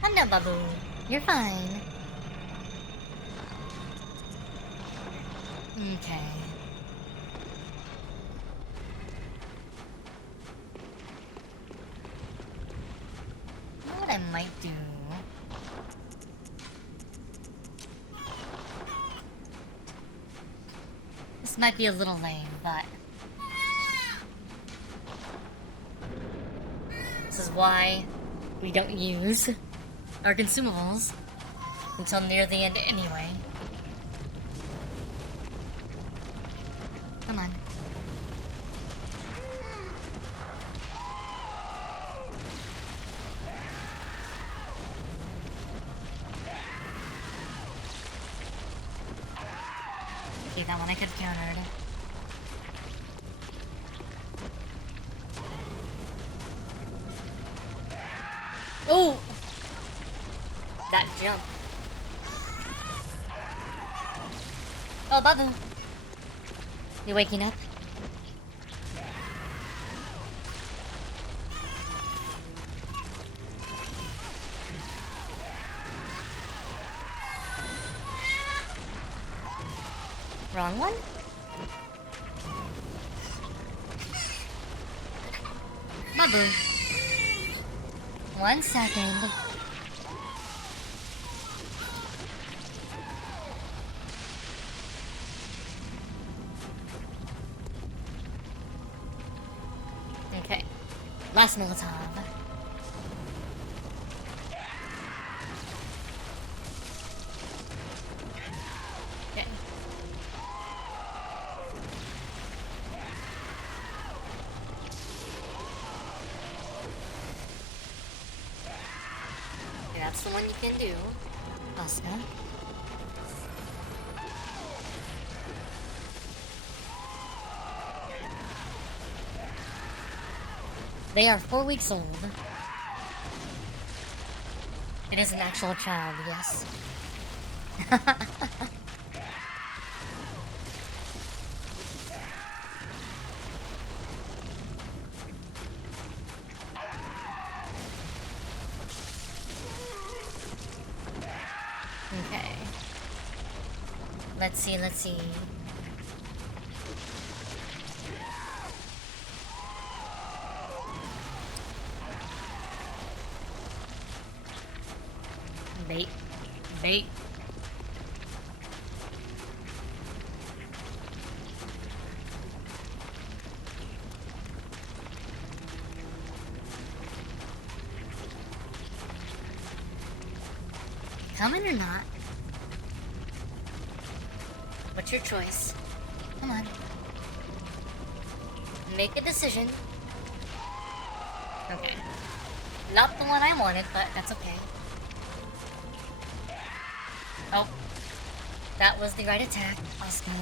I'm not Babu. You're fine. Okay. You know what I might do? This might be a little lame, but this is why we don't use our consumables until near the end anyway. Come on. Okay, that one I could have countered. Oh! That jump. Oh, Babu. You waking up? Wrong one? Babu. 1 second. Okay. Last Molotov. Okay. That's the one you can do, Oscar. They are 4 weeks old. It is an actual child, yes. Okay. Let's see, let's see. Bait. Bait. Coming or not? What's your choice? Come on. Make a decision. Okay. Not the one I wanted, but that's okay. Oh. That was the right attack. Oscar.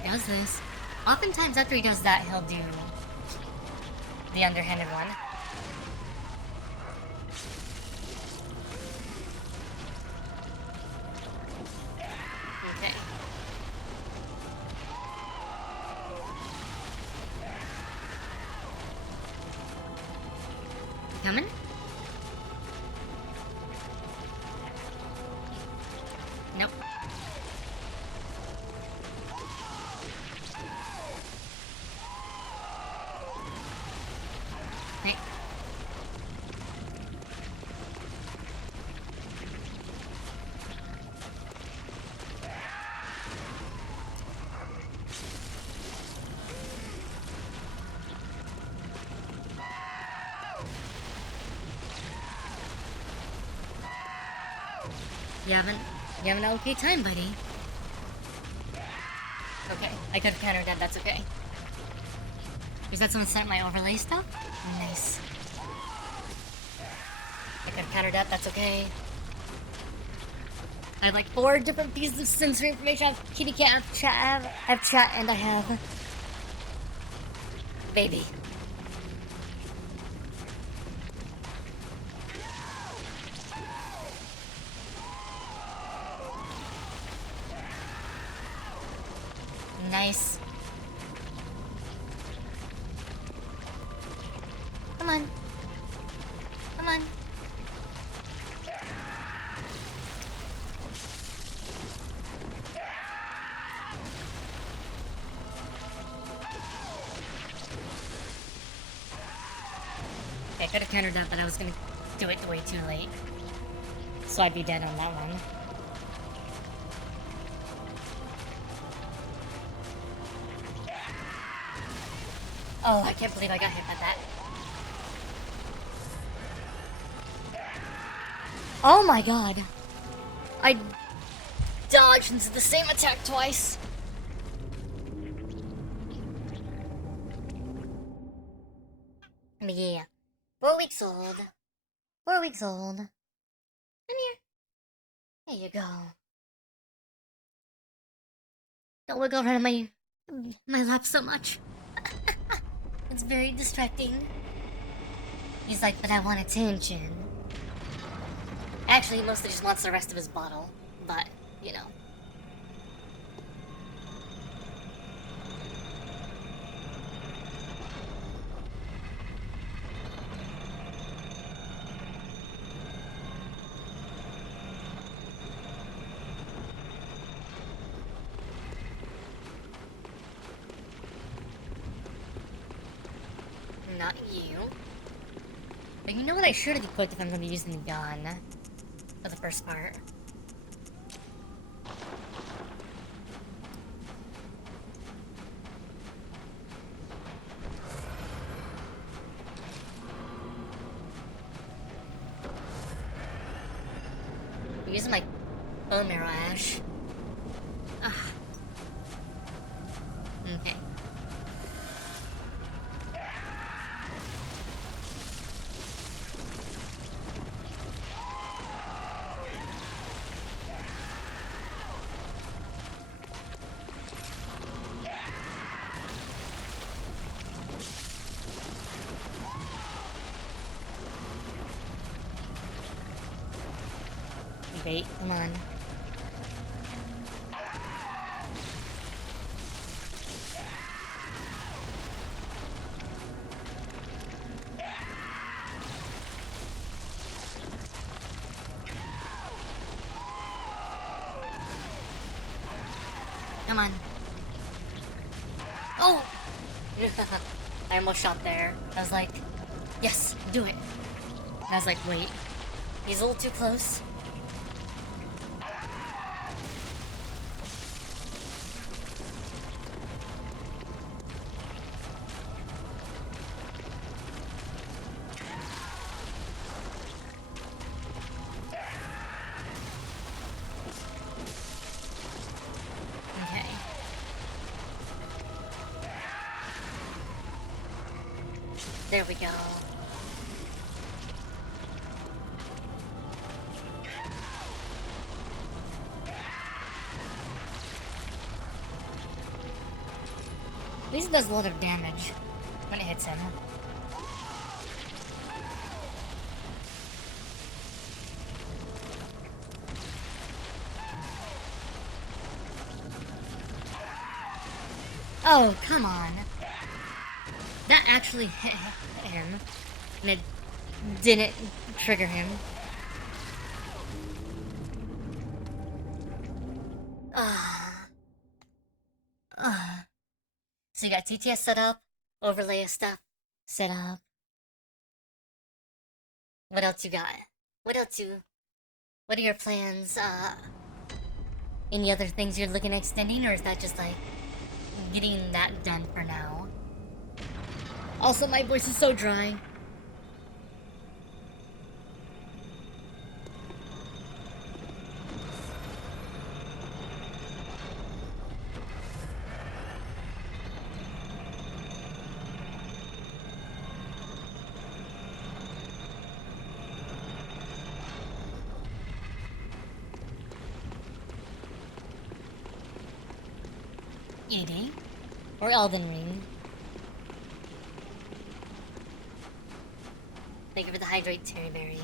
He does this. Oftentimes after he does that, he'll do the underhanded one. Okay. You coming? Nope. Okay. You having an okay time, buddy? Okay, I could have countered that, that's okay. Is that someone sent my overlay stuff? Nice. I could have countered that, that's okay. I have like 4 different pieces of sensory information. I have kitty cat, I have chat, and I have baby. Nice. Come on. Come on. Okay, I could have countered that, but I was gonna do it way too late. So I'd be dead on that one. Oh, I can't believe I got hit by that. Oh my god. I dodged into the same attack twice. But yeah. 4 weeks old. 4 weeks old. Come here. There you go. Don't wiggle around in my lap so much. It's very distracting. He's like, but I want attention. Actually, he mostly just wants the rest of his bottle. But, you know. Not you. But you know what I should have equipped if I'm going to be using the gun for the first part? I'm using my bone marrow ash. Ugh. Okay. Wait, come on. Come on. Oh! I almost shot there. I was like, yes, do it. And I was like, wait. He's a little too close. Okay. There we go. At least it does a lot of damage when it hits him. Oh, come on. That actually hit him, and it didn't trigger him. So you got TTS set up, overlay of stuff set up. What else you got? What are your plans? Any other things you're looking at extending, or is that just like getting that done for now? Also, my voice is so dry. Eating? Or Elden Ring? Thank you for the hydrate, Terryberry.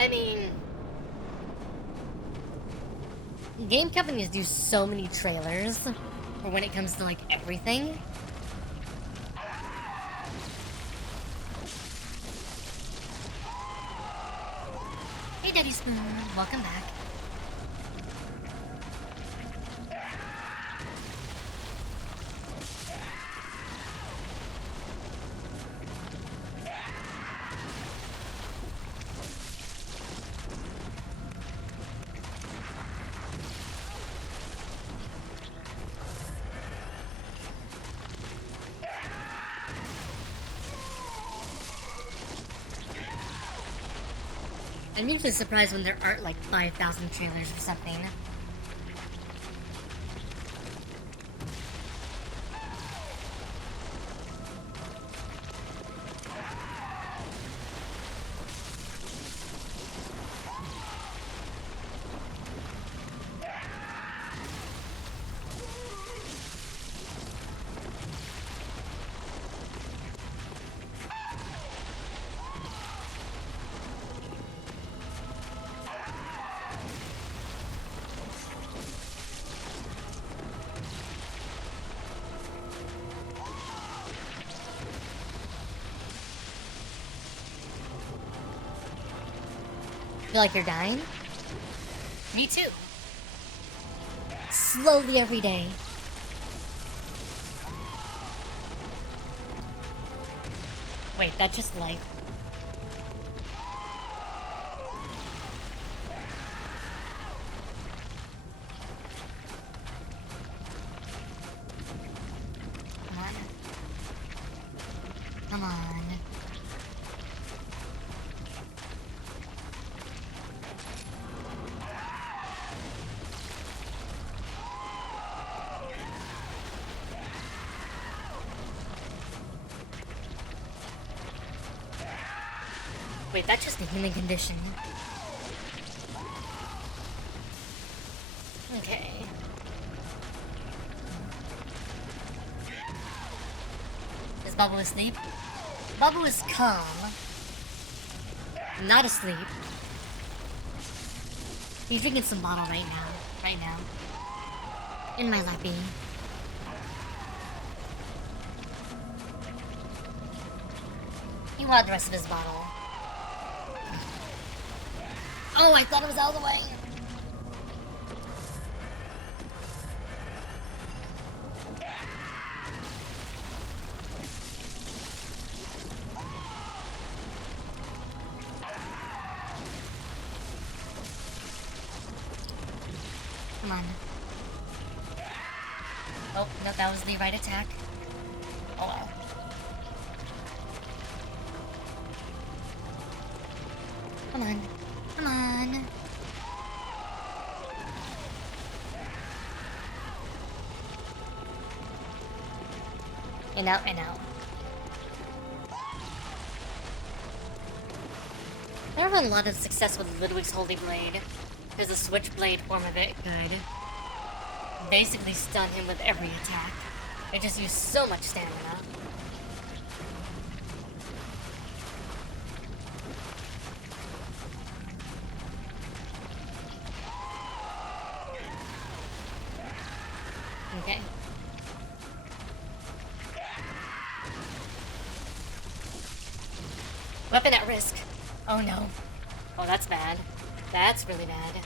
I mean, game companies do so many trailers for when it comes to like everything. Hey, Daddy Spoon, welcome back. I'm usually surprised when there aren't like 5,000 trailers or something. Feel like you're dying? Me too. Slowly every day. Wait, that's just life. Come on. Come on. Wait, that's just a human condition. Okay. This Bubble asleep. Bubble is calm. Not asleep. He's drinking some bottle right now. Right now. In my lappy. He wanted the rest of his bottle. Oh, I thought it was out of the way. Come on. Oh, no, that was the right attack. Oh well. Come on. Come on. And out, and out. They're having a lot of success with Ludwig's Holy Blade. There's a switchblade form of it could basically stun him with every attack. It just used so much stamina. Okay. Weapon at risk. Oh no. Oh, that's bad. That's really bad.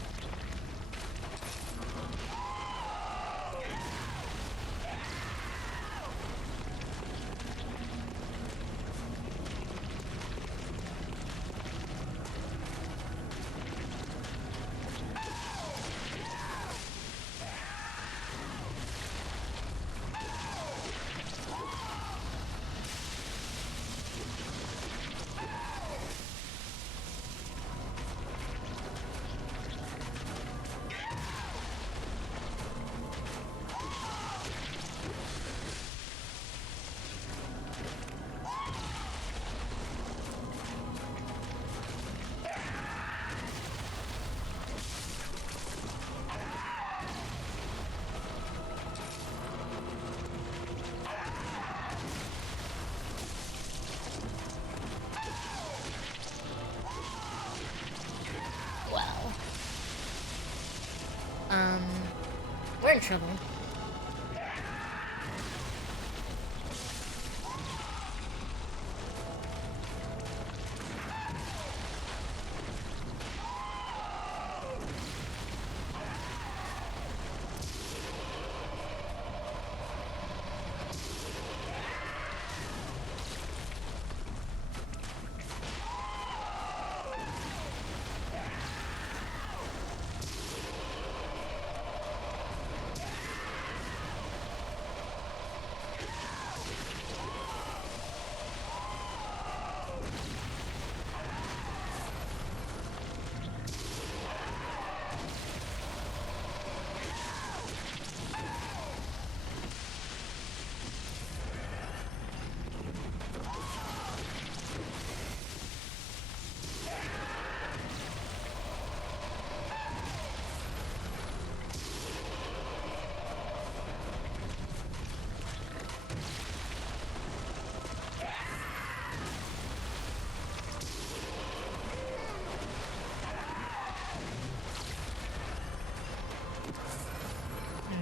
We're in trouble.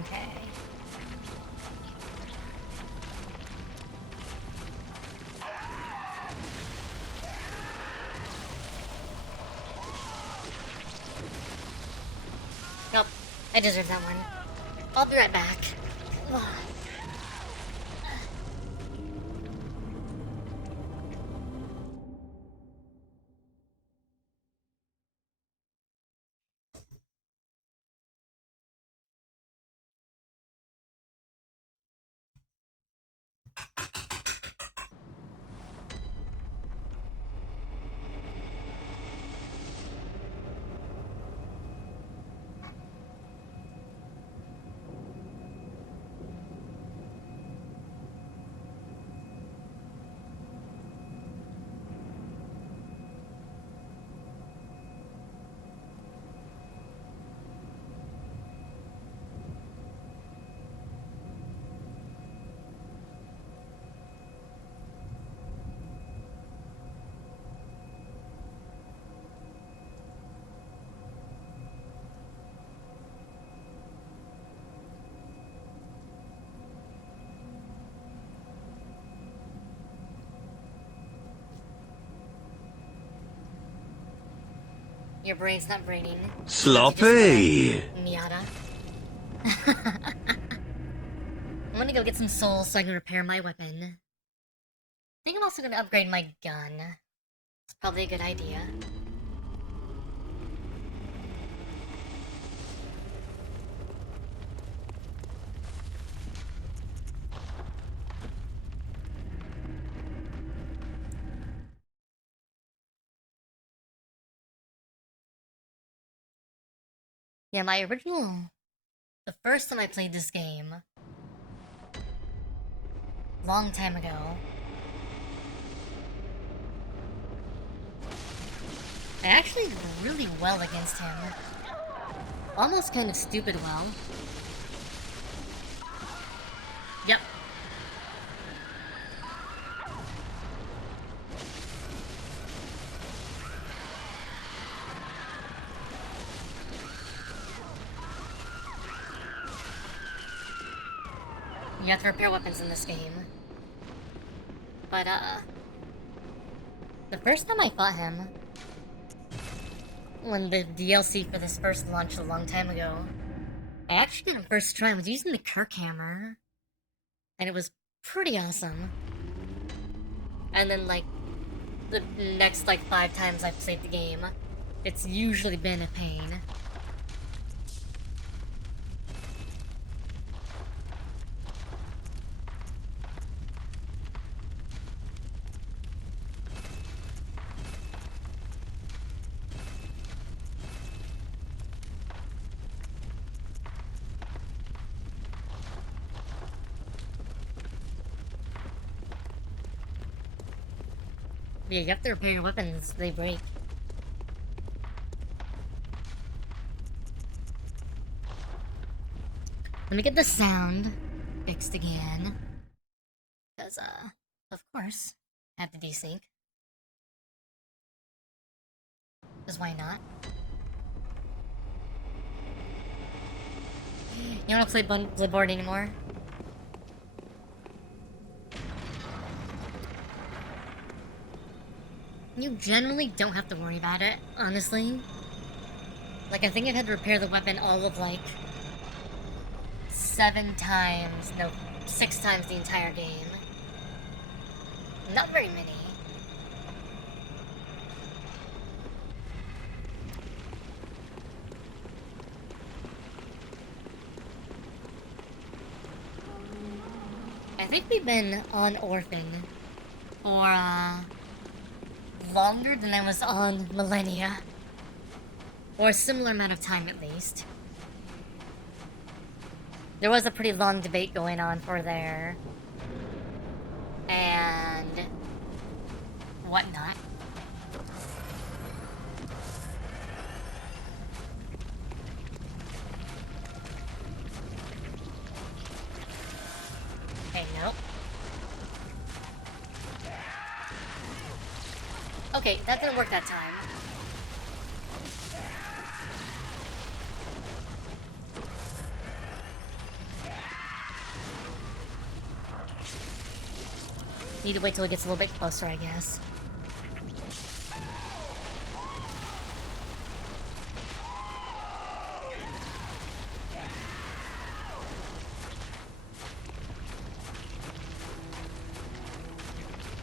Okay. Nope, I deserve that one. I'll be right back. Your brain's not braining. Sloppy. Miata. I'm gonna go get some souls so I can repair my weapon. I think I'm also gonna upgrade my gun. It's probably a good idea. Yeah, the first time I played this game, long time ago, I actually did really well against him. Almost kind of stupid well. Yep. You have to repair weapons in this game. But, the first time I fought him, when the DLC for this first launched a long time ago, I actually did it first try. I was using the Kirk hammer, and it was pretty awesome. And then, like, the next, like, 5 times I've played the game, it's usually been a pain. Yeah, you have to repair your weapons, they break. Let me get the sound fixed again. Because, of course, I have to desync. Because why not? You don't want to play Bloodborne anymore? You generally don't have to worry about it, honestly. Like, I think I've had to repair the weapon all of, like, 6 times the entire game. Not very many. I think we've been on Orphan for, longer than I was on Millennia. Or a similar amount of time, at least. There was a pretty long debate going on for there. And whatnot. Hey, nope. Okay, that didn't work that time. Need to wait till it gets a little bit closer, I guess.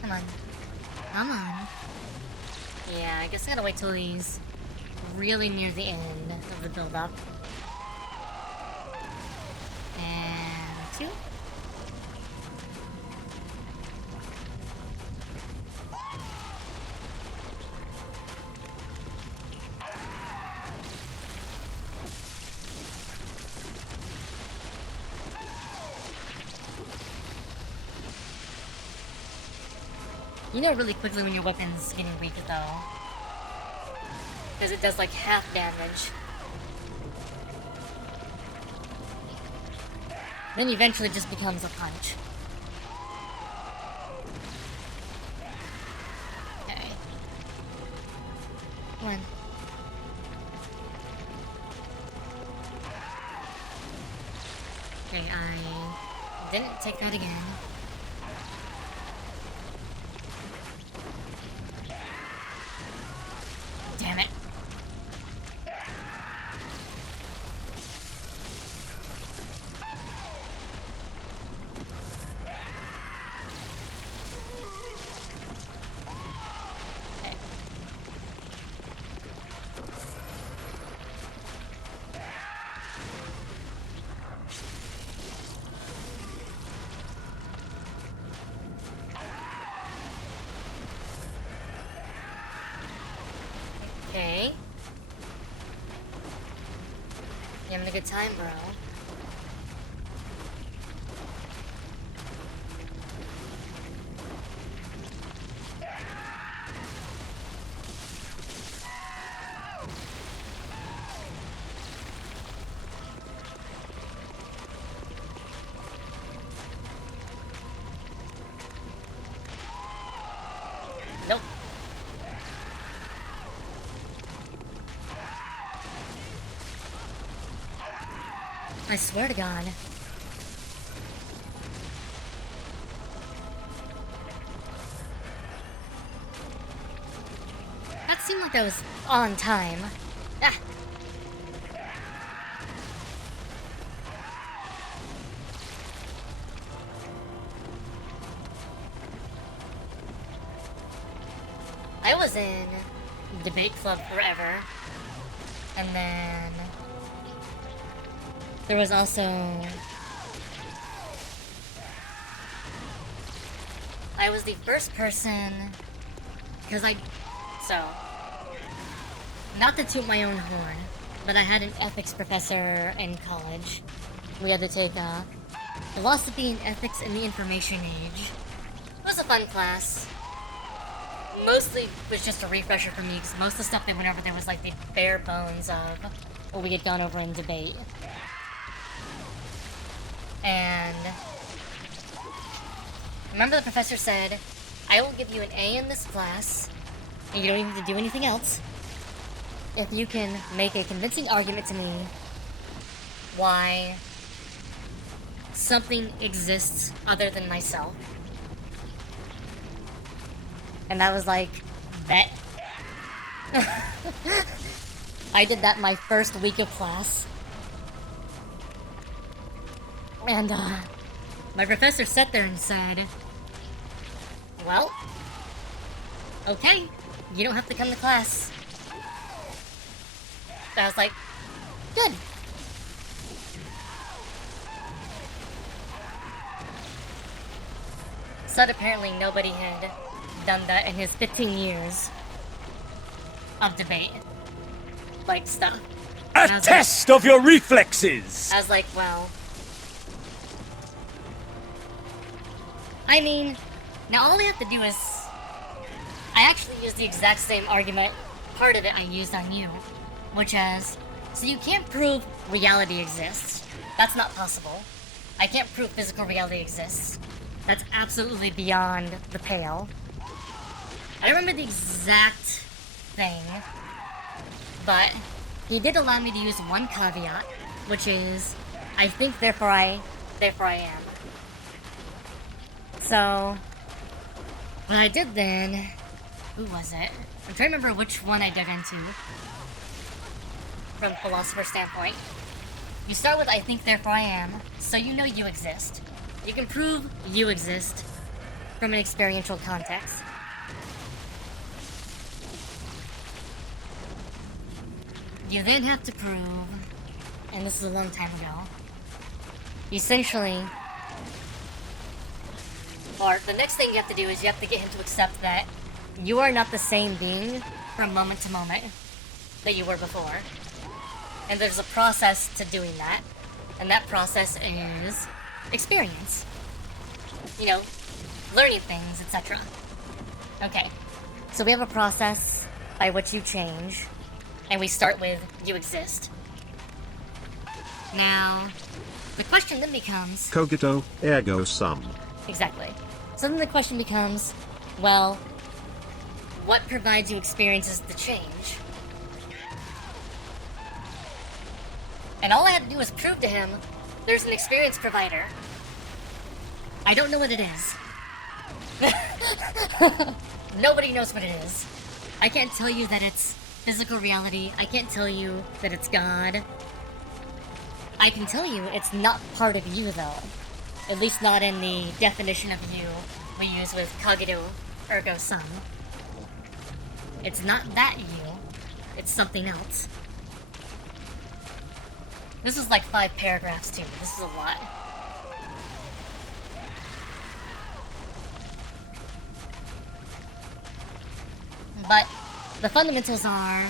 Come on. Come on. Yeah, I guess I gotta wait till he's really near the end of the build-up. And 2. You know really quickly when your weapon's getting weak, though. Because it does like half damage. Then eventually it just becomes a punch. Okay. Come on. Okay, I didn't take that again. Damn it. You having a good time, bro? Nope. I swear to God. That seemed like I was on time. Ah. I was in debate club forever, and then there was also I was the first person because not to toot my own horn, but I had an ethics professor in college. We had to take philosophy and ethics in the information age. It was a fun class. Mostly was just a refresher for me because most of the stuff they went over there was like the bare bones of what we had gone over in debate. And remember the professor said, I will give you an A in this class, and you don't even have to do anything else, if you can make a convincing argument to me why something exists other than myself. And I was like, bet. I did that my first week of class. And, my professor sat there and said, well, okay, you don't have to come to class. I was like, good. Said apparently nobody had done that in his 15 years of debate. Like, stuff. A test of your reflexes! I was like, well... I mean, now all I have to do is... I actually used the exact same argument, part of it I used on you, which is, so you can't prove reality exists. That's not possible. I can't prove physical reality exists. That's absolutely beyond the pale. I don't remember the exact thing, but he did allow me to use one caveat, which is, I think, therefore I am. So, what I did then, who was it? I'm trying to remember which one I dug into, from a philosopher's standpoint. You start with, I think, therefore I am, so you know you exist. You can prove you exist from an experiential context. You then have to prove, and this is a long time ago, essentially, or the next thing you have to do is you have to get him to accept that you are not the same being from moment to moment that you were before. And there's a process to doing that, and that process is experience. You know, learning things, etc. Okay, so we have a process by which you change, and we start with, you exist. Now, the question then becomes... Cogito, ergo sum. Exactly. So then the question becomes, well, what provides you experiences to change? And all I had to do was prove to him, there's an experience provider. I don't know what it is. Nobody knows what it is. I can't tell you that it's physical reality. I can't tell you that it's God. I can tell you it's not part of you, though. At least not in the definition of you we use with cogito ergo sum. It's not that you. It's something else. This is like 5 paragraphs, too. This is a lot. But the fundamentals are,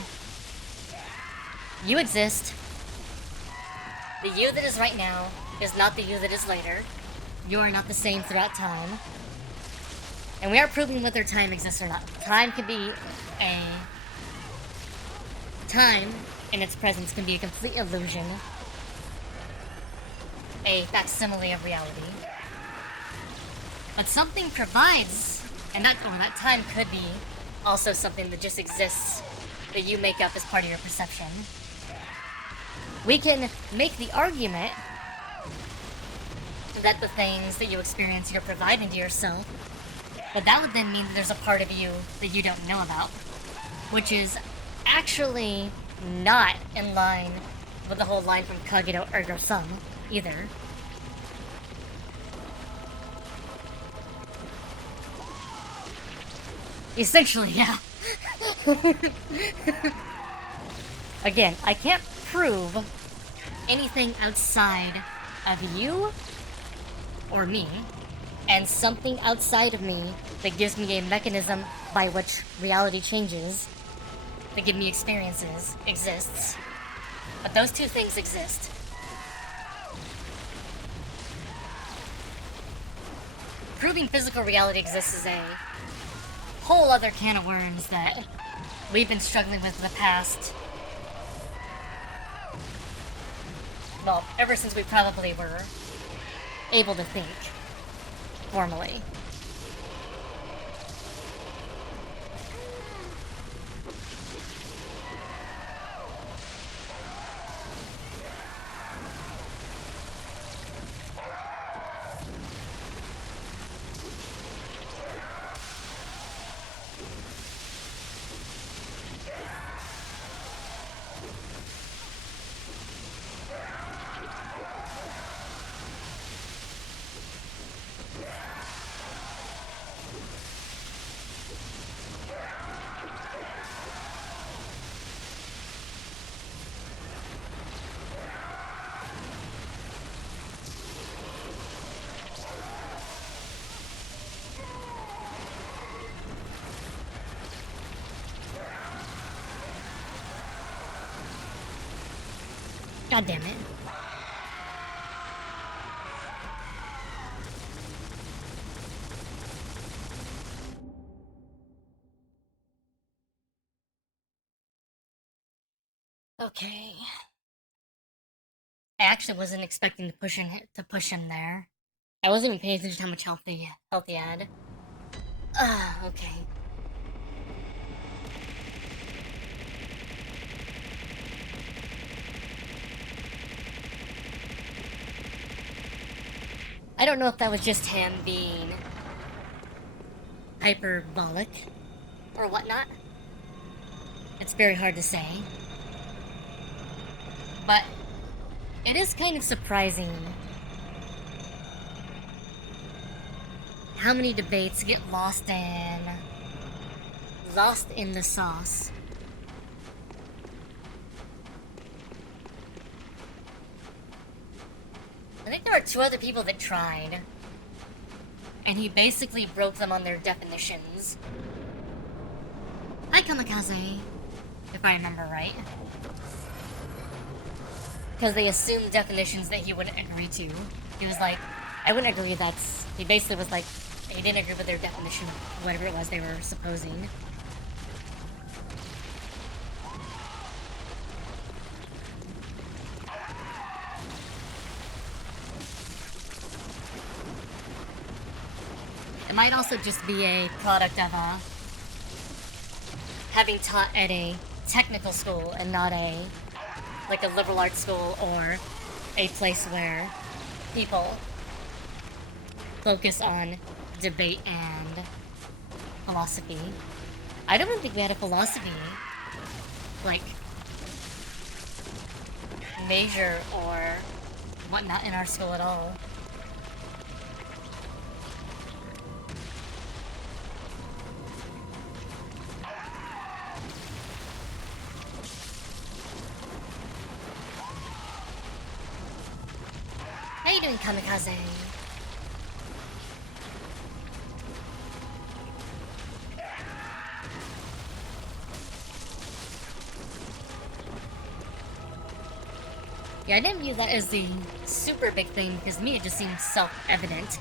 you exist, The you that is right now is not the you that is later. You are not the same throughout time. And we are proving whether time exists or not. Time can be a... Time, in its presence, can be a complete illusion. A facsimile of reality. But something provides, and that time could be also something that just exists, that you make up as part of your perception. We can make the argument that the things that you experience you're providing to yourself, but that would then mean that there's a part of you that you don't know about, which is actually not in line with the whole line from Cogito Ergo Sum, either. Essentially, yeah. Again, I can't prove anything outside of you or me, and something outside of me that gives me a mechanism by which reality changes, that give me experiences, exists. But those two things exist. Proving physical reality exists is a whole other can of worms that we've been struggling with in the past. Well, ever since we probably were able to think formally. God damn it. Okay. I actually wasn't expecting to push him there. I wasn't even paying attention to how much health he had. Okay. I don't know if that was just him being hyperbolic or whatnot. It's very hard to say. But it is kind of surprising how many debates get lost in the sauce. I think there were 2 other people that tried, and he basically broke them on their definitions. Hi, Kamikaze, if I remember right. Because they assumed definitions that he wouldn't agree to. He was like, I wouldn't agree that's... He basically was like, he didn't agree with their definition of whatever it was they were supposing. It might also just be a product of having taught at a technical school and not like a liberal arts school or a place where people focus on debate and philosophy. I don't even think we had a philosophy like major or whatnot in our school at all. How you doing, Kamikaze? Yeah, I didn't view that as the super big thing, because to me it just seemed self-evident.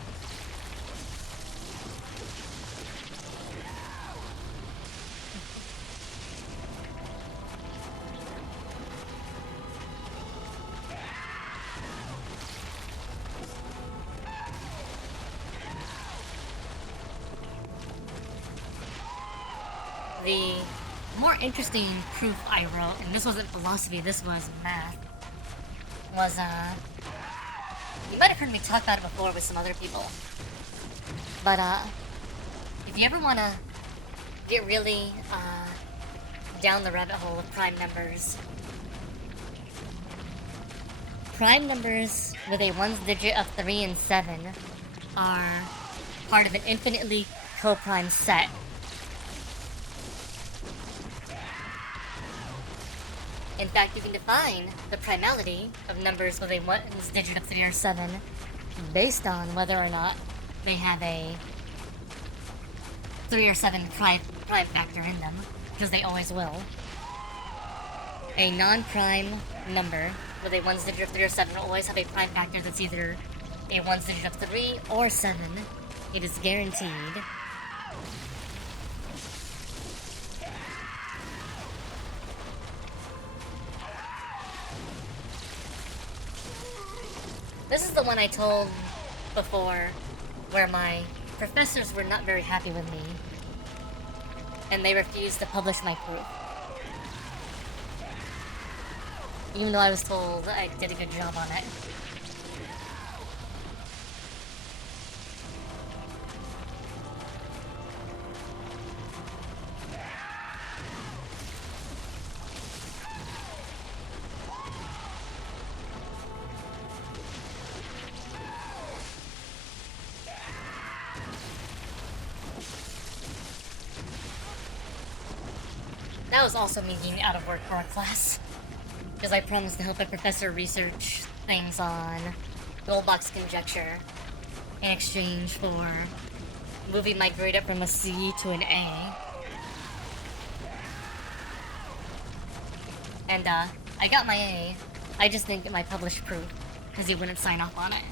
The more interesting proof I wrote, and this wasn't philosophy, this was math, was, you might have heard me talk about it before with some other people, but, if you ever want to get really, down the rabbit hole of prime numbers with a ones digit of 3 and 7 are part of an infinitely co-prime set. In fact, you can define the primality of numbers with a ones digit of 3 or 7 based on whether or not they have a 3 or 7 prime factor in them, because they always will. A non-prime number with a ones digit of 3 or 7 will always have a prime factor that's either a ones digit of 3 or 7. It is guaranteed. This is the one I told before, where my professors were not very happy with me, and they refused to publish my proof. Even though I was told I did a good job on it. That was also me being out of work for a class, because I promised to help a professor research things on Goldbox conjecture in exchange for moving my grade up from a C to an A. And I got my A, I just didn't get my published proof, because he wouldn't sign off on it.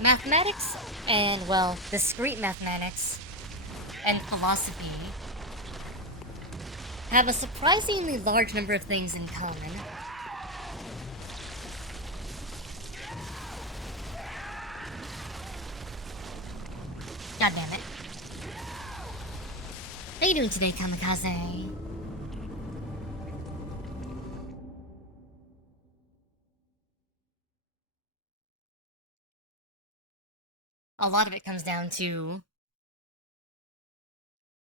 Mathematics and, well, discrete mathematics and philosophy have a surprisingly large number of things in common. God damn it. How you doing today, Kamikaze? A lot of it comes down to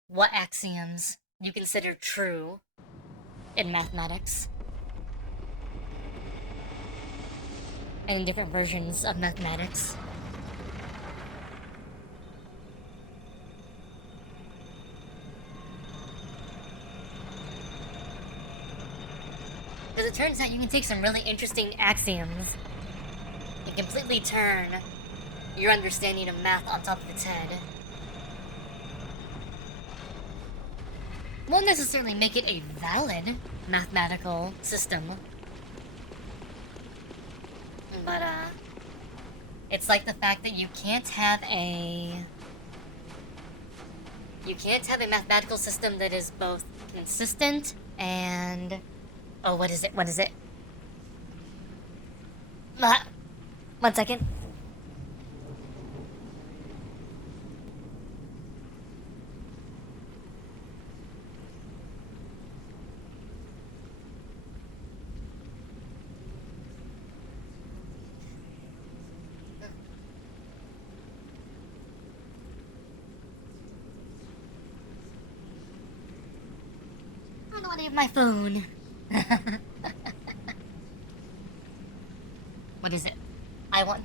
what axioms you consider true in mathematics. And in different versions of mathematics. Because it turns out you can take some really interesting axioms and completely turn your understanding of math on top of its head. Won't necessarily make it a valid mathematical system, but it's like the fact that you can't have a mathematical system that is both consistent and what is it? 1 second. I don't want to have my phone. What is it? I don't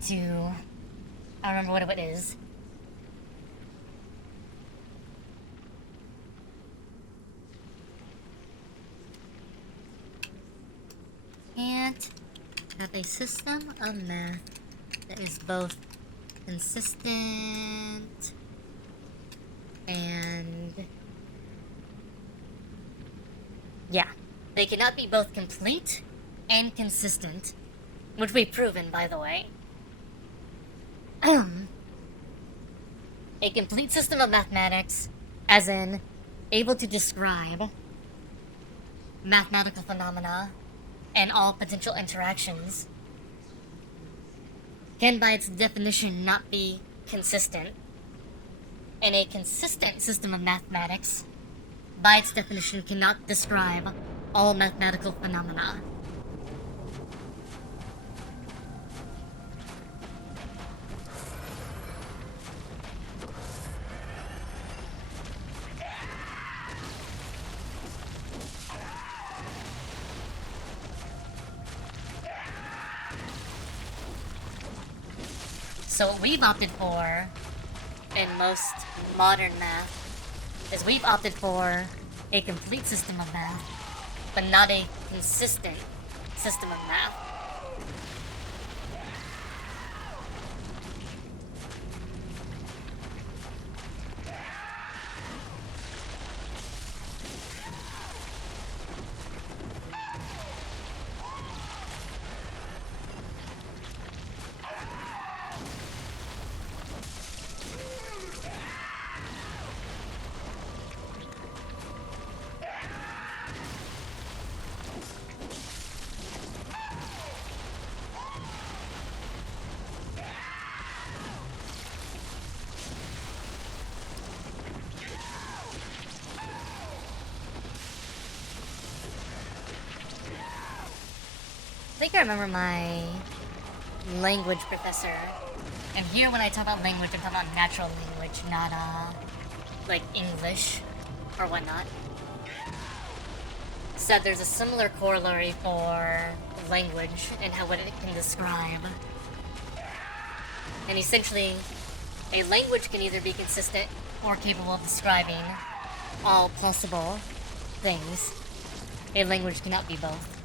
remember what it is. Can't have a system of math that is both consistent they cannot be both complete and consistent, which we've proven, by the way. A complete system of mathematics, as in able to describe mathematical phenomena and all potential interactions, can by its definition not be consistent. And a consistent system of mathematics, by its definition, cannot describe all mathematical phenomena. So what we've opted for in most modern math is we've opted for a complete system of math, but not a consistent system of math. I think I remember my language professor, and here when I talk about language, I'm talking about natural language, not like English or whatnot. Said there's a similar corollary for language and how what it can describe. And essentially, a language can either be consistent or capable of describing all possible things. A language cannot be both.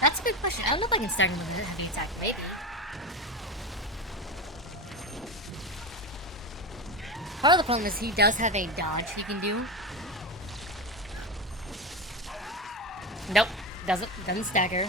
That's a good question. I don't know if I can start him with a heavy attack. Maybe. Part of the problem is he does have a dodge he can do. Nope. Doesn't stagger.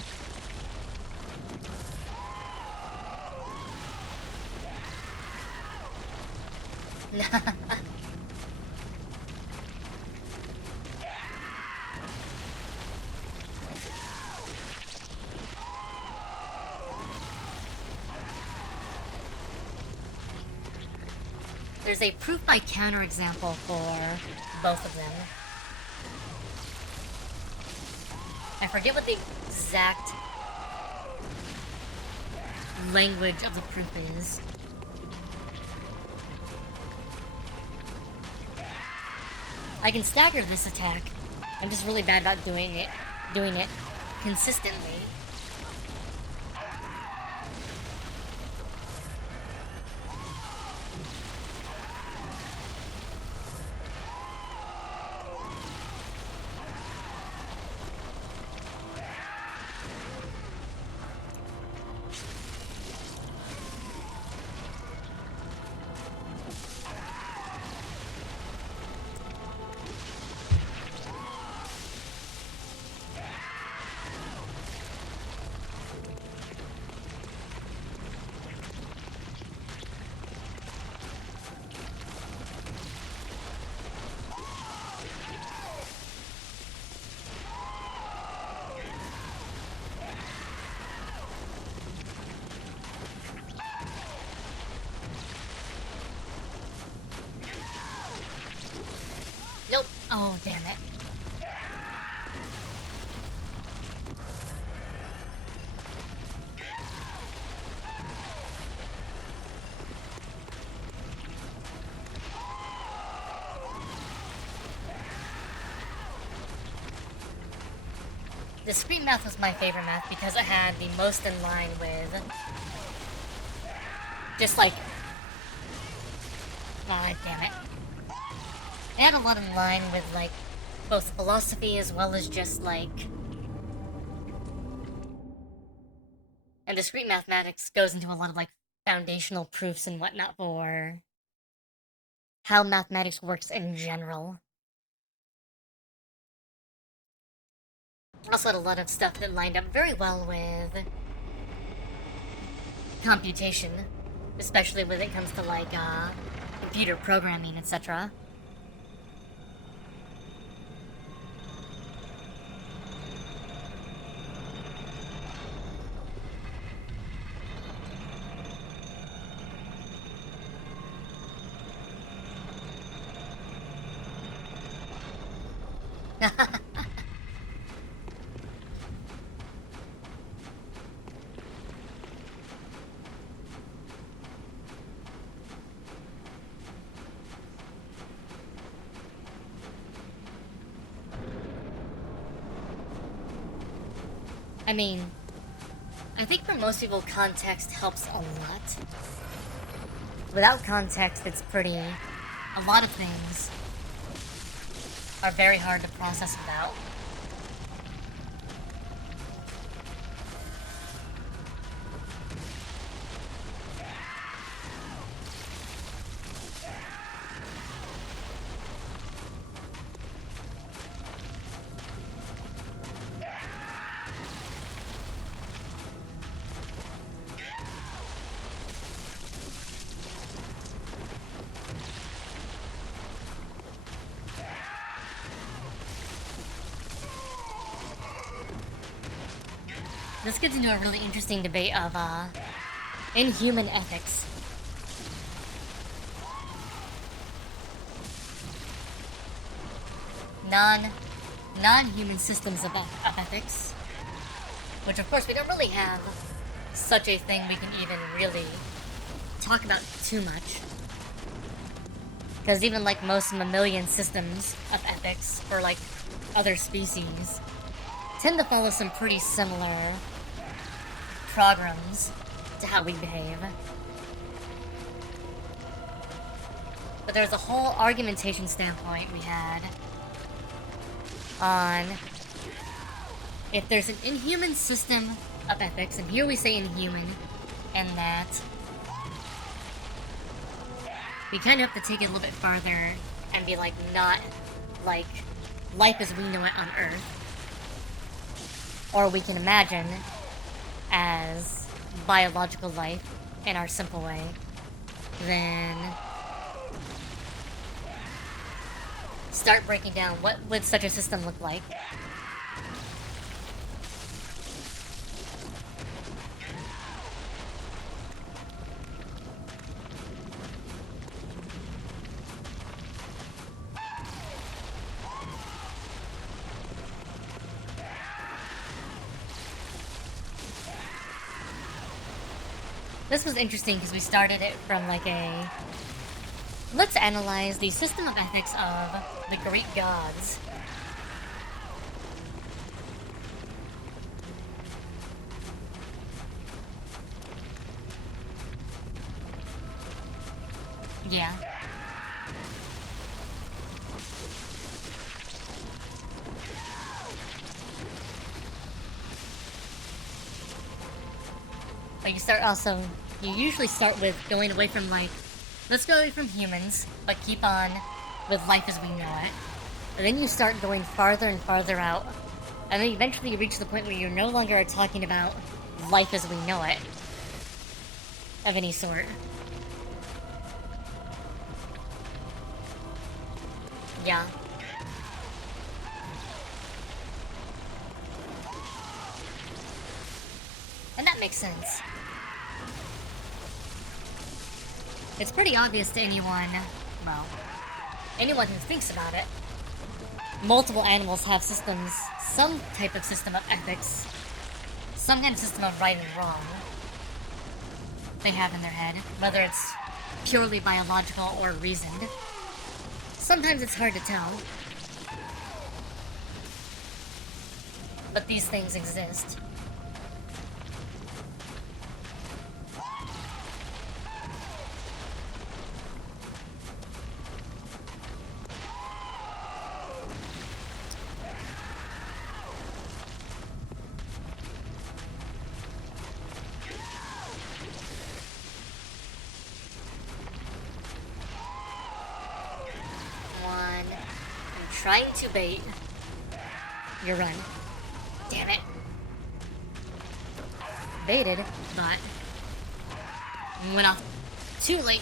There's a proof by counterexample for both of them. I forget what the exact language of the proof is. I can stagger this attack. I'm just really bad about doing it consistently. Nope. Oh, damn it. Discrete math was my favorite math because it had the most in line with just like, ah, damn it. It had a lot in line with, like, both philosophy as well as just, like, And discrete mathematics goes into a lot of like foundational proofs and whatnot for how mathematics works in general. Also had a lot of stuff that lined up very well with computation, especially when it comes to like computer programming, etc. I mean, I think for most people, context helps a lot. Without context, it's pretty... A lot of things are very hard to process without. This gets into a really interesting debate of inhuman ethics. Non-human systems of ethics, which of course we don't really have such a thing we can even really talk about too much, because even like most mammalian systems of ethics for like other species tend to follow some pretty similar programs to how we behave. But there's a whole argumentation standpoint we had on if there's an inhuman system of ethics, and here we say inhuman, and that we kind of have to take it a little bit farther and be like, not like life as we know it on Earth, or we can imagine as biological life in our simple way, then start breaking down what would such a system look like. This was interesting because we started it from like a... Let's analyze the system of ethics of the Greek gods. Yeah. But you start also... You usually start with going away from like... Let's go away from humans, but keep on with life as we know it. And then you start going farther and farther out. And then eventually you reach the point where you no longer are talking about life as we know it. Of any sort. Yeah. And that makes sense. It's pretty obvious to anyone, well, anyone who thinks about it. Multiple animals have systems, some type of system of ethics, some kind of system of right and wrong they have in their head, whether it's purely biological or reasoned. Sometimes it's hard to tell, but these things exist. trying to bait your run. Damn it. Baited, but went off too late.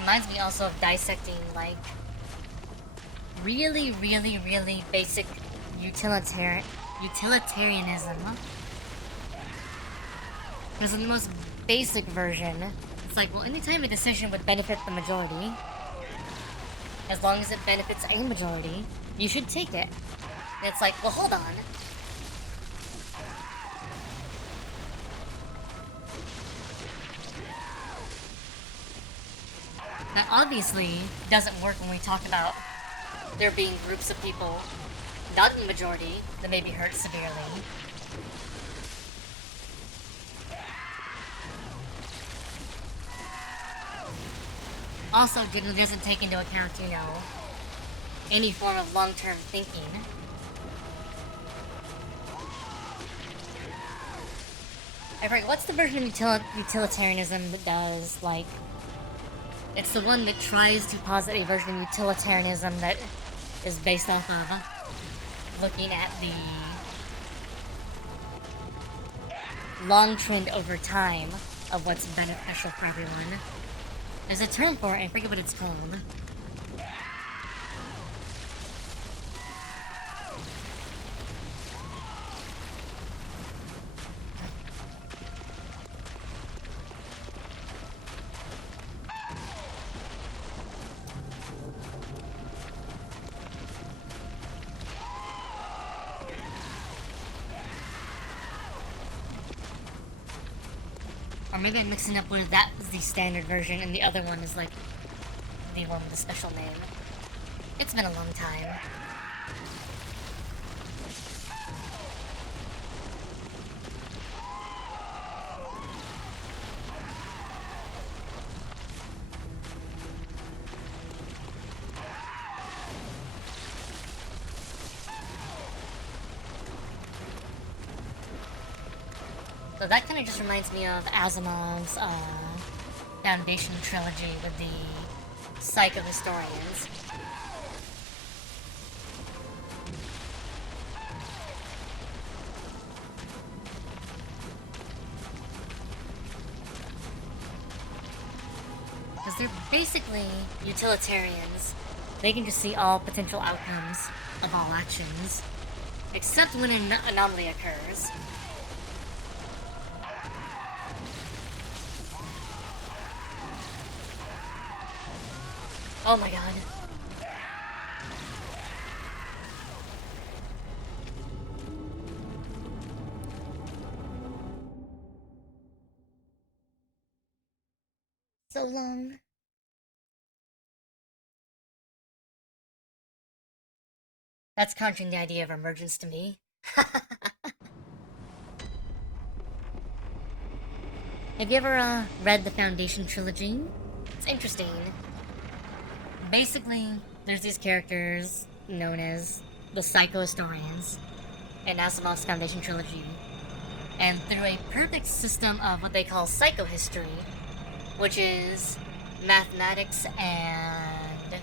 Reminds me also of dissecting, like, really basic utilitarianism. Because in the most basic version, it's like, well, anytime a decision would benefit the majority, as long as it benefits a majority, you should take it. And it's like, well, hold on. That obviously doesn't work when we talk about there being groups of people, not in the majority, that may be hurt severely. Also, generally doesn't take into account, you know, any form of long-term thinking. I forget, what's the version of utilitarianism that does, like... It's the one that tries to posit a version of utilitarianism that is based off of looking at the long trend over time of what's beneficial for everyone. There's a term for it, I forget what it's called. Or maybe I'm mixing up where that is the standard version and the other one is like the one with a special name. It's been a long time. So that kind of just reminds me of Asimov's Foundation trilogy with the psycho-historians. Because they're basically utilitarians. They can just see all potential outcomes of all actions, except when an anomaly occurs. Oh my god. So long. That's conjuring the idea of emergence to me. Have you ever read the Foundation trilogy? It's interesting. Basically, there's these characters known as the psycho-historians in Asimov's Foundation trilogy. And through a perfect system of what they call psychohistory, which is mathematics and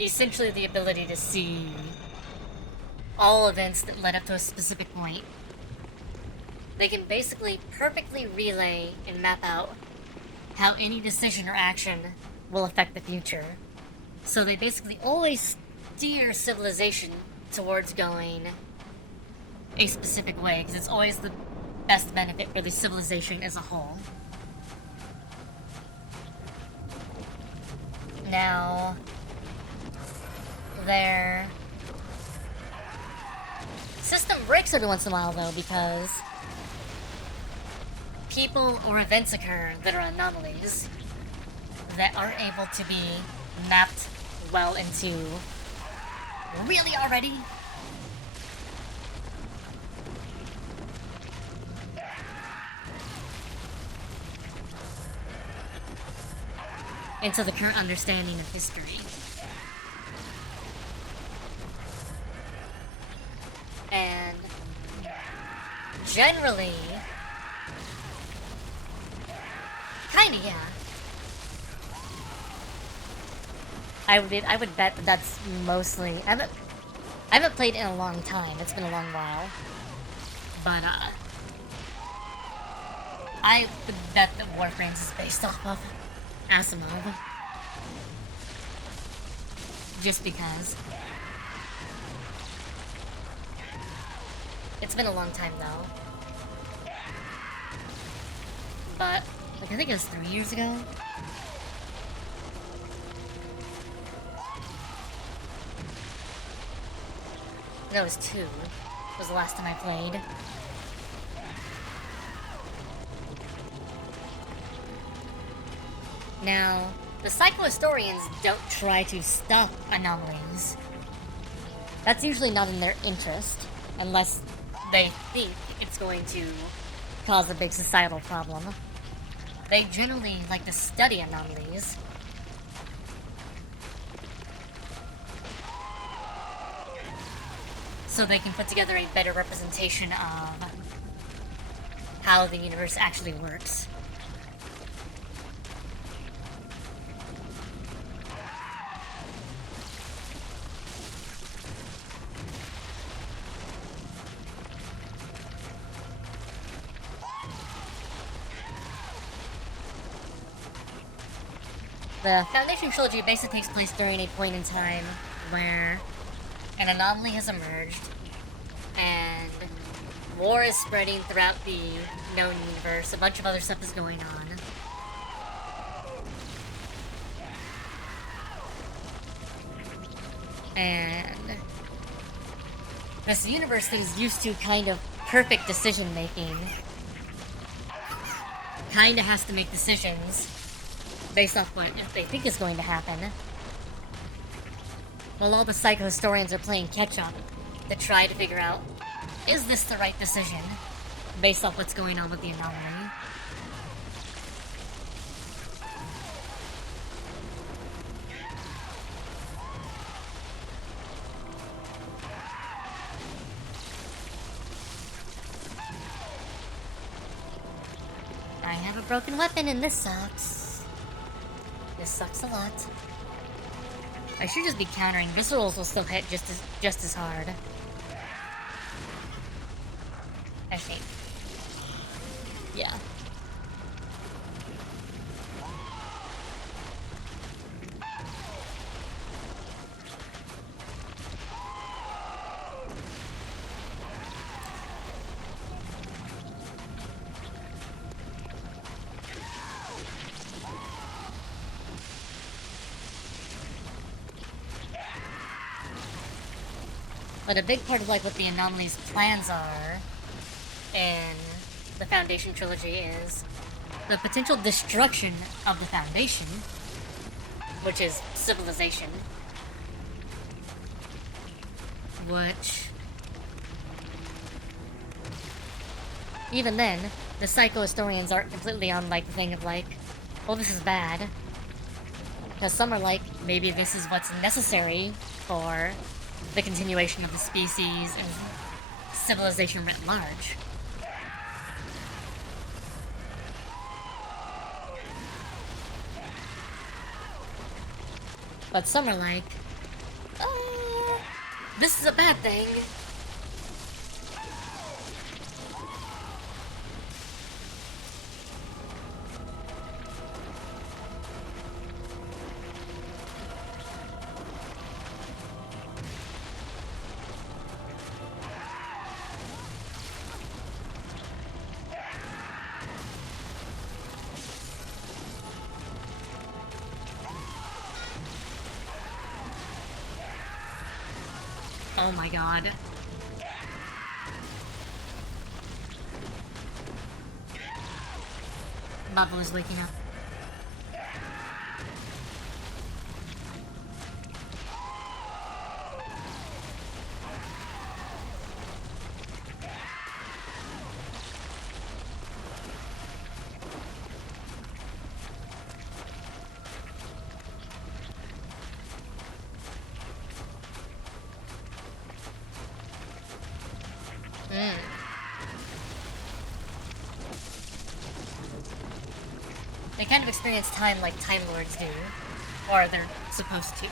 essentially the ability to see all events that led up to a specific point. They can basically perfectly relay and map out how any decision or action will affect the future. So they basically always steer civilization towards going a specific way, because it's always the best benefit for the civilization as a whole. Now, their system breaks every once in a while, though, because people or events occur that are anomalies that aren't able to be mapped well into. Really already? Into the current understanding of history. And generally, kinda, yeah. I would bet that that's mostly. I haven't played in a long time. It's been a long while, but I would bet that Warframes is based off of Asimov, just because. It's been a long time though, but like I think it was 3 years ago. No, it was 2. It was the last time I played. Now, the psychohistorians don't try to stop anomalies. That's usually not in their interest, unless they think it's going to cause a big societal problem. They generally like to study anomalies. So they can put together a better representation of how the universe actually works. The Foundation trilogy basically takes place during a point in time where an anomaly has emerged, and war is spreading throughout the known universe. A bunch of other stuff is going on. And this universe that is used to kind of perfect decision making kinda has to make decisions based off what they think is going to happen. While all the psychohistorians are playing catch-up to try to figure out, is this the right decision, based off what's going on with the anomaly? I have a broken weapon and this sucks. This sucks a lot. I should just be countering. Viscerals will still hit just as hard. Actually, yeah. But a big part of like what the Anomaly's plans are in the Foundation trilogy is the potential destruction of the Foundation, which is civilization, which even then, the psychohistorians aren't completely on like the thing of like, well, this is bad. Because some are like, maybe this is what's necessary for the continuation of the species and civilization writ large. But some are like, this is a bad thing. Oh my god. Bubble is waking up. They kind of experience time like Time Lords do. Or they're supposed to.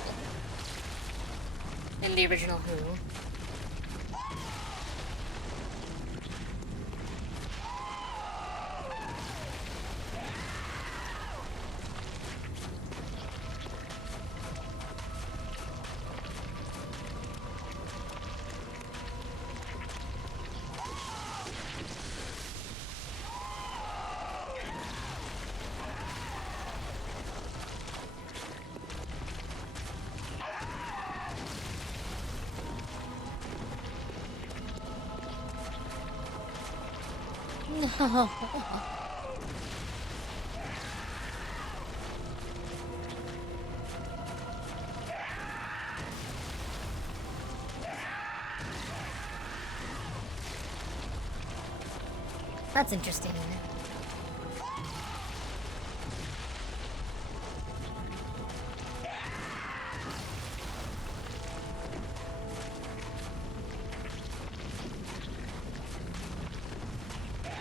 In the original Who. No. That's interesting.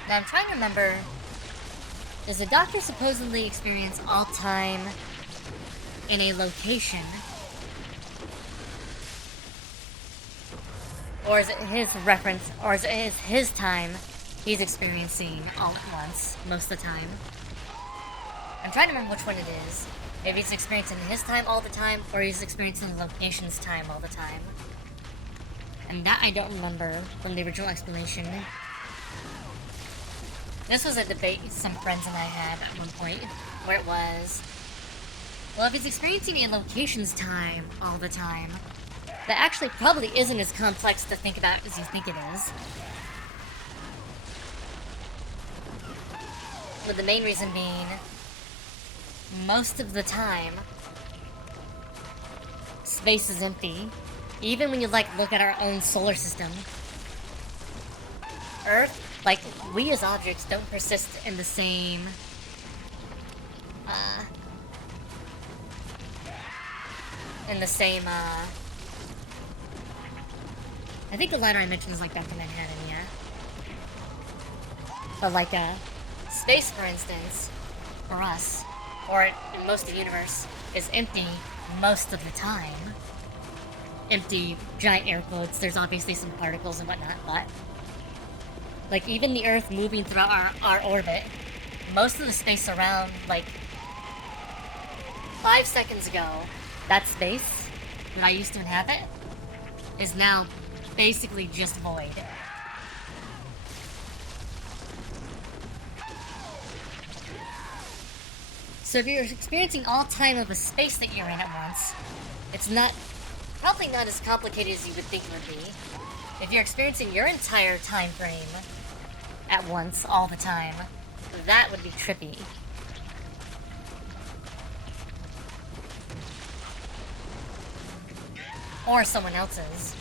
Now I'm trying to remember, does the Doctor supposedly experience all time in a location? Or is it his reference, or is it his time he's experiencing all at once, most of the time? I'm trying to remember which one it is. Maybe he's experiencing his time all the time, or he's experiencing the location's time all the time. And that I don't remember from the original explanation. This was a debate some friends and I had at one point, where it was, well, if he's experiencing a location's time all the time, that actually probably isn't as complex to think about as you think it is. With the main reason being, most of the time, space is empty. Even when you, like, look at our own solar system, Earth, like, we as objects don't persist in the same, I think the liner I mentioned is like back in Manhattan, yeah. But like, space, for instance, for us, or in most of the universe, is empty most of the time. Empty, giant air quotes, there's obviously some particles and whatnot, but like, even the Earth moving throughout our orbit, most of the space around, like, 5 seconds ago, that space that I used to inhabit is now basically just void. So if you're experiencing all time of a space that you're in at once, it's probably not as complicated as you would think it would be. If you're experiencing your entire time frame at once, all the time, that would be trippy. Or someone else's.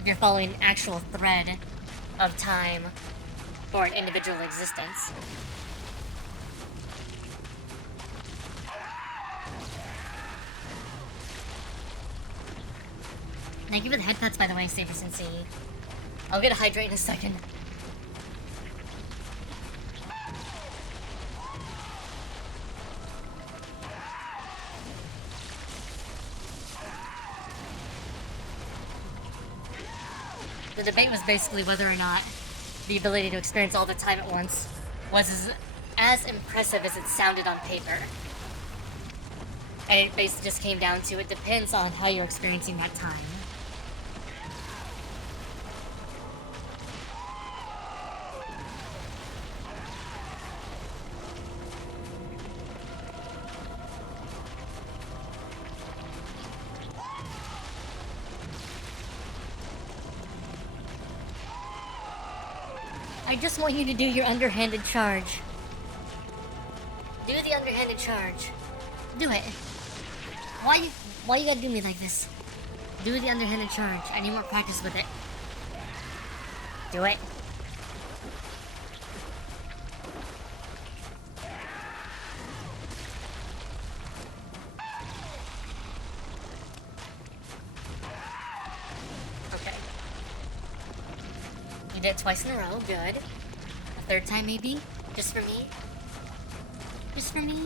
If you're following an actual thread of time for an individual existence. Thank you for the head pets, by the way, Saber Sensei. I'll get a hydrate in a second. The debate was basically whether or not the ability to experience all the time at once was as impressive as it sounded on paper. And it basically just came down to it depends on how you're experiencing that time. I just want you to do your underhanded charge. Do the underhanded charge. Do it. Why you gotta do me like this? Do the underhanded charge. I need more practice with it. Do it. Okay. You did it twice in a row, good. A third time maybe? Just for me? Just for me?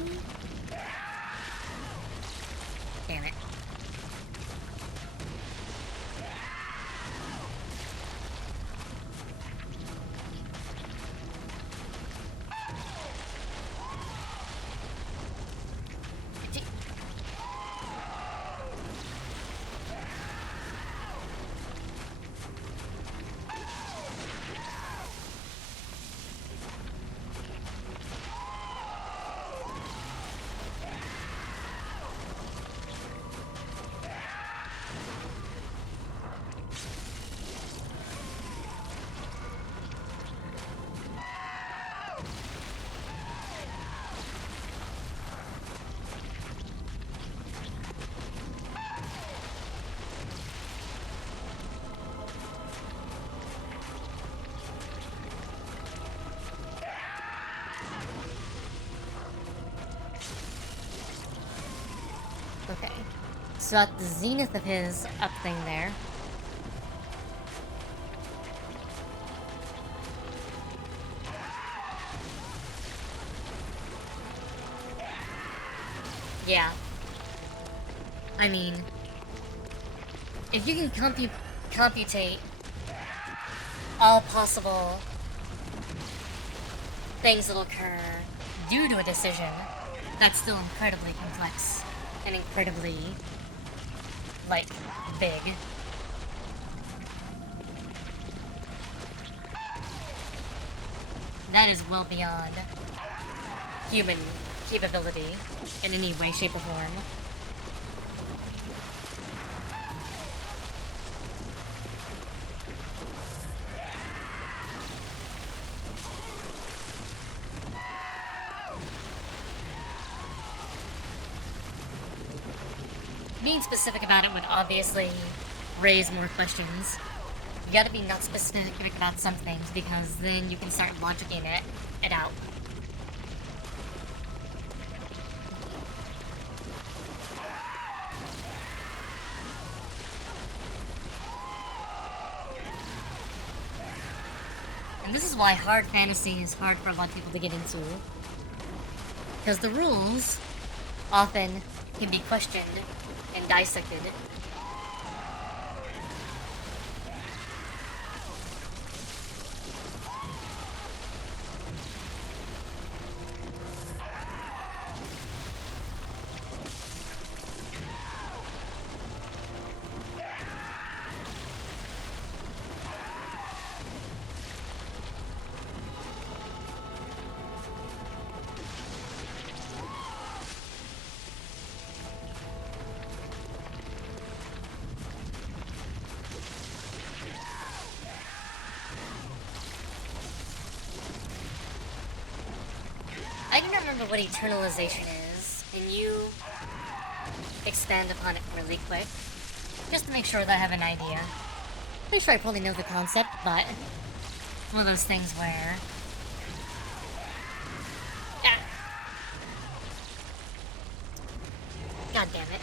Damn it. Okay. So at the zenith of his up thing there. Yeah. I mean, if you can computate all possible things that'll occur due to a decision, that's still incredibly complex and incredibly, like, big. That is well beyond human capability in any way, shape, or form. Being specific about it would obviously raise more questions. You gotta be not specific about some things, because then you can start logicking it out. And this is why hard fantasy is hard for a lot of people to get into. Because the rules often can be questioned and dissected. I don't remember what eternalization is. Can you expand upon it really quick? Just to make sure that I have an idea. Pretty sure I probably know the concept, but one of those things where... Ah. God damn it.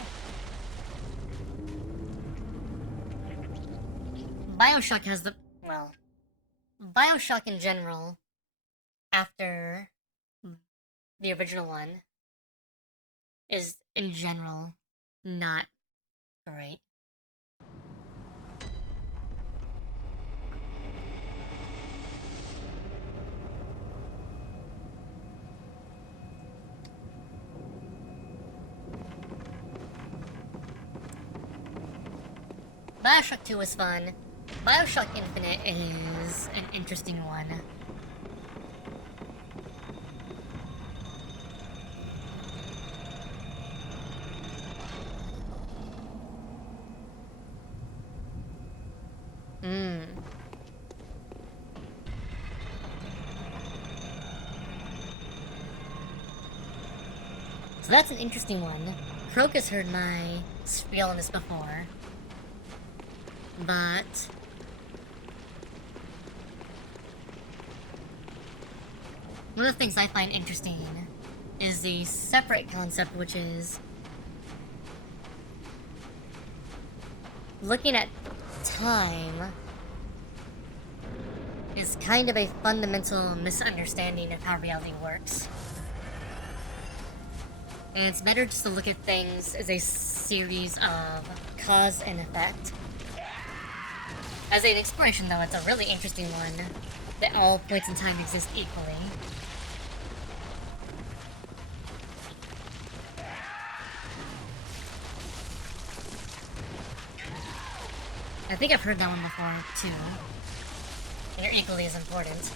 Bioshock has the... well... Bioshock in general, after the original one, is, in general, not great. Bioshock 2 was fun. Bioshock Infinite is an interesting one. So that's an interesting one. Crocus heard my spiel on this before. But one of the things I find interesting is the separate concept, which is looking at time is kind of a fundamental misunderstanding of how reality works. And it's better just to look at things as a series of cause and effect. As an exploration, though, it's a really interesting one that all points in time exist equally. I think I've heard that one before, too. And they're equally as important.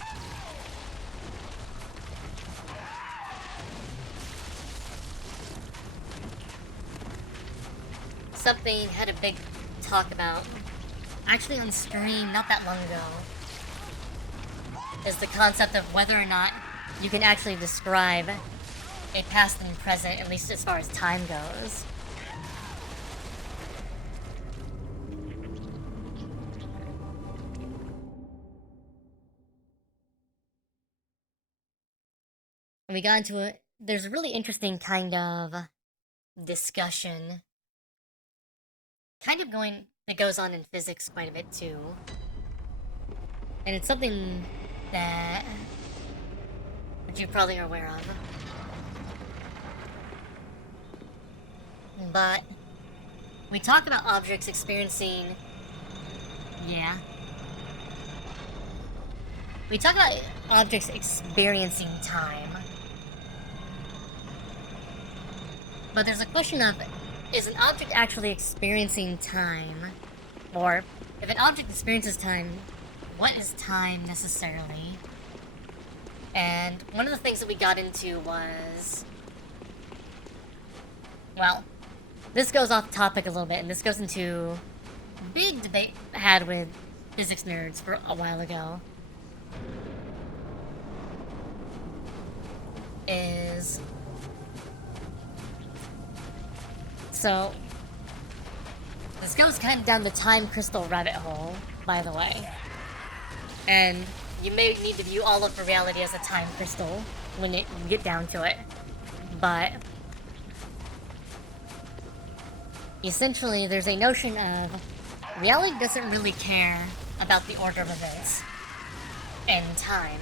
Something had a big talk about, actually on stream not that long ago, is the concept of whether or not you can actually describe a past and present, at least as far as time goes. And we got into it. There's a really interesting kind of discussion that goes on in physics quite a bit too. And it's something that you probably are aware of. But we talk about objects experiencing... Yeah. We talk about objects experiencing time. But there's a question of, is an object actually experiencing time? Or, if an object experiences time, what is time necessarily? And one of the things that we got into was... Well, this goes off topic a little bit, and this goes into a big debate I had with physics nerds for a while ago. So, this goes kind of down the time crystal rabbit hole, by the way. And you may need to view all of reality as a time crystal when you get down to it. But essentially, there's a notion of reality doesn't really care about the order of events in time.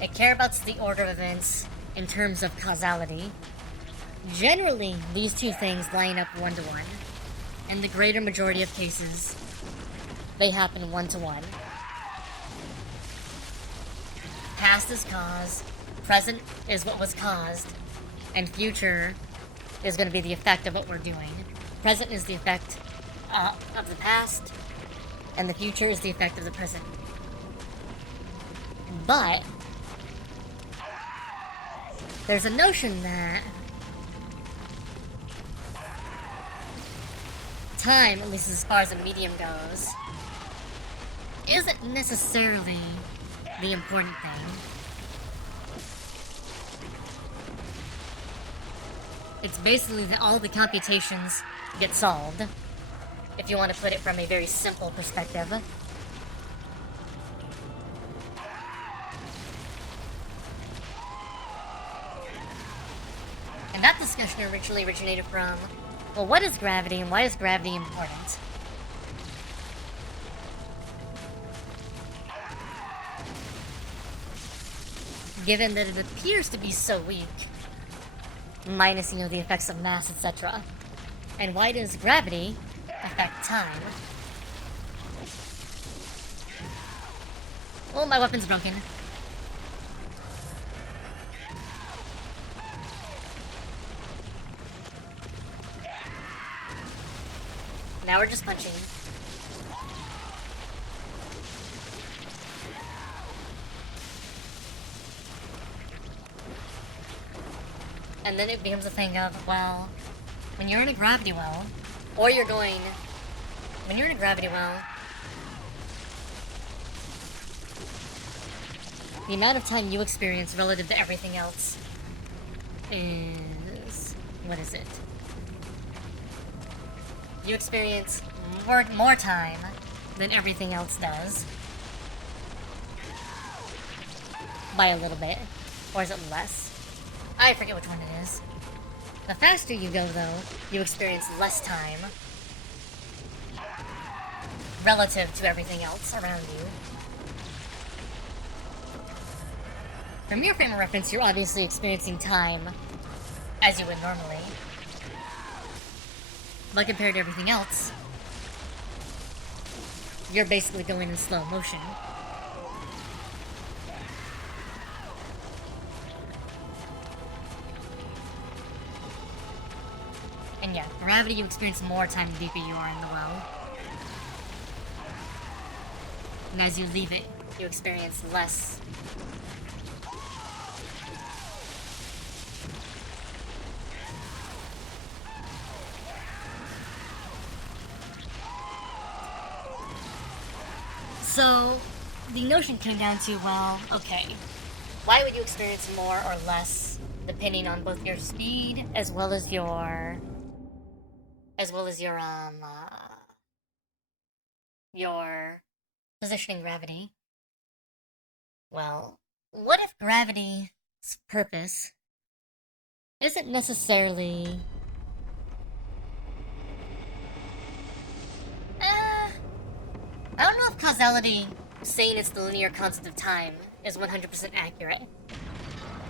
It cares about the order of events in terms of causality. Generally, these two things line up one-to-one. In the greater majority of cases, they happen one-to-one. Past is cause, present is what was caused, and future is going to be the effect of what we're doing. Present is the effect of the past, and the future is the effect of the present. But there's a notion that time, at least as far as a medium goes, isn't necessarily the important thing. It's basically that all the computations get solved, if you want to put it from a very simple perspective. And that discussion originally originated from, well, what is gravity and why is gravity important? Given that it appears to be so weak, minus, the effects of mass, etc. And why does gravity affect time? Oh, my weapon's broken. Now we're just punching. And then it becomes a thing of, well, when you're in a gravity well, or you're going... When you're in a gravity well, the amount of time you experience relative to everything else is... What is it? You experience more time than everything else does. By a little bit. Or is it less? I forget which one it is. The faster you go, though, you experience less time relative to everything else around you. From your frame of reference, you're obviously experiencing time as you would normally. But compared to everything else, you're basically going in slow motion. And yeah, gravity, you experience more time the deeper you are in the well. And as you leave it, you experience less. So, the notion came down to, well, okay, why would you experience more or less depending on both your speed as well as your position in gravity? Well, what if gravity's purpose isn't necessarily I don't know if causality, saying it's the linear constant of time, is 100% accurate.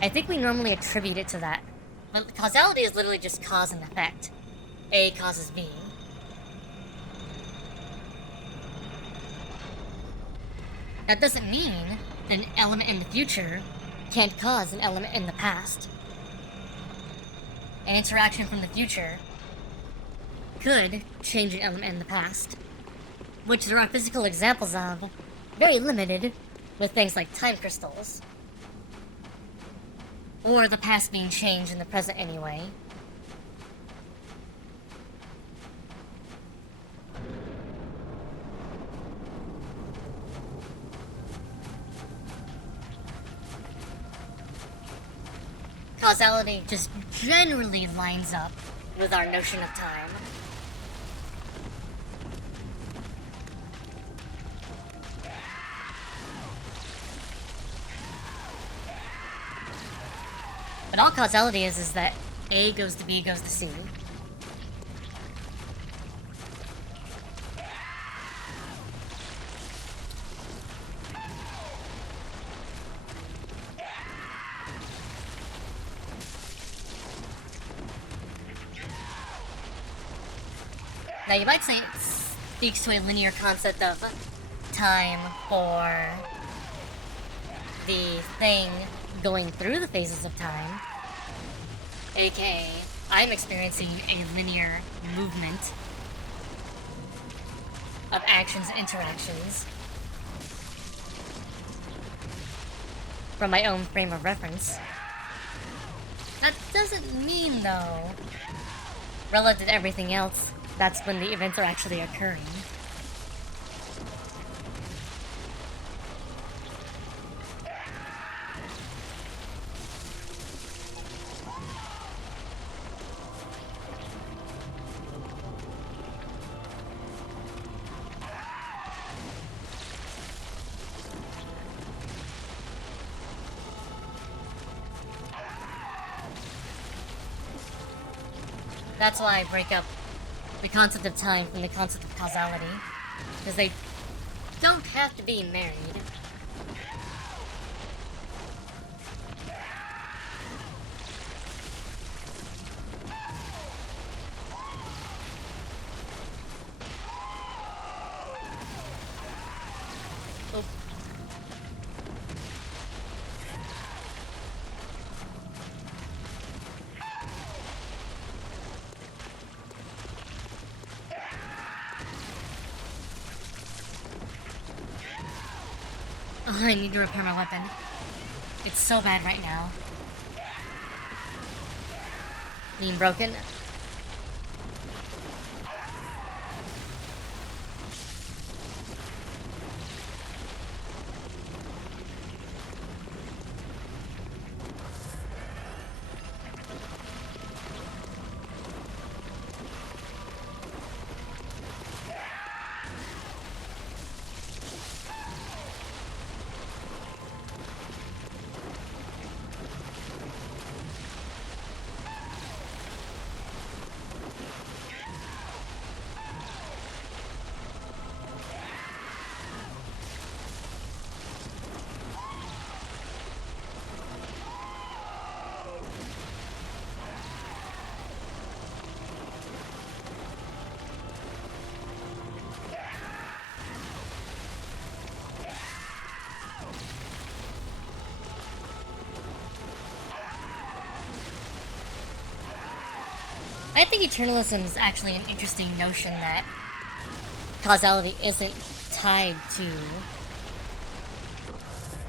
I think we normally attribute it to that. But causality is literally just cause and effect. A causes B. That doesn't mean that an element in the future can't cause an element in the past. An interaction from the future could change an element in the past. Which there are physical examples of, very limited, with things like time crystals. Or the past being changed in the present anyway. Causality just generally lines up with our notion of time. But all causality is that A goes to B goes to C. Now you might say it speaks to a linear concept of time for the thing going through the phases of time, aka I'm experiencing a linear movement of actions and interactions from my own frame of reference. That doesn't mean, though, relative to everything else, that's when the events are actually occurring. That's why I break up the concept of time from the concept of causality, because they don't have to be married. Oh. Oh, I need to repair my weapon. It's so bad right now. Being broken. I think eternalism is actually an interesting notion that causality isn't tied to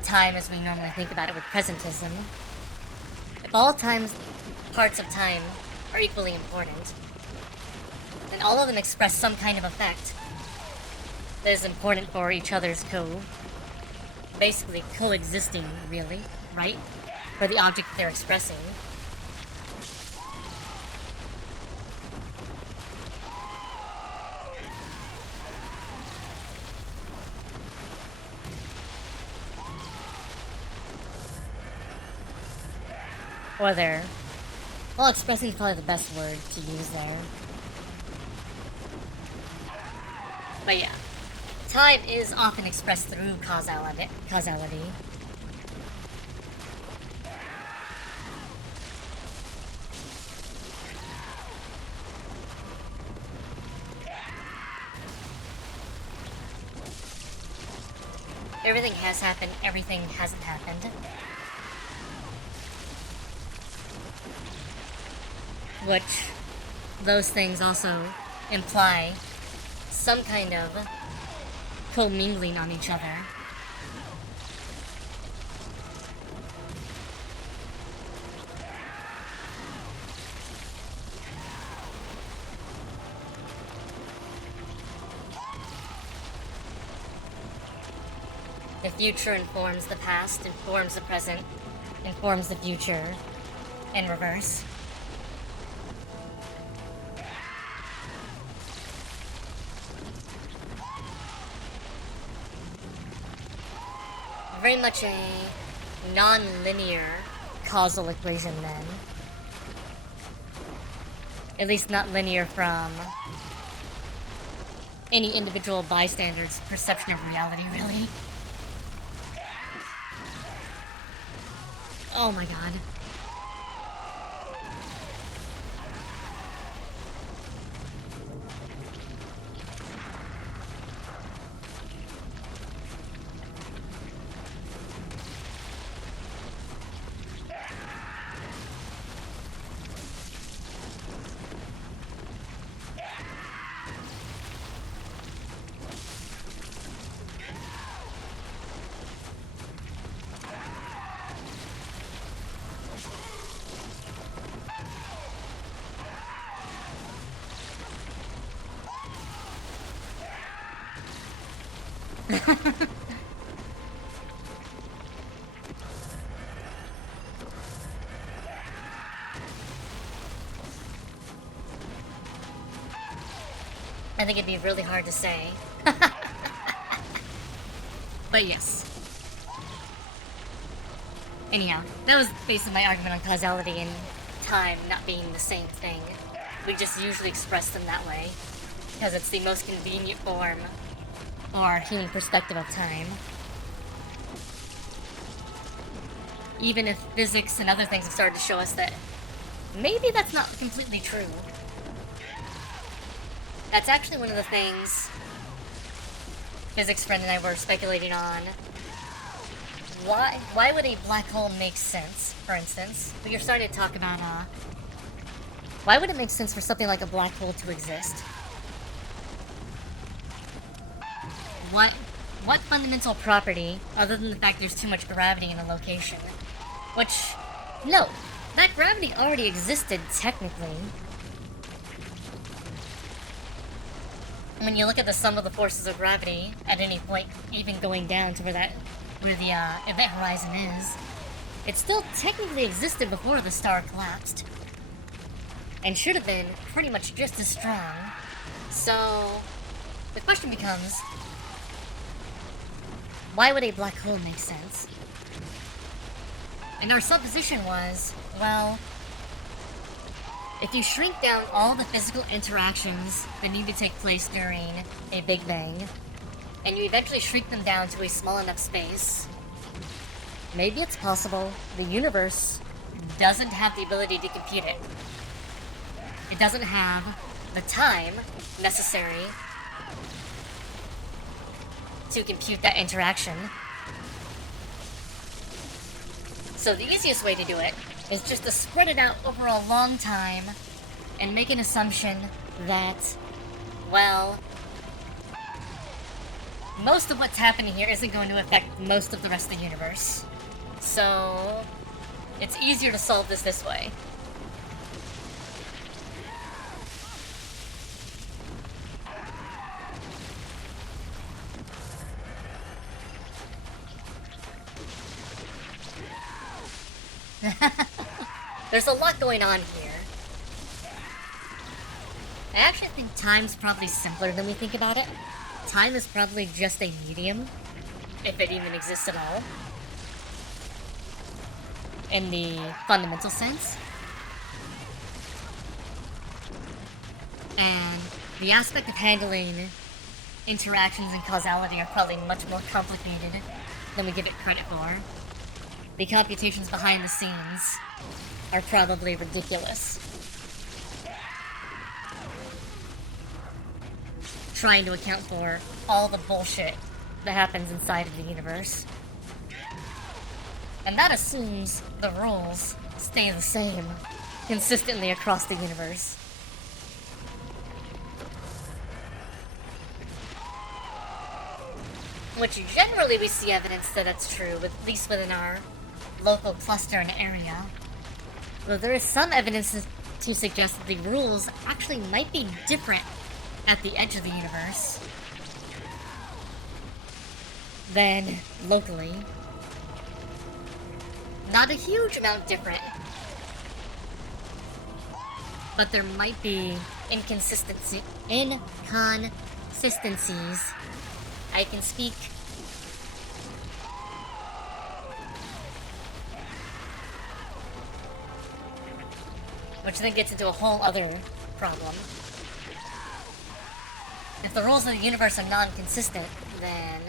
time as we normally think about it with presentism. If all parts of time are equally important, then all of them express some kind of effect that is important for each other's basically coexisting, really, right? For the object they're expressing. Or they're... Well, expressing is probably the best word to use there. But yeah, time is often expressed through causality. Everything has happened, everything hasn't happened. Which, those things also imply some kind of commingling on each other. The future informs the past, informs the present, informs the future, in reverse. Very much a non-linear causal equation then. At least not linear from any individual bystander's perception of reality, really. Oh my god. I think it'd be really hard to say. But yes. Anyhow, that was basically my argument on causality and time not being the same thing. We just usually express them that way, because it's the most convenient form or human perspective of time. Even if physics and other things have started to show us that maybe that's not completely true. That's actually one of the things physics friend and I were speculating on. Why would a black hole make sense, for instance? We are starting to talk about, why would it make sense for something like a black hole to exist? what fundamental property, other than the fact there's too much gravity in a location, which, no, that gravity already existed technically. When you look at the sum of the forces of gravity at any point, even going down to where the event horizon is, it still technically existed before the star collapsed, and should have been pretty much just as strong. So the question becomes, why would a black hole make sense? And our supposition was, well, if you shrink down all the physical interactions that need to take place during a Big Bang, and you eventually shrink them down to a small enough space, maybe it's possible the universe doesn't have the ability to compute it. It doesn't have the time necessary to compute that interaction. So the easiest way to do it is just to spread it out over a long time and make an assumption that, well, most of what's happening here isn't going to affect most of the rest of the universe. So it's easier to solve this way. There's a lot going on here. I actually think time's probably simpler than we think about it. Time is probably just a medium, if it even exists at all, in the fundamental sense. And the aspect of handling interactions and causality are probably much more complicated than we give it credit for. The computations behind the scenes are probably ridiculous. Trying to account for all the bullshit that happens inside of the universe. And that assumes the rules stay the same consistently across the universe. Which generally we see evidence that that's true, at least within our local cluster and area. Though there is some evidence to suggest that the rules actually might be different at the edge of the universe than locally. Not a huge amount different, but there might be inconsistencies. I can speak. Which then gets into a whole other problem. If the rules of the universe are non-consistent, then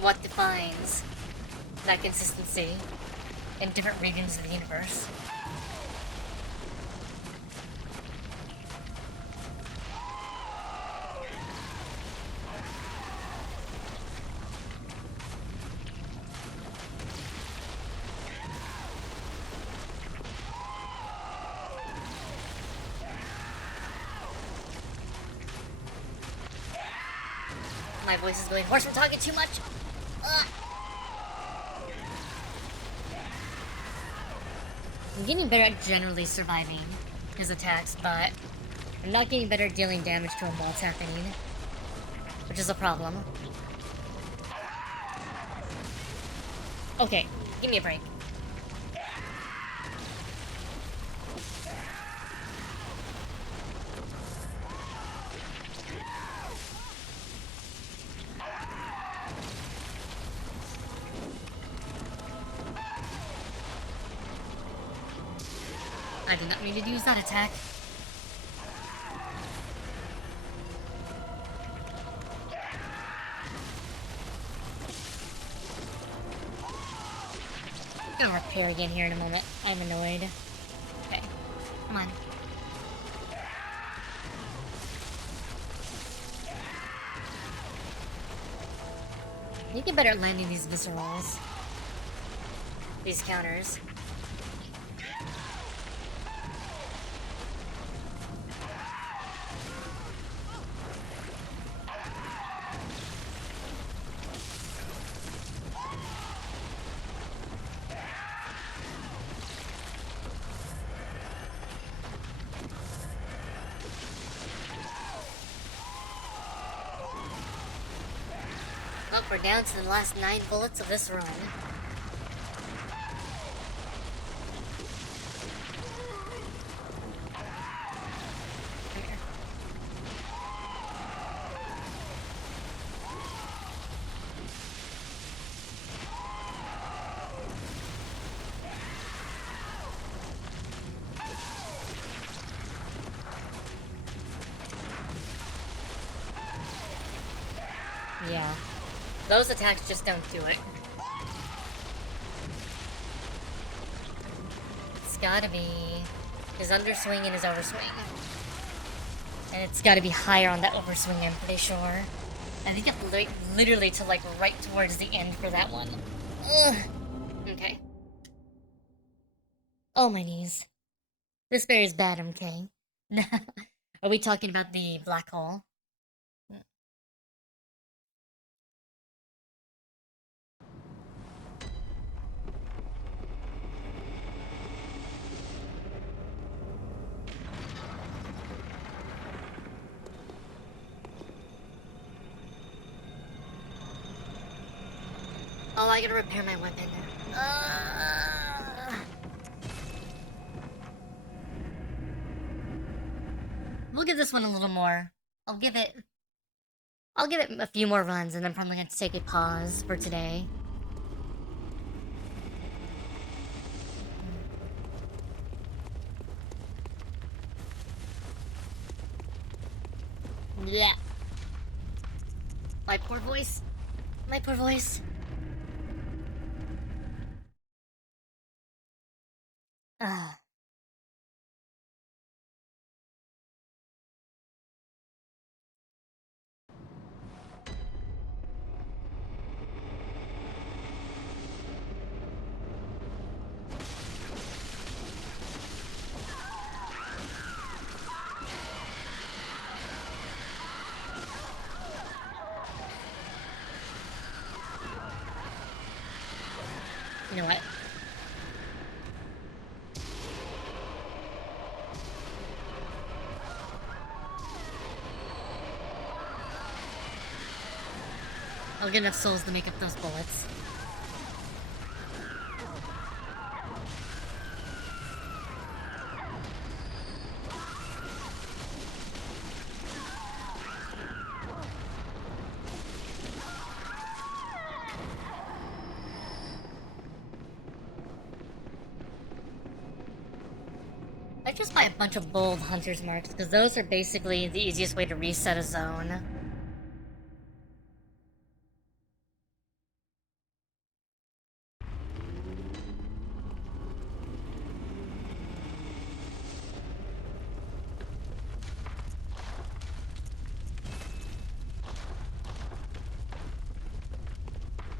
what defines that consistency in different regions of the universe? My voice is going hoarse from talking too much. Ugh. I'm getting better at generally surviving his attacks, but I'm not getting better at dealing damage to him while it's happening, which is a problem. Okay, give me a break. I did not mean to use that attack. I'm gonna repair again here in a moment. I'm annoyed. Okay, come on. I need to get better at landing these viscerals. These counters. We're down to the last 9 bullets of this run. Yeah. Those attacks just don't do it. It's gotta be his underswing and his overswing. And it's gotta be higher on that overswing, I'm pretty sure. I think it's literally to like right towards the end for that one. Ugh. Okay. Oh, my knees. This bear is bad, okay? Are we talking about the black hole? Oh, I gotta repair my weapon. We'll give this one a little more. I'll give it a few more runs, and then probably gonna take a pause for today. Yeah. My poor voice. My poor voice. Ah. You know what? I'll get enough souls to make up those bullets. I just buy a bunch of bold hunter's marks, because those are basically the easiest way to reset a zone.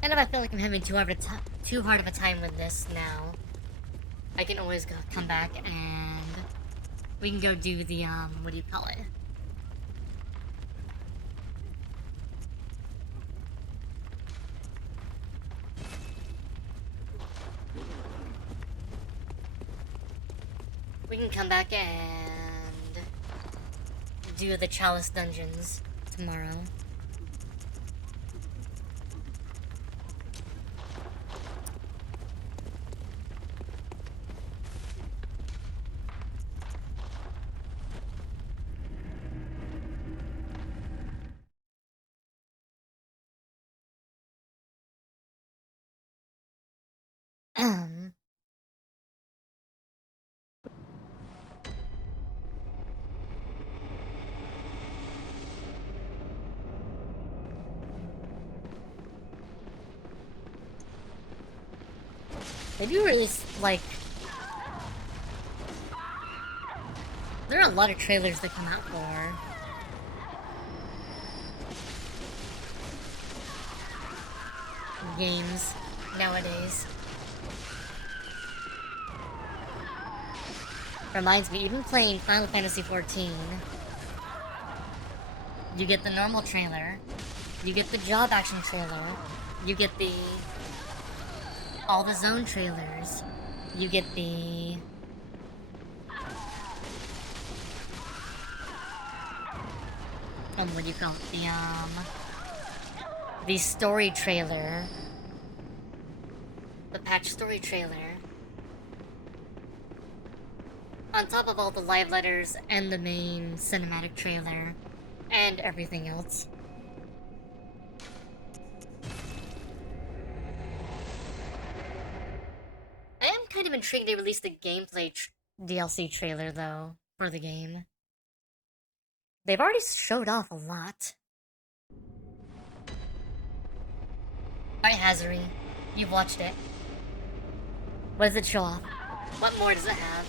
And if I feel like I'm having too hard of a time with this now, I can always come back and we can go do the, what do you call it? We can come back and do the Chalice dungeons tomorrow. They do release, like... There are a lot of trailers that come out for games nowadays. Reminds me, even playing Final Fantasy XIV, you get the normal trailer, you get the job action trailer, you get the... all the zone trailers, you get the... what do you call it? The, the story trailer, the patch story trailer, on top of all the live letters and the main cinematic trailer and everything else. I am kind of intrigued they released the gameplay DLC trailer though for the game. They've already showed off a lot. Alright, AsuReDi, you've watched it. What does it show off? What more does it have?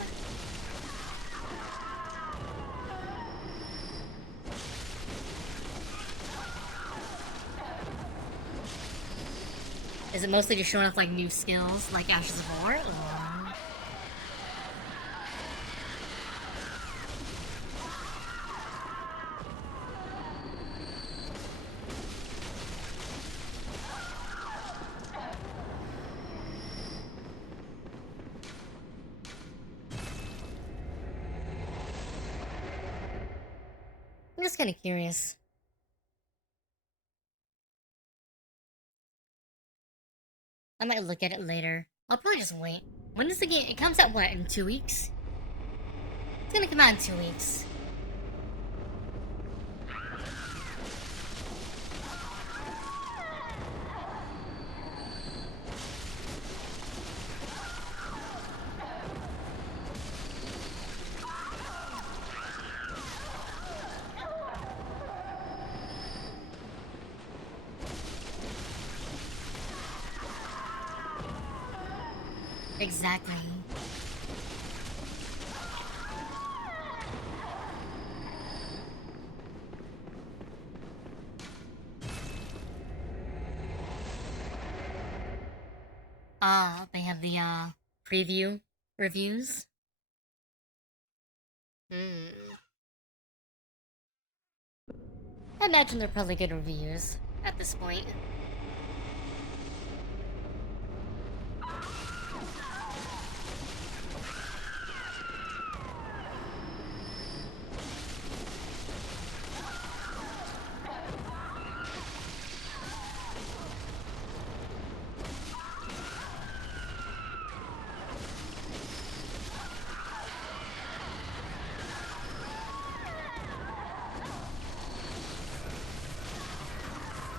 Is it mostly just showing off like new skills like Ashes of War, or... I'm just kind of curious. I might look at it later. I'll probably just wait. When is the game? It comes out, what, in 2 weeks? It's gonna come out in 2 weeks. Exactly. They have the, preview reviews. I imagine they're probably good reviews at this point.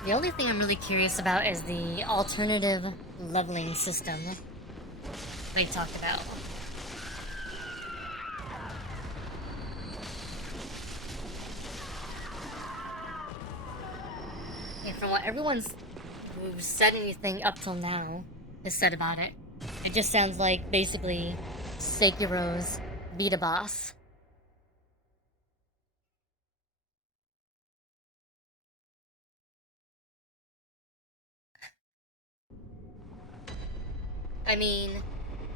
The only thing I'm really curious about is the alternative leveling system they talked about. And from what everyone's who's said anything up till now has said about it, it just sounds like basically Sekiro's Beta Boss. I mean,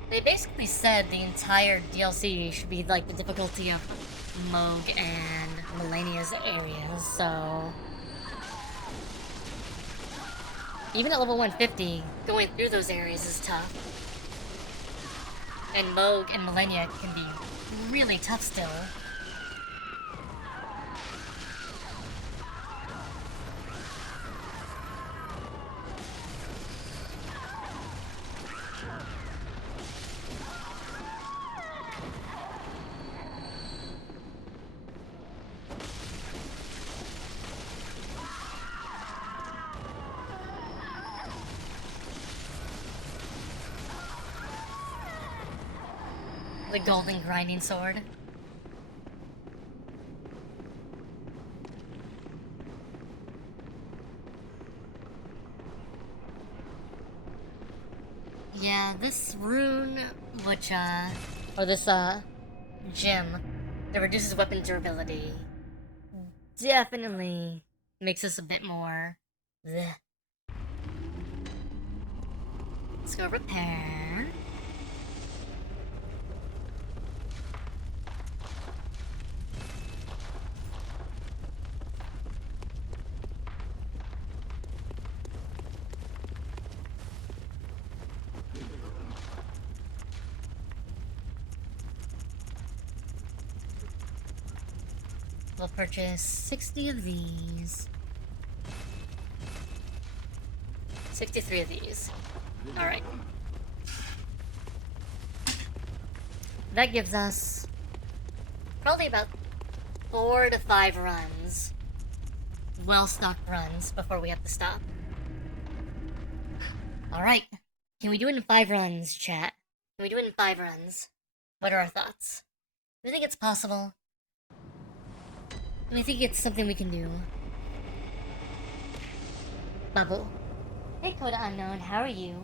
they basically said the entire DLC should be like the difficulty of Moog and Millennia's areas, so... Even at level 150, going through those areas is tough. And Moog and Millennia can be really tough still. The golden grinding sword. Yeah, this rune, which, or this, gem that reduces weapon durability, definitely makes us a bit more... Bleh. Let's go repair. We'll purchase 60 of these. 63 of these. Alright. That gives us probably about 4 to 5 runs. Well-stocked runs before we have to stop. Alright. Can we do it in 5 runs, chat? Can we do it in 5 runs? What are our thoughts? Do we think it's possible? Do we think it's something we can do? Bubble. Hey, Coda Unknown, how are you?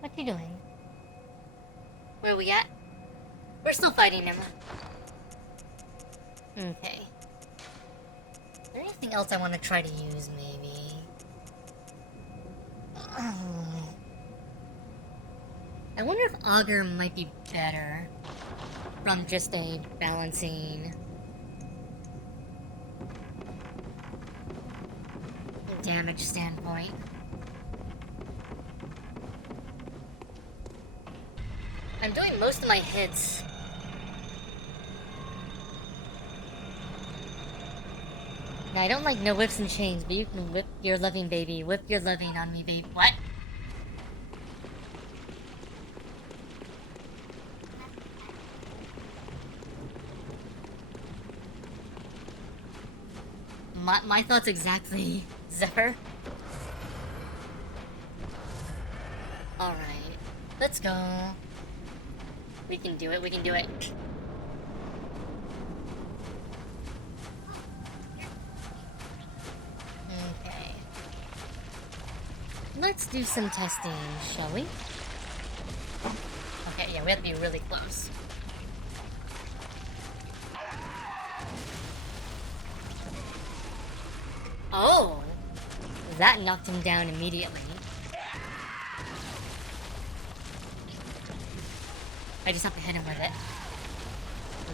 What you doing? Where are we at? We're still fighting him. Okay. Is there anything else I want to try to use, maybe? I wonder if Augur might be better from just a balancing damage standpoint. I'm doing most of my hits. Now, I don't like no whips and chains, but you can whip your loving baby. Whip your loving on me, baby. What? My thoughts exactly, Zephyr. Alright. Let's go. We can do it, we can do it. Okay. Let's do some testing, shall we? Okay, yeah, we have to be really close. Oh! That knocked him down immediately. I just have to hit him with it.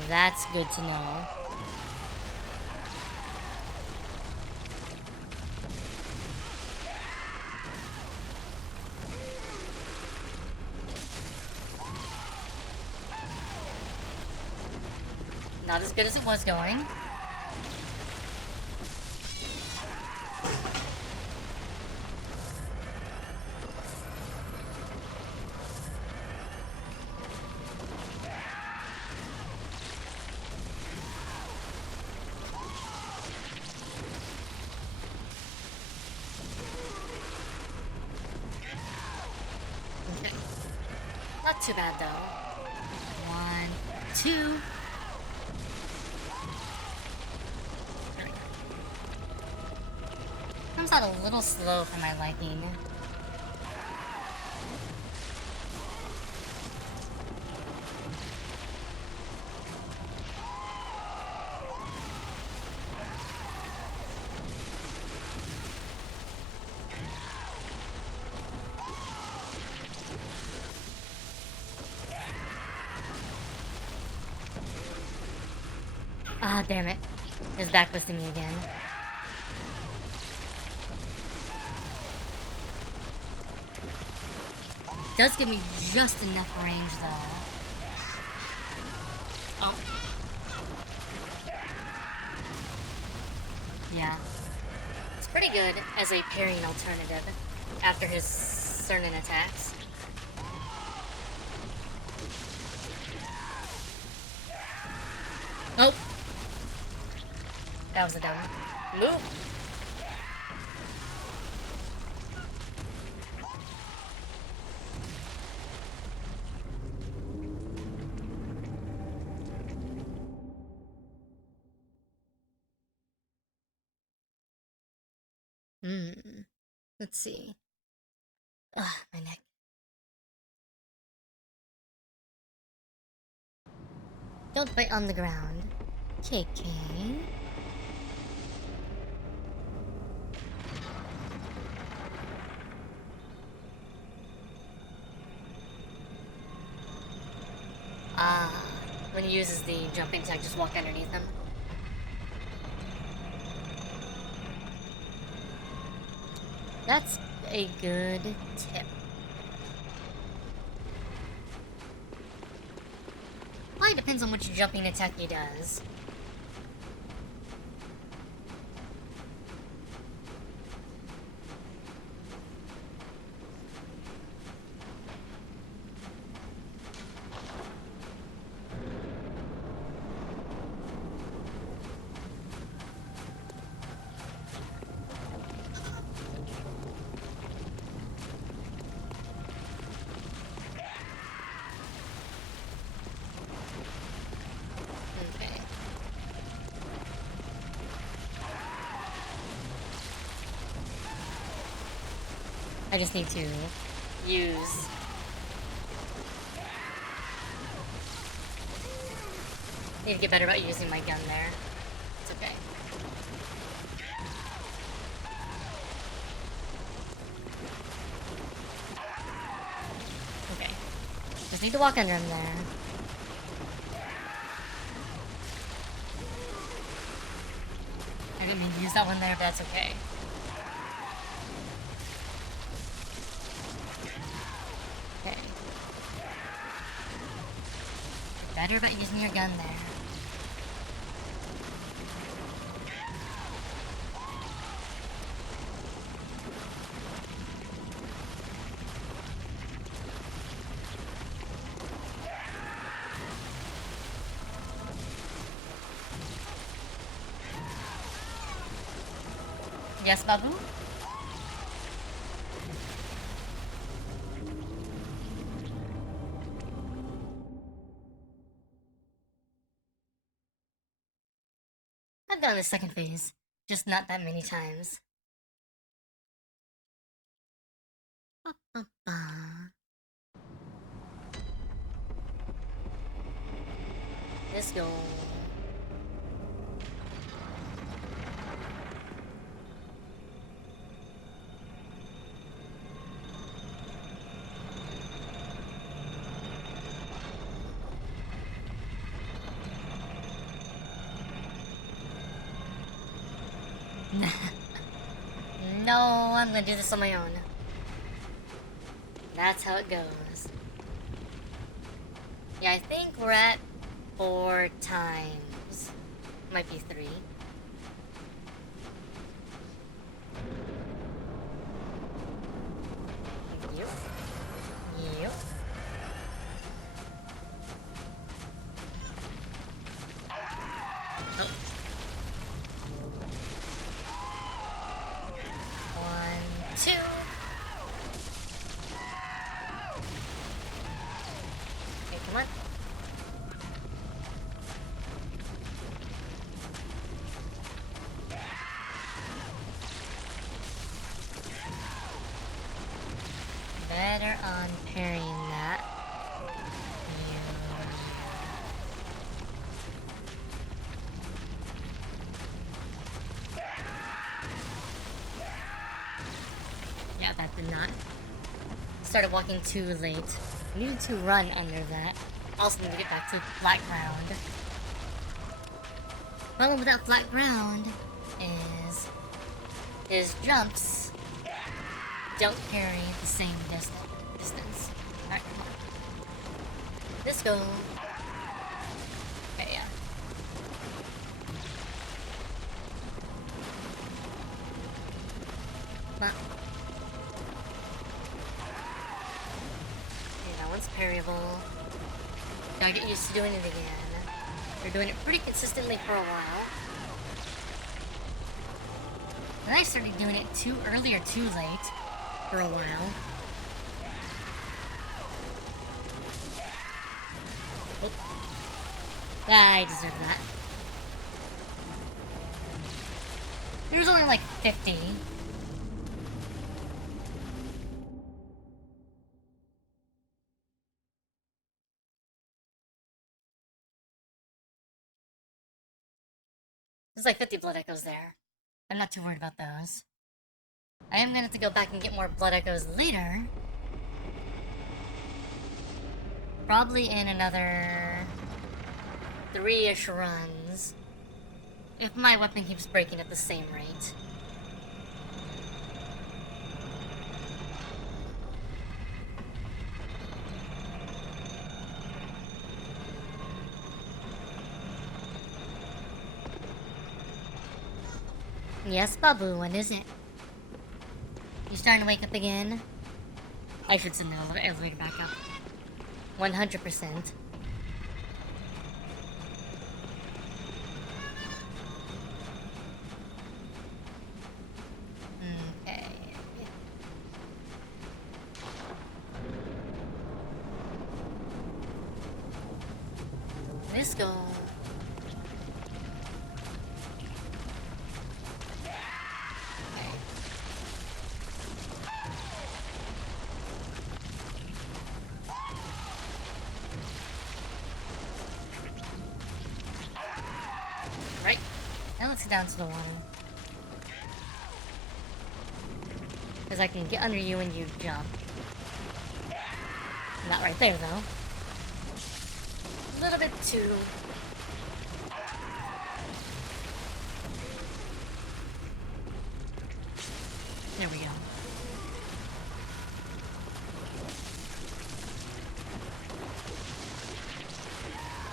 That's good to know. Not as good as it was going. Not too bad though. 1, 2. Comes out a little slow for my liking. Ah, damn it. It's backlisting me again. Does give me just enough range, though. Oh. Yeah. It's pretty good as a parrying alternative after his certain attacks. Oh! That was a dumb move. Let's see. Ugh, my neck. Don't fight on the ground. KK. When he uses the jumping attack, just walk underneath him. That's a good tip. Probably depends on which jumping attack he does. I just need to use... Need to get better about using my gun there. It's okay. Okay. Just need to walk under him there. I didn't mean to use that one there, but that's okay. Okay. Better about using your gun there. Yes, Babu? I've done the second phase, just not that many times. Ba-ba-ba. Let's go. No, I'm gonna do this on my own. That's how it goes. Yeah, I think we're at 4 times. Might be 3. Yep. Yep. Oh. 1, 2. Okay, come on. Better on parrying that. Yeah, that did not. Started walking too late. Needed to run under that. Also need to get back to flat ground. Problem with that flat ground is his jumps don't carry the same distance. Alright, come on. Let's go. Okay, yeah. Okay, that one's parryable. Gotta get used to doing it again. We're doing it pretty consistently for a while. And I started doing it too early or too late for a while. Oh. I deserve that. There's only like 50. There's like 50 blood echoes there. I'm not too worried about those. I am gonna have to go back and get more blood echoes later. Probably in another 3-ish runs. If my weapon keeps breaking at the same rate. Yes, Babu, what is it? You starting to wake up again? I should send the elevator back up. 100%. Okay. Let's go. Right. Now let's get down to the water. Because I can get under you and you jump. Not right there, though. A little bit too... There we go.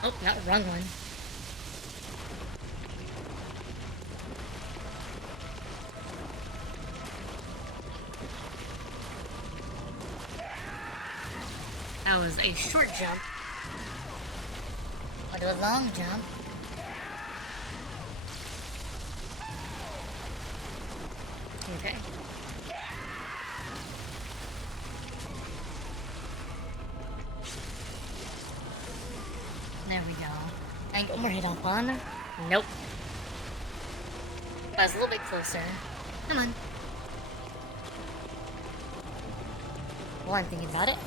Oh, not wrong one. That was a short jump. I'll do a long jump. Okay. There we go. I can get more hit off on. Nope. But I was a little bit closer. Come on. Well, I'm thinking about it.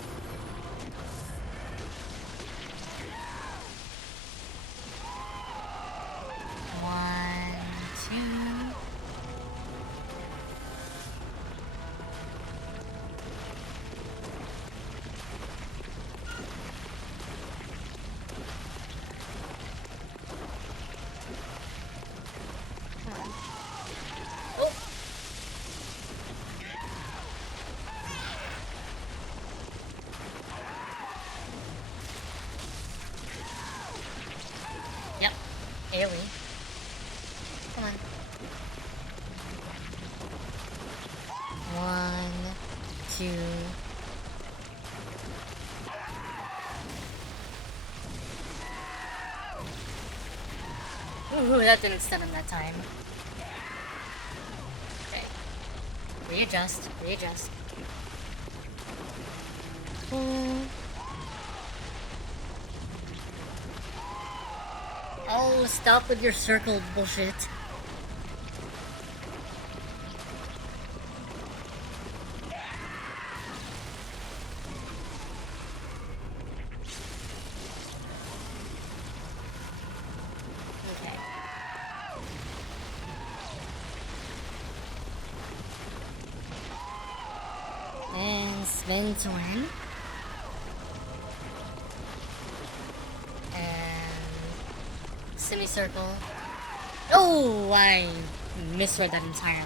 Yep. AoE. Come on. 1, 2. Ooh, that didn't stun him that time. Okay. Readjust. Readjust. Ooh. Oh, stop with your circle bullshit. Okay. And spin turn. Semicircle. Oh, I misread that entirely.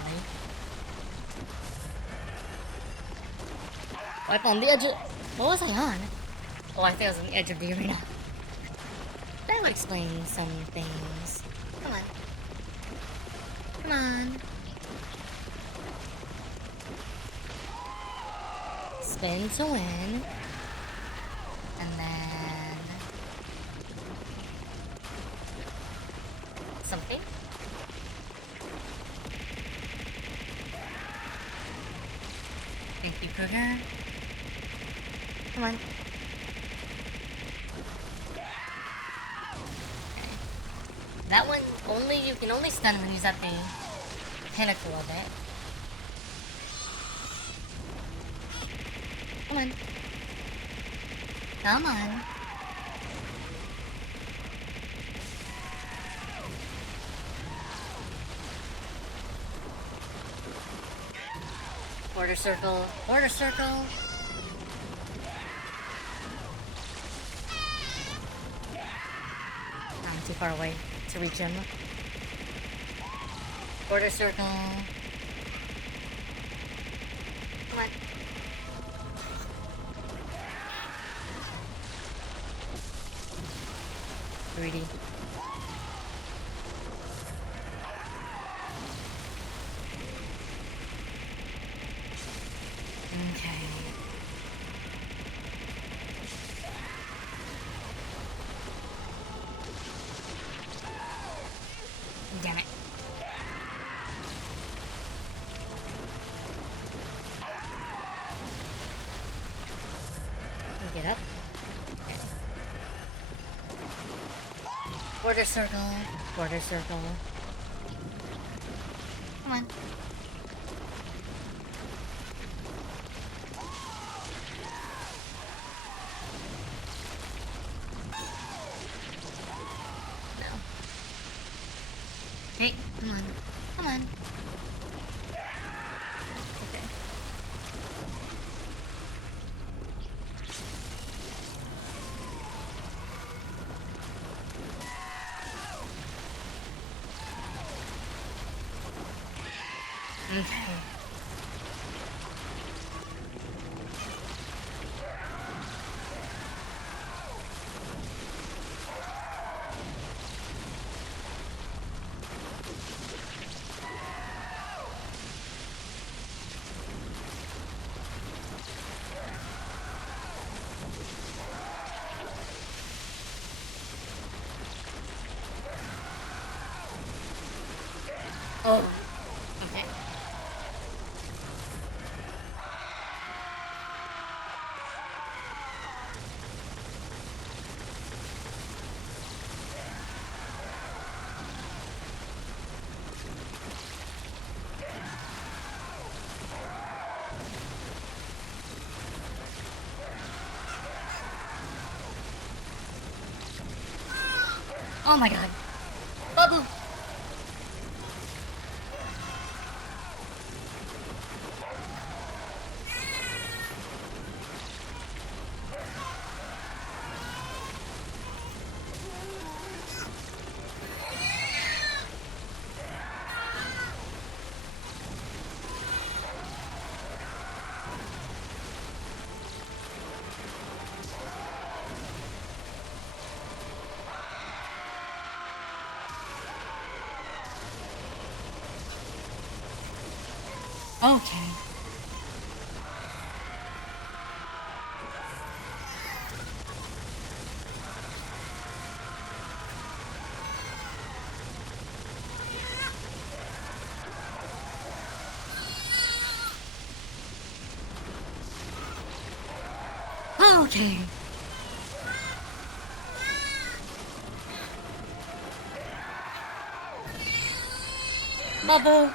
Wipe on the edge of... What was I on? Oh, I think I was on the edge of the arena. That would explain some things. Come on. Come on. spin to win. And then something. Thank you, Cougar. Come on. Okay. That one you can only stun when he's at the pinnacle of it. Come on. Come on. Quarter circle, quarter circle. I'm too far away to reach him. Quarter circle. Come on. Greedy. Okay. Damn it. Get up. Okay. Quarter circle. Quarter circle. Come on. No. Hey, come on. Come on. Okay. Okay. Oh. Okay. Oh my god. Bubble. Okay. Okay. Bubble.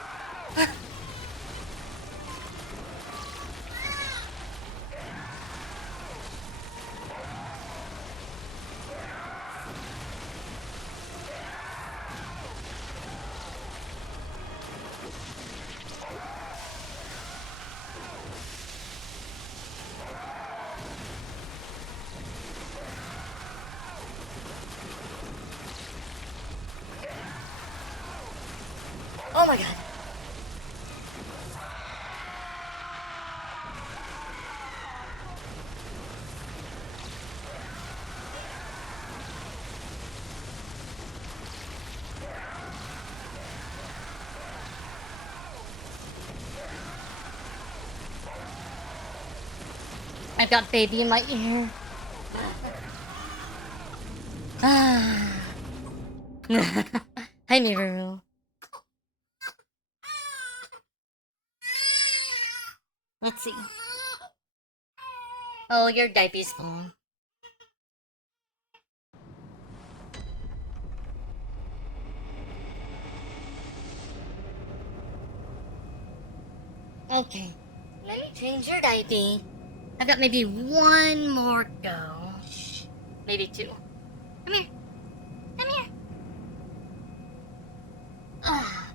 Oh my god. I've got baby in my ear. Ah. Hi, Miru. Let's see. Oh, your diaper's full. Okay. Let me change your diaper. I've got maybe one more go. Maybe two. Come here. Come here. Ah.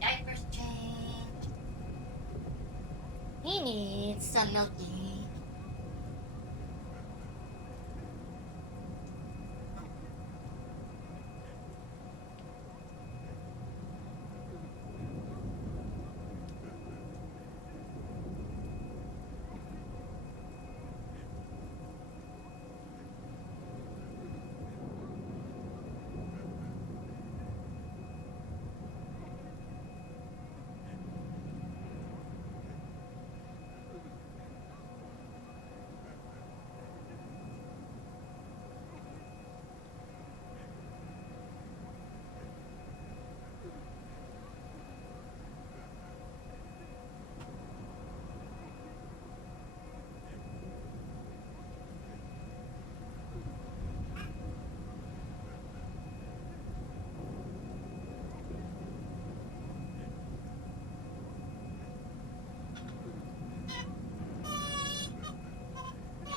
Diapers changed. He needs some milky.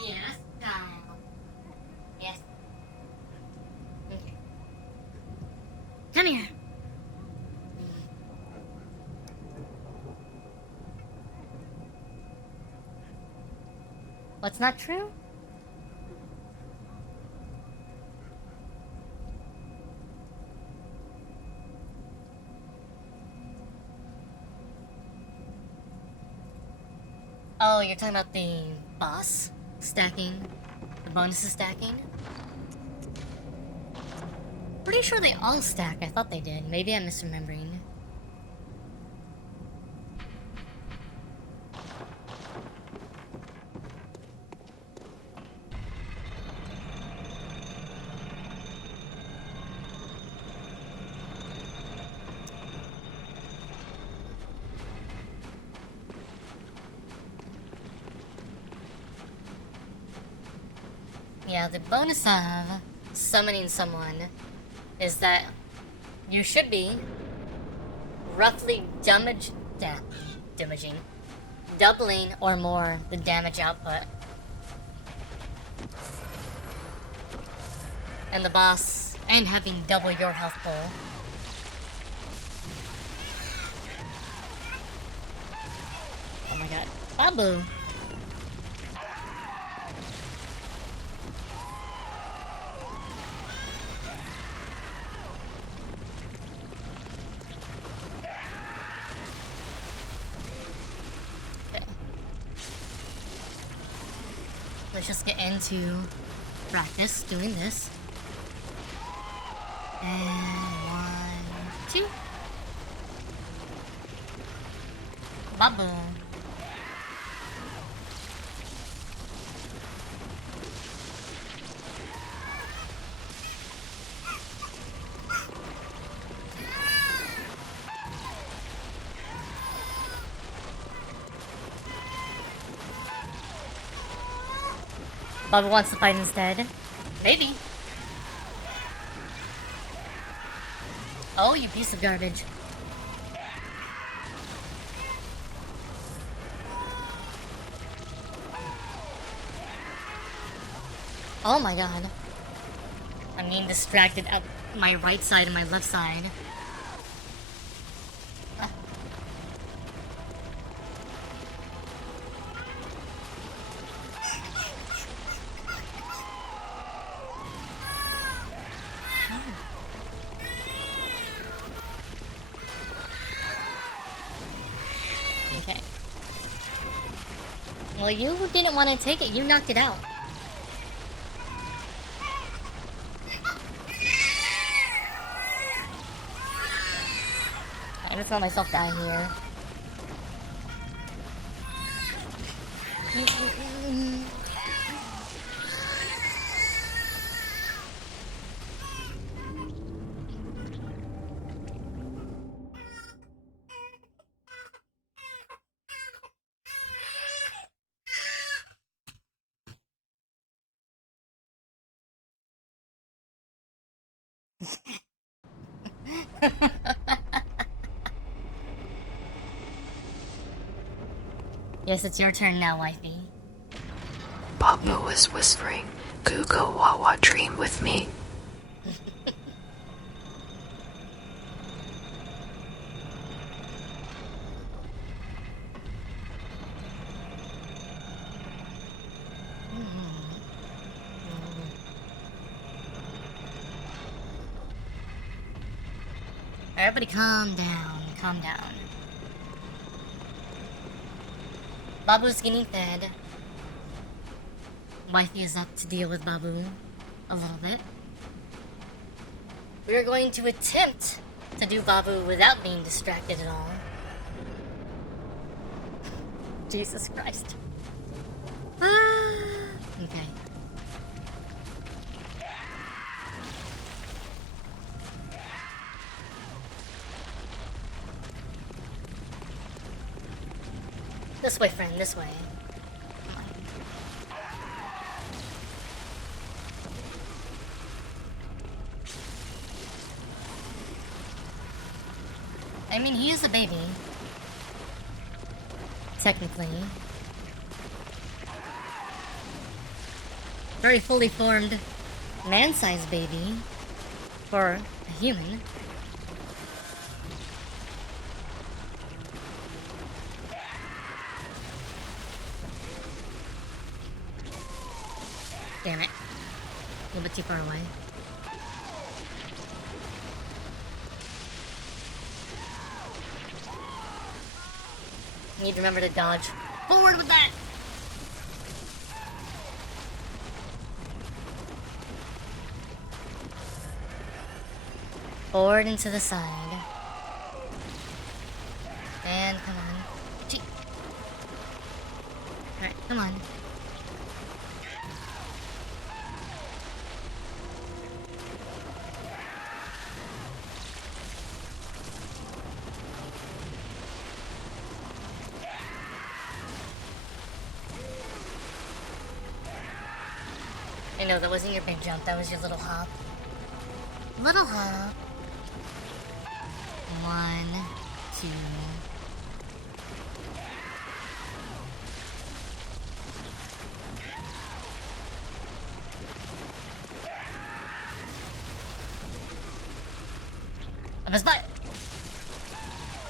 Yes, child. Yes. Okay. Come here. What's not true? Oh, you're talking about the boss stacking, the bonuses stacking? Pretty sure they all stack. I thought they did. Maybe I'm misremembering. Yeah, the bonus of summoning someone is that you should be roughly doubling or more the damage output. And the boss, and having double your health pool. Oh my god. Babu! Let's just get into practice doing this. And 1, 2. Babu. Babu wants to fight instead. Maybe. Oh, you piece of garbage. Oh my god. I'm being distracted at my right side and my left side. Okay. Well, you didn't want to take it. You knocked it out. I'm gonna throw myself down here. Yes, it's your turn now, wifey. Babu was whispering, "Google Wawa dream with me." Everybody calm down, calm down. Babu's getting fed. Wifey is up to deal with Babu a little bit. We are going to attempt to do Babu without being distracted at all. Jesus Christ. Okay. This way, friend, this way. I mean, he is a baby. Technically. Very fully formed, man-sized baby. For a human. Damn it. A little bit too far away. Need to remember to dodge. Forward with that! Forward and to the side. And come on. Gee. Alright, come on. No, that wasn't your big jump, that was your little hop. Little hop. 1, to...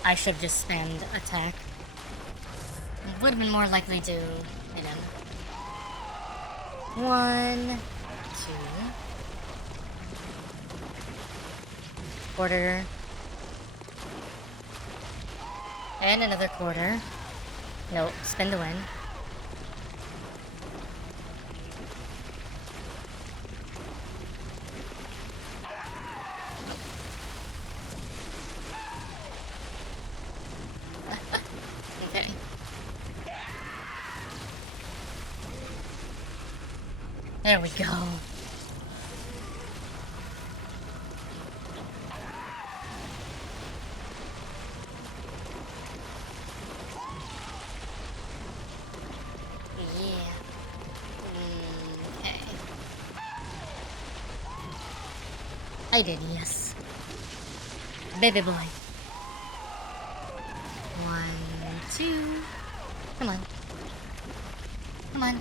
I should just spend attack. Would have been more likely to hit him. 1, 2. Quarter. And another quarter. No, spin to win. Okay. There we go. I did, yes. Baby boy. 1, 2. Come on. Come on.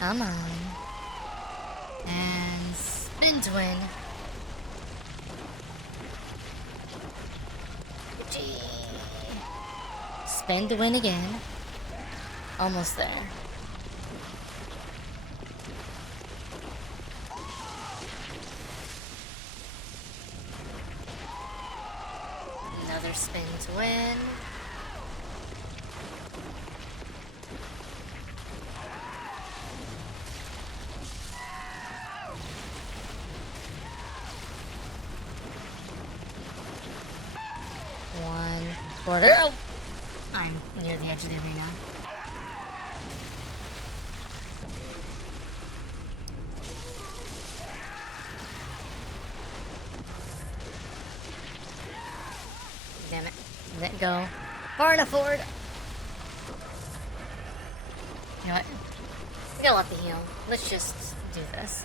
Come on. And spin to win. Gee. Spin to win again. Almost there. Another spin to win. One quarter. Oh! I'm near the edge of the arena. Damn it. Let it go. Far enough forward. You know what? We got a lot to heal. Let's just do this.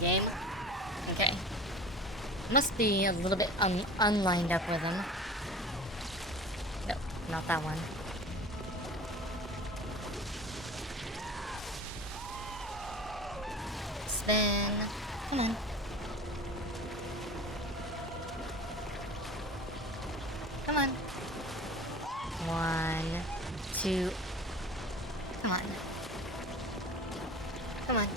Game? Okay. Must be a little bit unlined up with him. Nope, not that one. Spin. Come on. Come on. 1, 2. Come on. Come on.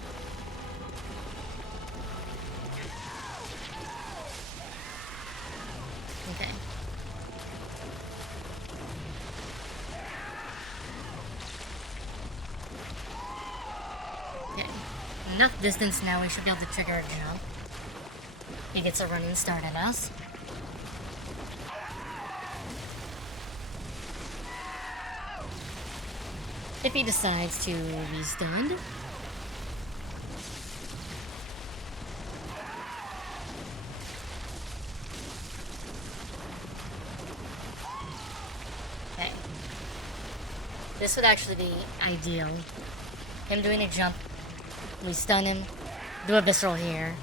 Okay. Okay. Enough distance now, we should be able to trigger a jump. He gets a running start at us. If he decides to be stunned. Okay. This would actually be ideal. Him doing a jump. We stun him. Do a visceral here.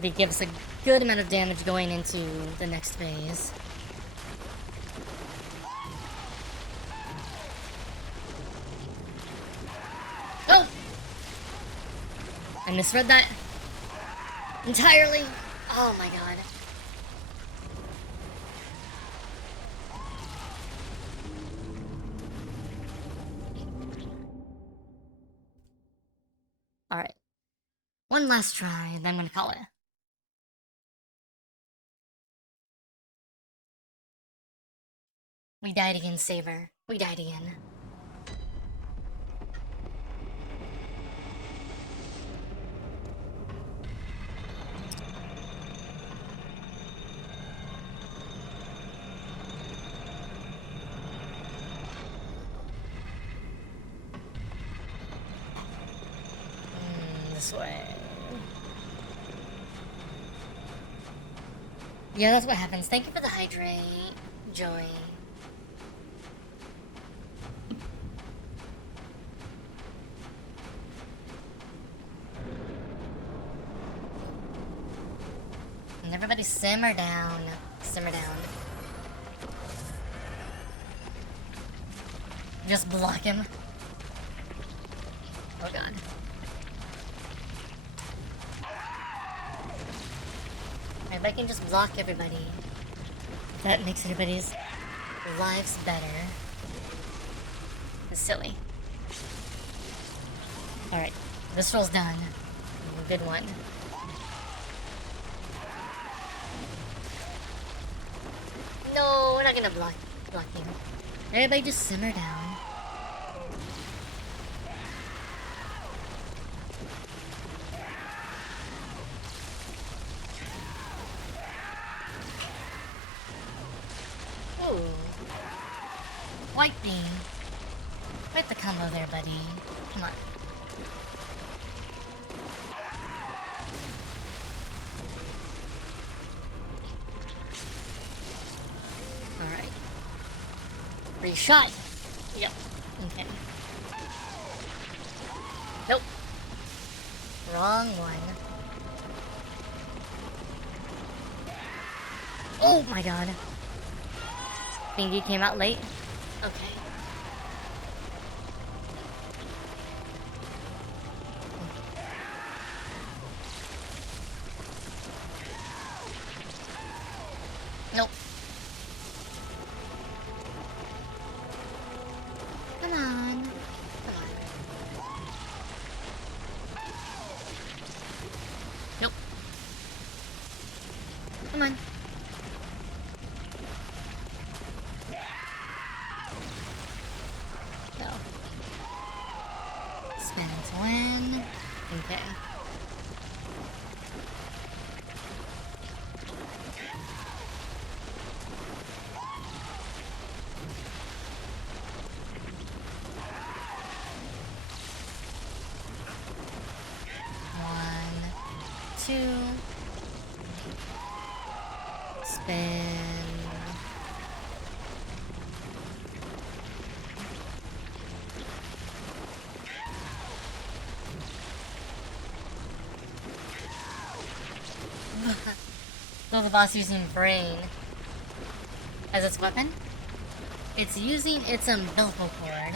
They give us a good amount of damage going into the next phase. Oh! I misread that entirely. Oh my god. Alright. One last try, and then I'm gonna call it. We died again, Saber. We died again. This way. Yeah, that's what happens. Thank you for the hydrate, Joey. Everybody simmer down. Simmer down. Just block him. Oh god. If I can just block everybody, that makes everybody's lives better. It's silly. Alright, this roll's done. Good one. No, we're not gonna block you. Everybody just simmer down. Ooh. White beam. Quite the combo there, buddy. Come on. Alright. Free shot! Yep. Okay. Nope. Wrong one. Oh my god. Thingy came out late? Okay. Nope. Come on. Come on. Nope. Come on. Go. Spin to win. Okay. One, two, spin. So the boss using brain as its weapon. It's using its umbilical cord.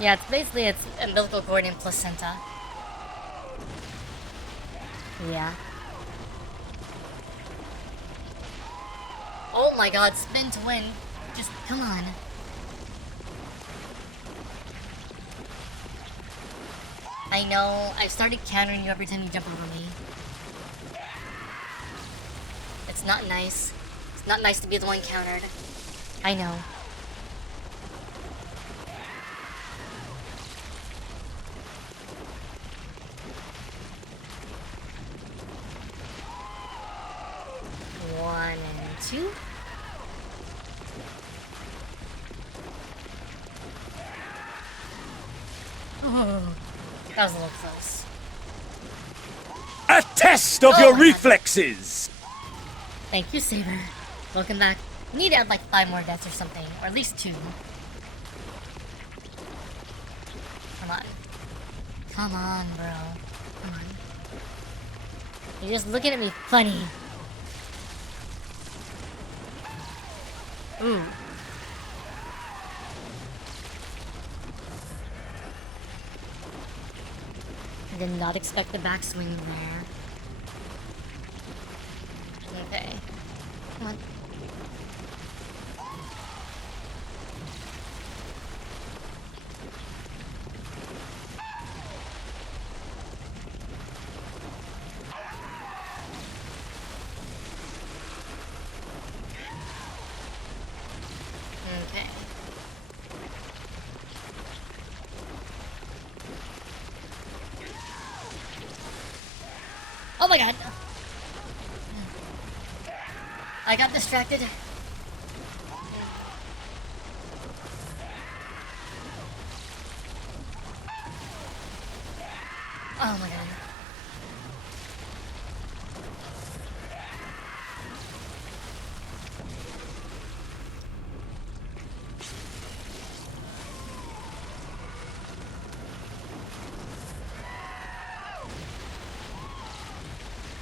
Yeah, it's basically its umbilical cord and placenta. Yeah. Oh my god, spin to win. Just, come on. I know, I've started countering you every time you jump over me. It's not nice. It's not nice to be the one countered. I know. One and two. Oh, that was a little close. A test of your reflexes! Thank you, Saber. Welcome back. We need to add like 5 more deaths or something, or at least 2. Come on. Come on, bro. Come on. You're just looking at me funny. Ooh. I did not expect the backswing there. Okay. Come on. Okay. Oh my god! I got distracted. Oh my god.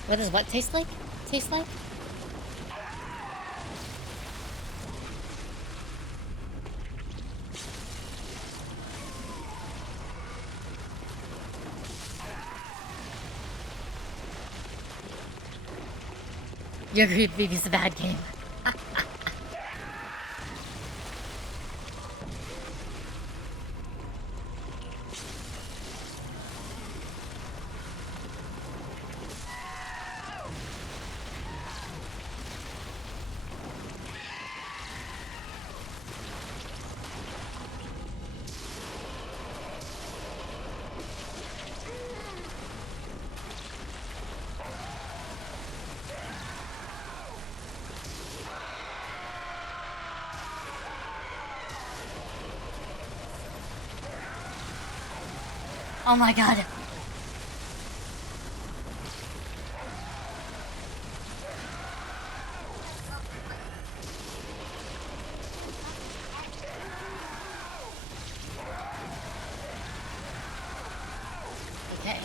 What does what taste like? Taste like? You agree with me, it's a bad game. Oh my god. Okay.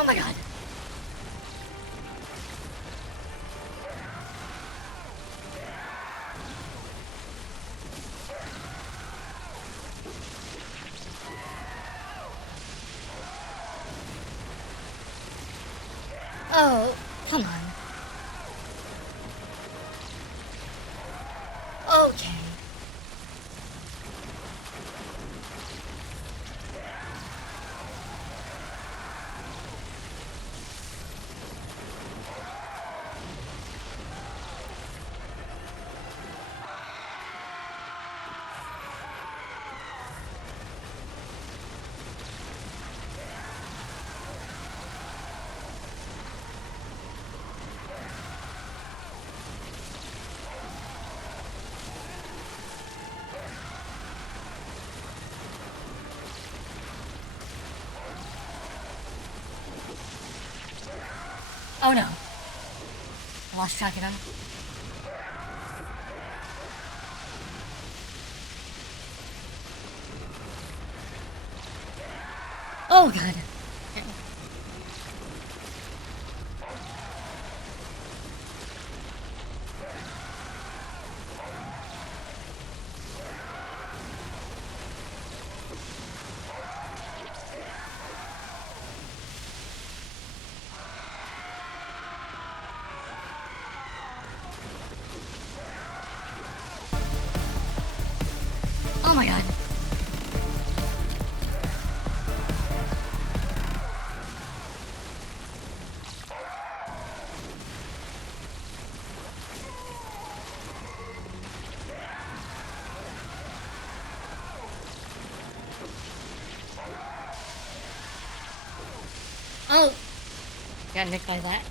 Oh my god. Oh, come on. Okay. Oh no. I lost track of him. Oh god. Oh my god. Oh! Got nicked by that.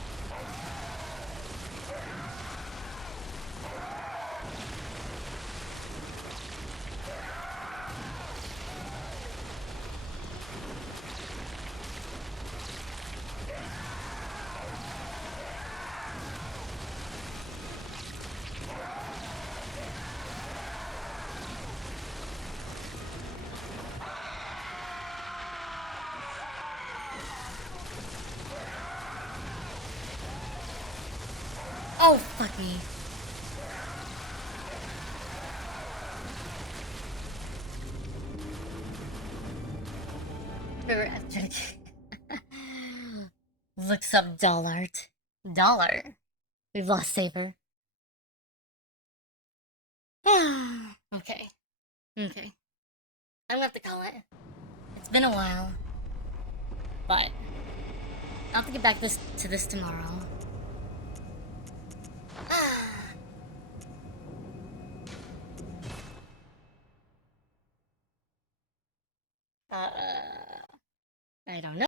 Oh, fuck me. looks up doll art. Dollar. We've lost Saber. Okay. Okay. I'm gonna have to call it. It's been a while. But I'll have to get back to this tomorrow. I don't know.